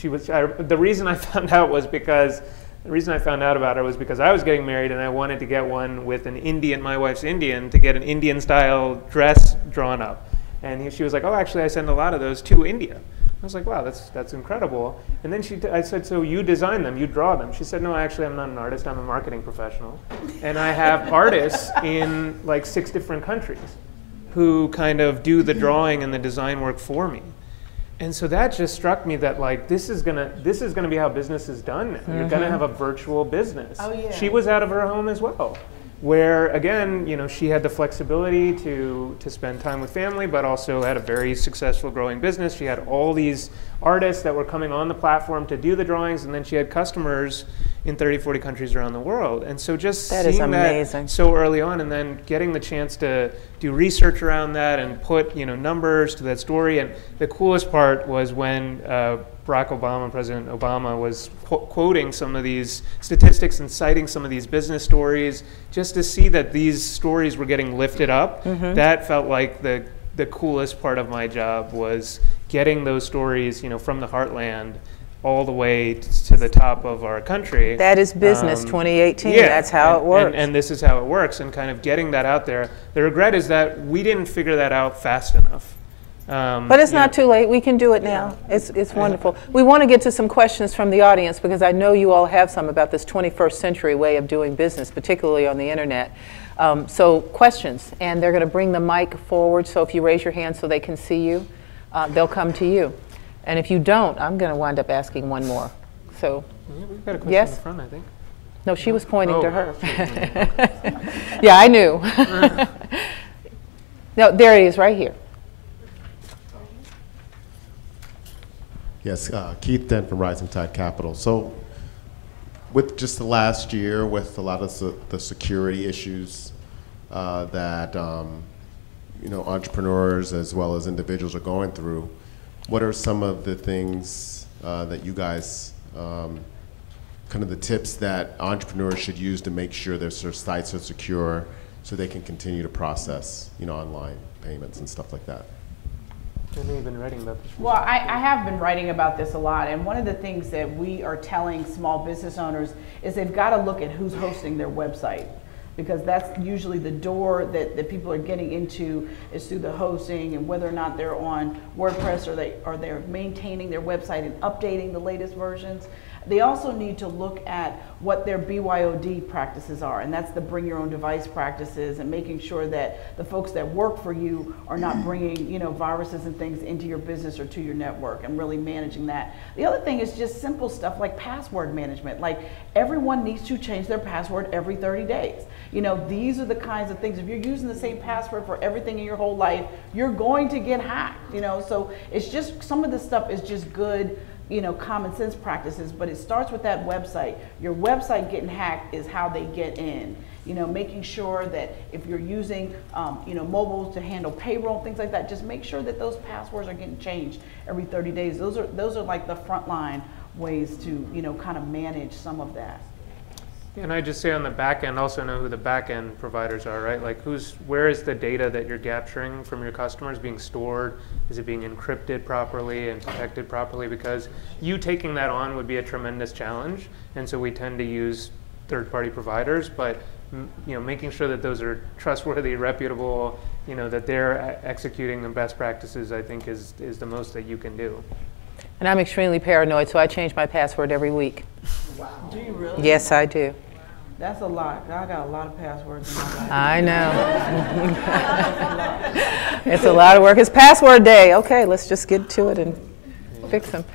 the reason I found out about her was because I was getting married and I wanted to get one with an Indian, my wife's Indian, to get an Indian style dress drawn up. And she was like, oh, actually I send a lot of those to India. I was like, wow, that's incredible. And then I said, so you design them, you draw them? She said, no, actually I'm not an artist, I'm a marketing professional. And I have artists in like 6 different countries who kind of do the drawing and the design work for me. And so that just struck me that like this is gonna be how business is done now. You're gonna have a virtual business. Oh, yeah. She was out of her home as well, where again, she had the flexibility to spend time with family, but also had a very successful growing business. She had all these artists that were coming on the platform to do the drawings, and then she had customers in 30-40 countries around the world. And so just seeing that so early on, and then getting the chance to do research around that and put numbers to that story. And the coolest part was when President Obama was quoting some of these statistics and citing some of these business stories, just to see that these stories were getting lifted up. That felt like the coolest part of my job, was getting those stories from the heartland all the way to the top of our country. That is business 2018. Yeah, that's how it works. And this is how it works, and kind of getting that out there. The regret is that we didn't figure that out fast enough. But it's not too late. We can do it now. It's wonderful. We want to get to some questions from the audience, because I know you all have some about this 21st century way of doing business, particularly on the internet. So questions, and they're going to bring the mic forward. So if you raise your hand so they can see you, they'll come to you. And if you don't, I'm going to wind up asking one more. So, we've got a question yes? in the front, I think. No, she was pointing to her. Yeah, I knew. No, there he is, right here. Yes, Keith Dent from Rising Tide Capital. So, with just the last year, with a lot of the security issues that entrepreneurs as well as individuals are going through, what are some of the things that you guys, kind of the tips that entrepreneurs should use to make sure their sites are secure so they can continue to process, online payments and stuff like that? I know you've been writing about this. Well, I have been writing about this a lot, and one of the things that we are telling small business owners is they've got to look at who's hosting their website, because that's usually the door that people are getting into, is through the hosting, and whether or not they're on WordPress or they're maintaining their website and updating the latest versions. They also need to look at what their BYOD practices are, and that's the bring your own device practices, and making sure that the folks that work for you are not bringing viruses and things into your business or to your network, and really managing that. The other thing is just simple stuff like password management. Like, everyone needs to change their password every 30 days. These are the kinds of things. If you're using the same password for everything in your whole life, you're going to get hacked. So it's just, some of this stuff is just good common sense practices, but it starts with that website. Your website getting hacked is how they get in. Making sure that if you're using, mobile to handle payroll, things like that, just make sure that those passwords are getting changed every 30 days. Those are like the frontline ways to, kind of manage some of that. And I just say on the back end, also know who the back end providers are, right? Like where is the data that you're capturing from your customers being stored? Is it being encrypted properly and protected properly? Because you taking that on would be a tremendous challenge. And so we tend to use third-party providers, but making sure that those are trustworthy, reputable, that they're executing the best practices, I think is the most that you can do. And I'm extremely paranoid, so I change my password every week. Wow. Do you really? Yes, I do. That's a lot. I got a lot of passwords in my life. I know. It's a lot of work. It's password day. Okay, let's just get to it and fix them.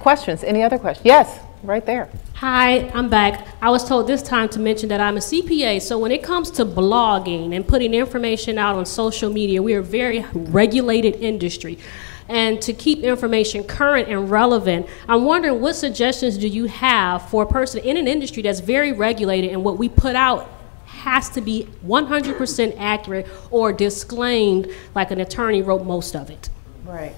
Questions? Any other questions? Yes, right there. Hi, I'm back. I was told this time to mention that I'm a CPA, so when it comes to blogging and putting information out on social media, we are a very regulated industry. And to keep information current and relevant, I'm wondering what suggestions do you have for a person in an industry that's very regulated and what we put out has to be 100% accurate or disclaimed like an attorney wrote most of it? Right.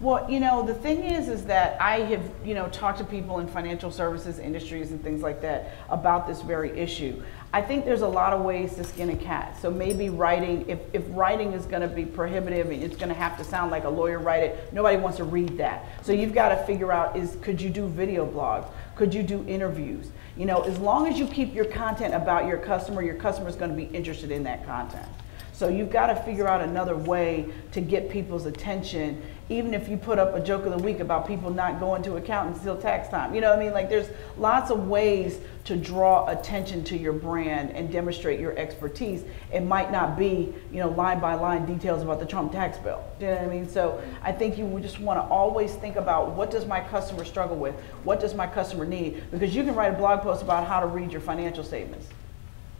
Well, you know, the thing is that I have, you know, talked to people in financial services industries and things like that about this very issue. I think there's a lot of ways to skin a cat. So maybe writing, if writing is going to be prohibitive and it's going to have to sound like a lawyer write it, nobody wants to read that. So you've got to figure out could you do video blogs? Could you do interviews? You know, as long as you keep your content about your customer is going to be interested in that content. So you've got to figure out another way to get people's attention, even if you put up a joke of the week about people not going to accountant until tax time. You know what I mean? Like, there's lots of ways to draw attention to your brand and demonstrate your expertise. It might not be, you know, line by line details about the Trump tax bill. You know what I mean? So I think you just want to always think about, what does my customer struggle with? What does my customer need? Because you can write a blog post about how to read your financial statements.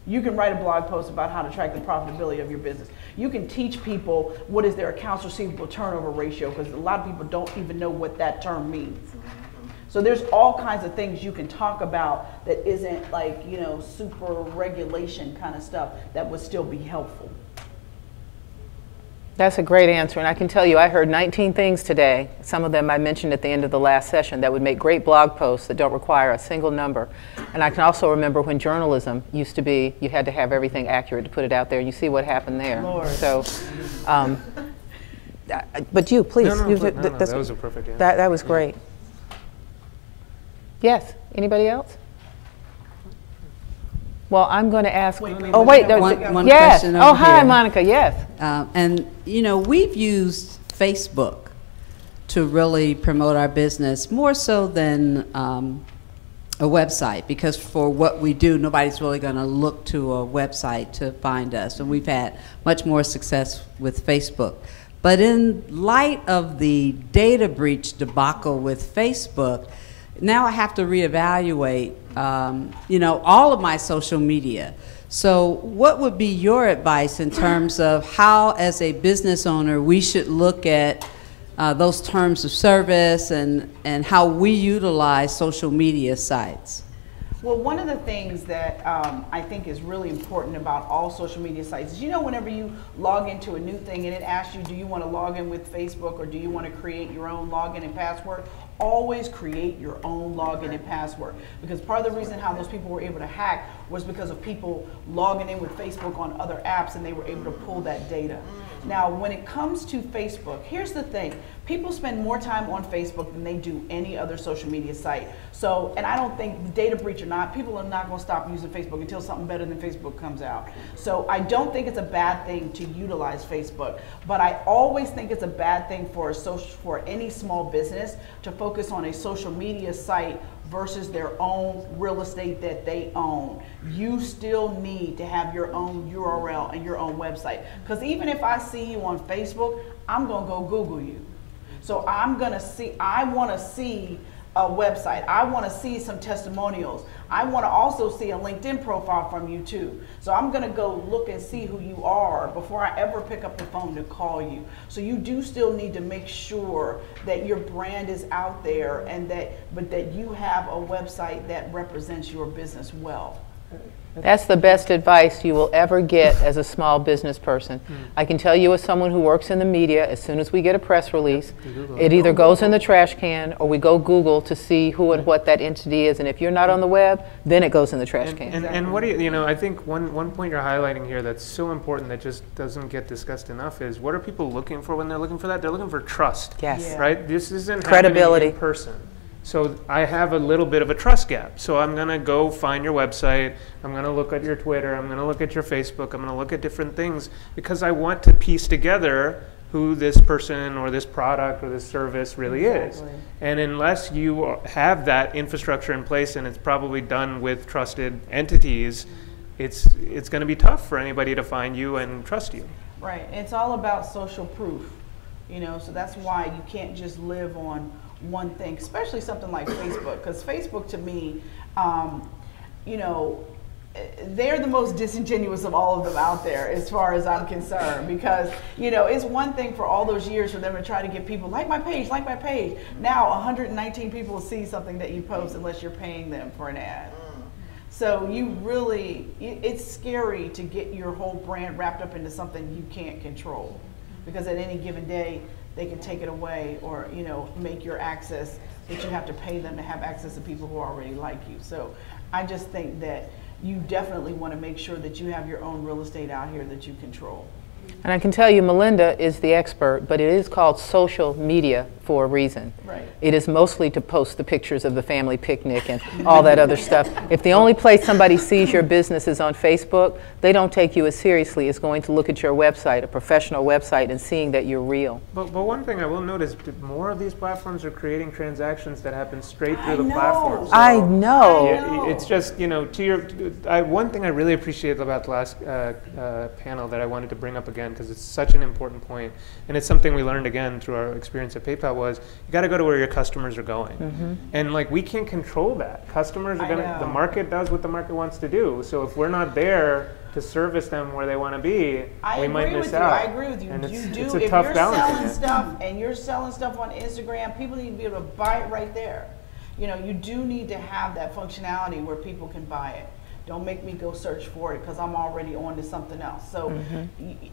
You can write a blog post about how to track the profitability of your business. You can teach people what is their accounts receivable turnover ratio, because a lot of people don't even know what that term means. So there's all kinds of things you can talk about that isn't like, you know, super regulation kind of stuff that would still be helpful. That's a great answer, and I can tell you I heard 19 things today. Some of them I mentioned at the end of the last session that would make great blog posts that don't require a single number. And I can also remember when journalism used to be, you had to have everything accurate to put it out there, and you see what happened there. Lord. So, but you, please. No, that was a perfect answer. That was great. Yes, anybody else? Well, I'm going to ask. One yes. question Oh, over hi, here. Monica. Yes. And you know, we've used Facebook to really promote our business more so than a website, because for what we do, nobody's really going to look to a website to find us, and we've had much more success with Facebook. But in light of the data breach debacle with Facebook, now I have to reevaluate, you know, all of my social media. So what would be your advice in terms of how, as a business owner, we should look at those terms of service and how we utilize social media sites? Well, one of the things that I think is really important about all social media sites is, you know, whenever you log into a new thing and it asks you, do you want to log in with Facebook or do you want to create your own login and password? Always create your own login and password, because part of the reason how those people were able to hack was because of people logging in with Facebook on other apps, and they were able to pull that data. Now, when it comes to Facebook, here's the thing. People spend more time on Facebook than they do any other social media site. So, and I don't think, data breach or not, people are not going to stop using Facebook until something better than Facebook comes out. So I don't think it's a bad thing to utilize Facebook, but I always think it's a bad thing for any small business to focus on a social media site versus their own real estate that they own. You still need to have your own URL and your own website. Because even if I see you on Facebook, I'm going to go Google you. So I want to see a website. I want to see some testimonials. I want to also see a LinkedIn profile from you too. So I'm going to go look and see who you are before I ever pick up the phone to call you. So you do still need to make sure that your brand is out there, and but that you have a website that represents your business well. That's the best advice you will ever get as a small business person. I can tell you, as someone who works in the media, as soon as we get a press release, it either goes in the trash can or we go Google to see who and what that entity is. And if you're not on the web, then it goes in the trash can. And what do you know, I think one point you're highlighting here that's so important that just doesn't get discussed enough is, what are people looking for when they're looking for that? They're looking for trust. Yes. Yeah. Right? This isn't credibility happening in person. So I have a little bit of a trust gap. So I'm going to go find your website. I'm going to look at your Twitter. I'm going to look at your Facebook. I'm going to look at different things because I want to piece together who this person or this product or this service really is. And unless you have that infrastructure in place, and it's probably done with trusted entities, it's going to be tough for anybody to find you and trust you. Right. It's all about social proof, you know, so that's why you can't just live on one thing, especially something like Facebook, because Facebook to me, you know, they're the most disingenuous of all of them out there as far as I'm concerned, because, you know, it's one thing for all those years for them to try to get people, like my page, like my page. Now 119 people will see something that you post unless you're paying them for an ad. So you really, it's scary to get your whole brand wrapped up into something you can't control, because at any given day they can take it away, or, you know, make your access that you have to pay them to have access to people who already like you. So I just think that you definitely want to make sure that you have your own real estate out here that you control. And I can tell you, Melinda is the expert, but it is called social media for a reason. Right. It is mostly to post the pictures of the family picnic and all that other stuff. If the only place somebody sees your business is on Facebook, they don't take you as seriously as going to look at your website, a professional website, and seeing that you're real. But one thing I will notice, more of these platforms are creating transactions that happen straight through the platform. So I know. It's just, you know, one thing I really appreciate about the last panel that I wanted to bring up again, because it's such an important point, and it's something we learned again through our experience at PayPal, was you got to go to where your customers are going. And like, we can't control that. Customers are gonna, the market does what the market wants to do. So if we're not there to service them where they want to be, we might miss out. I agree with you. And You it's do. a If tough you're balance selling again. stuff and you're selling stuff on Instagram, people need to be able to buy it right there. You know, you do need to have that functionality where people can buy it. Don't make me go search for it because I'm already on to something else. So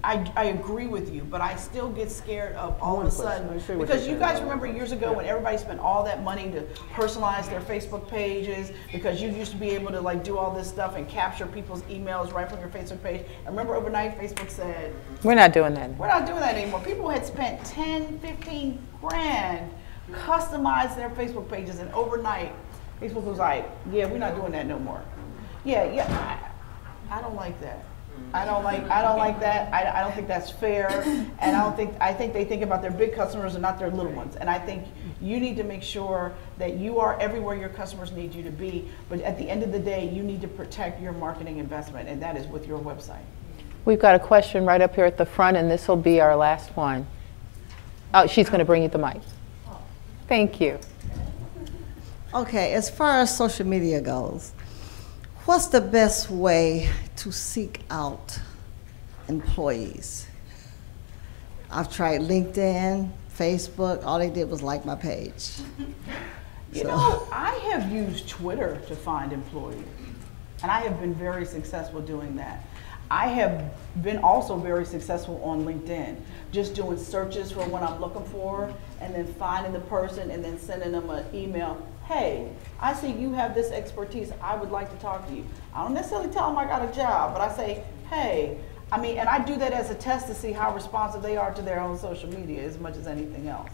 I agree with you, but I still get scared of all of a sudden, because you guys remember years ago when everybody spent all that money to personalize their Facebook pages, because you used to be able to like do all this stuff and capture people's emails right from your Facebook page. I remember overnight Facebook said, We're not doing that. we're not doing that anymore. People had spent 10, 15 grand customized their Facebook pages, and overnight Facebook was like, yeah, we're not doing that no more. Yeah, I don't like that. I don't like that. I don't think that's fair, and I think they think about their big customers and not their little ones. And I think you need to make sure that you are everywhere your customers need you to be. But at the end of the day, you need to protect your marketing investment, and that is with your website. We've got a question right up here at the front, and this will be our last one. Oh, she's going to bring you the mic. Thank you. Okay, as far as social media goes, what's the best way to seek out employees? I've tried LinkedIn, Facebook, all they did was like my page. You know, I have used Twitter to find employees, and I have been very successful doing that. I have been also very successful on LinkedIn, just doing searches for what I'm looking for, and then finding the person and then sending them an email. Hey, I see you have this expertise. I would like to talk to you. I don't necessarily tell them I got a job, but I say, hey, I mean, and I do that as a test to see how responsive they are to their own social media as much as anything else.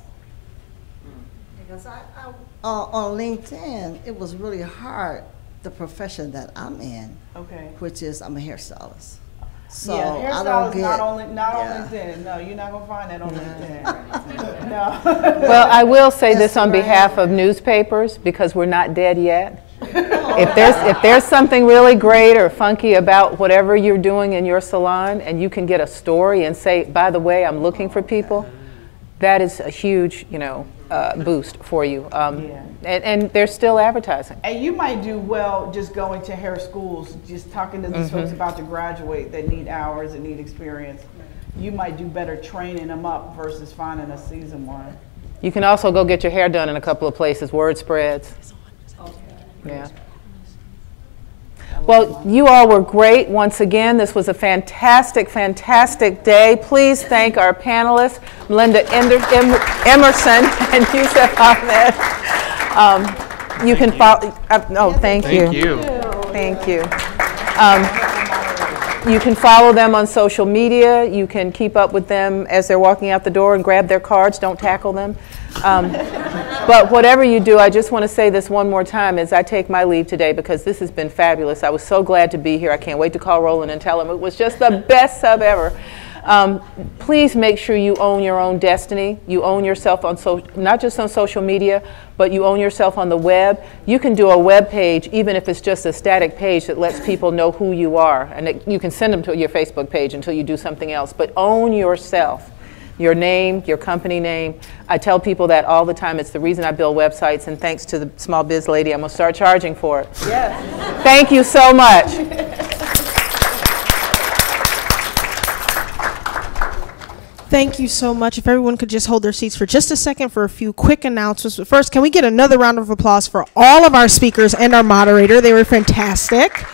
Because on LinkedIn, it was really hard, the profession that I'm in, which is I'm a hairstylist. So yeah, I don't get, not on LinkedIn. No, you're not gonna find that on LinkedIn. No. Well, I will say this on behalf of newspapers, because we're not dead yet. If there's something really great or funky about whatever you're doing in your salon, and you can get a story and say, by the way, I'm looking for people, that is a huge, boost for you. And they're still advertising. And you might do well just going to hair schools, just talking to these folks about to graduate that need hours and need experience. You might do better training them up versus finding a seasoned one. You can also go get your hair done in a couple of places. Word spreads. Yeah. Well, you all were great once again. This was a fantastic, fantastic day. Please thank our panelists, Melinda Emerson and Yusuf Ahmed. You can follow. Thank you. Thank you. You can follow them on social media. You can keep up with them as they're walking out the door and grab their cards. Don't tackle them. But whatever you do, I just want to say this one more time as I take my leave today, because this has been fabulous. I was so glad to be here. I can't wait to call Roland and tell him it was just the best sub ever. Please make sure you own your own destiny. You own yourself on not just on social media, but you own yourself on the web. You can do a web page, even if it's just a static page that lets people know who you are. And you can send them to your Facebook page until you do something else. But own yourself. Your name, your company name. I tell people that all the time. It's the reason I build websites, and thanks to the small biz lady, I'm gonna start charging for it. Yes. Thank you so much. Thank you so much. If everyone could just hold their seats for just a second for a few quick announcements. But first, can we get another round of applause for all of our speakers and our moderator? They were fantastic.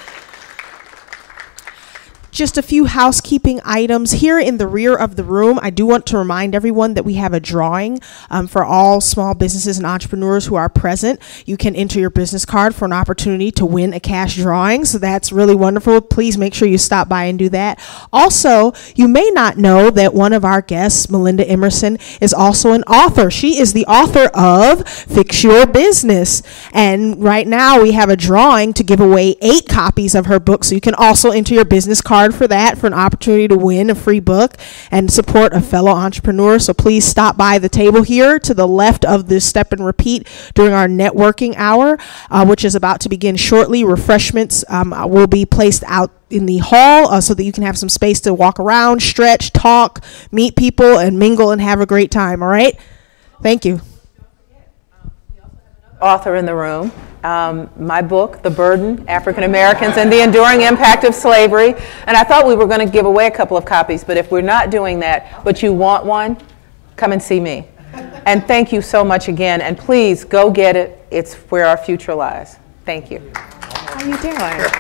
Just a few housekeeping items here in the rear of the room. I do want to remind everyone that we have a drawing for all small businesses and entrepreneurs who are present. You can enter your business card for an opportunity to win a cash drawing. So that's really wonderful. Please make sure you stop by and do that. Also, you may not know that one of our guests, Melinda Emerson, is also an author. She is the author of Fix Your Business. And right now we have a drawing to give away 8 copies of her book. So you can also enter your business card for that, for an opportunity to win a free book and support a fellow entrepreneur. So please stop by the table here to the left of this step and repeat during our networking hour, which is about to begin shortly. Refreshments will be placed out in the hall so that you can have some space to walk around, stretch, talk, meet people, and mingle and have a great time. All right? Thank you. Author in the room. My book, The Burden, African Americans and the Enduring Impact of Slavery. And I thought we were going to give away a couple of copies, but if we're not doing that, but you want one, come and see me. And thank you so much again. And please go get it. It's where our future lies. Thank you. How you doing?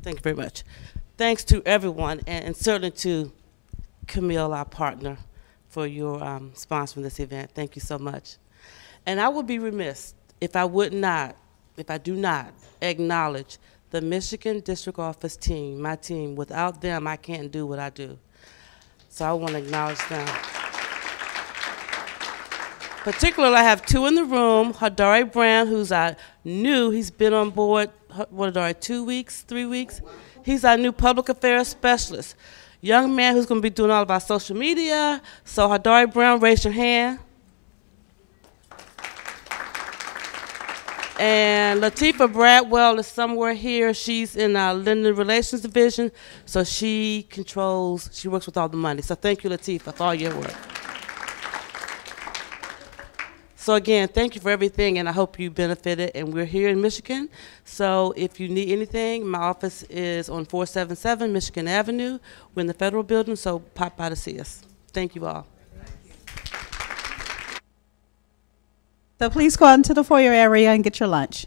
Thank you very much. Thanks to everyone, and certainly to Camille, our partner, for your sponsoring this event. Thank you so much. And I would be remiss if I do not acknowledge the Michigan District Office team, my team. Without them, I can't do what I do. So I want to acknowledge them. Particularly, I have 2 in the room. Hadari Brown, who's he's been on board, what, Hadari, 2 weeks, 3 weeks? He's our new public affairs specialist. Young man who's going to be doing all of our social media. So Hadari Brown, raise your hand. And Latifah Bradwell is somewhere here. She's in our Lending Relations Division. So she works with all the money. So thank you, Latifah, for all your work. So again, thank you for everything, and I hope you benefited. And we're here in Michigan, so if you need anything, my office is on 477 Michigan Avenue. We're in the Federal Building, so pop by to see us. Thank you all. So please go out into the foyer area and get your lunch.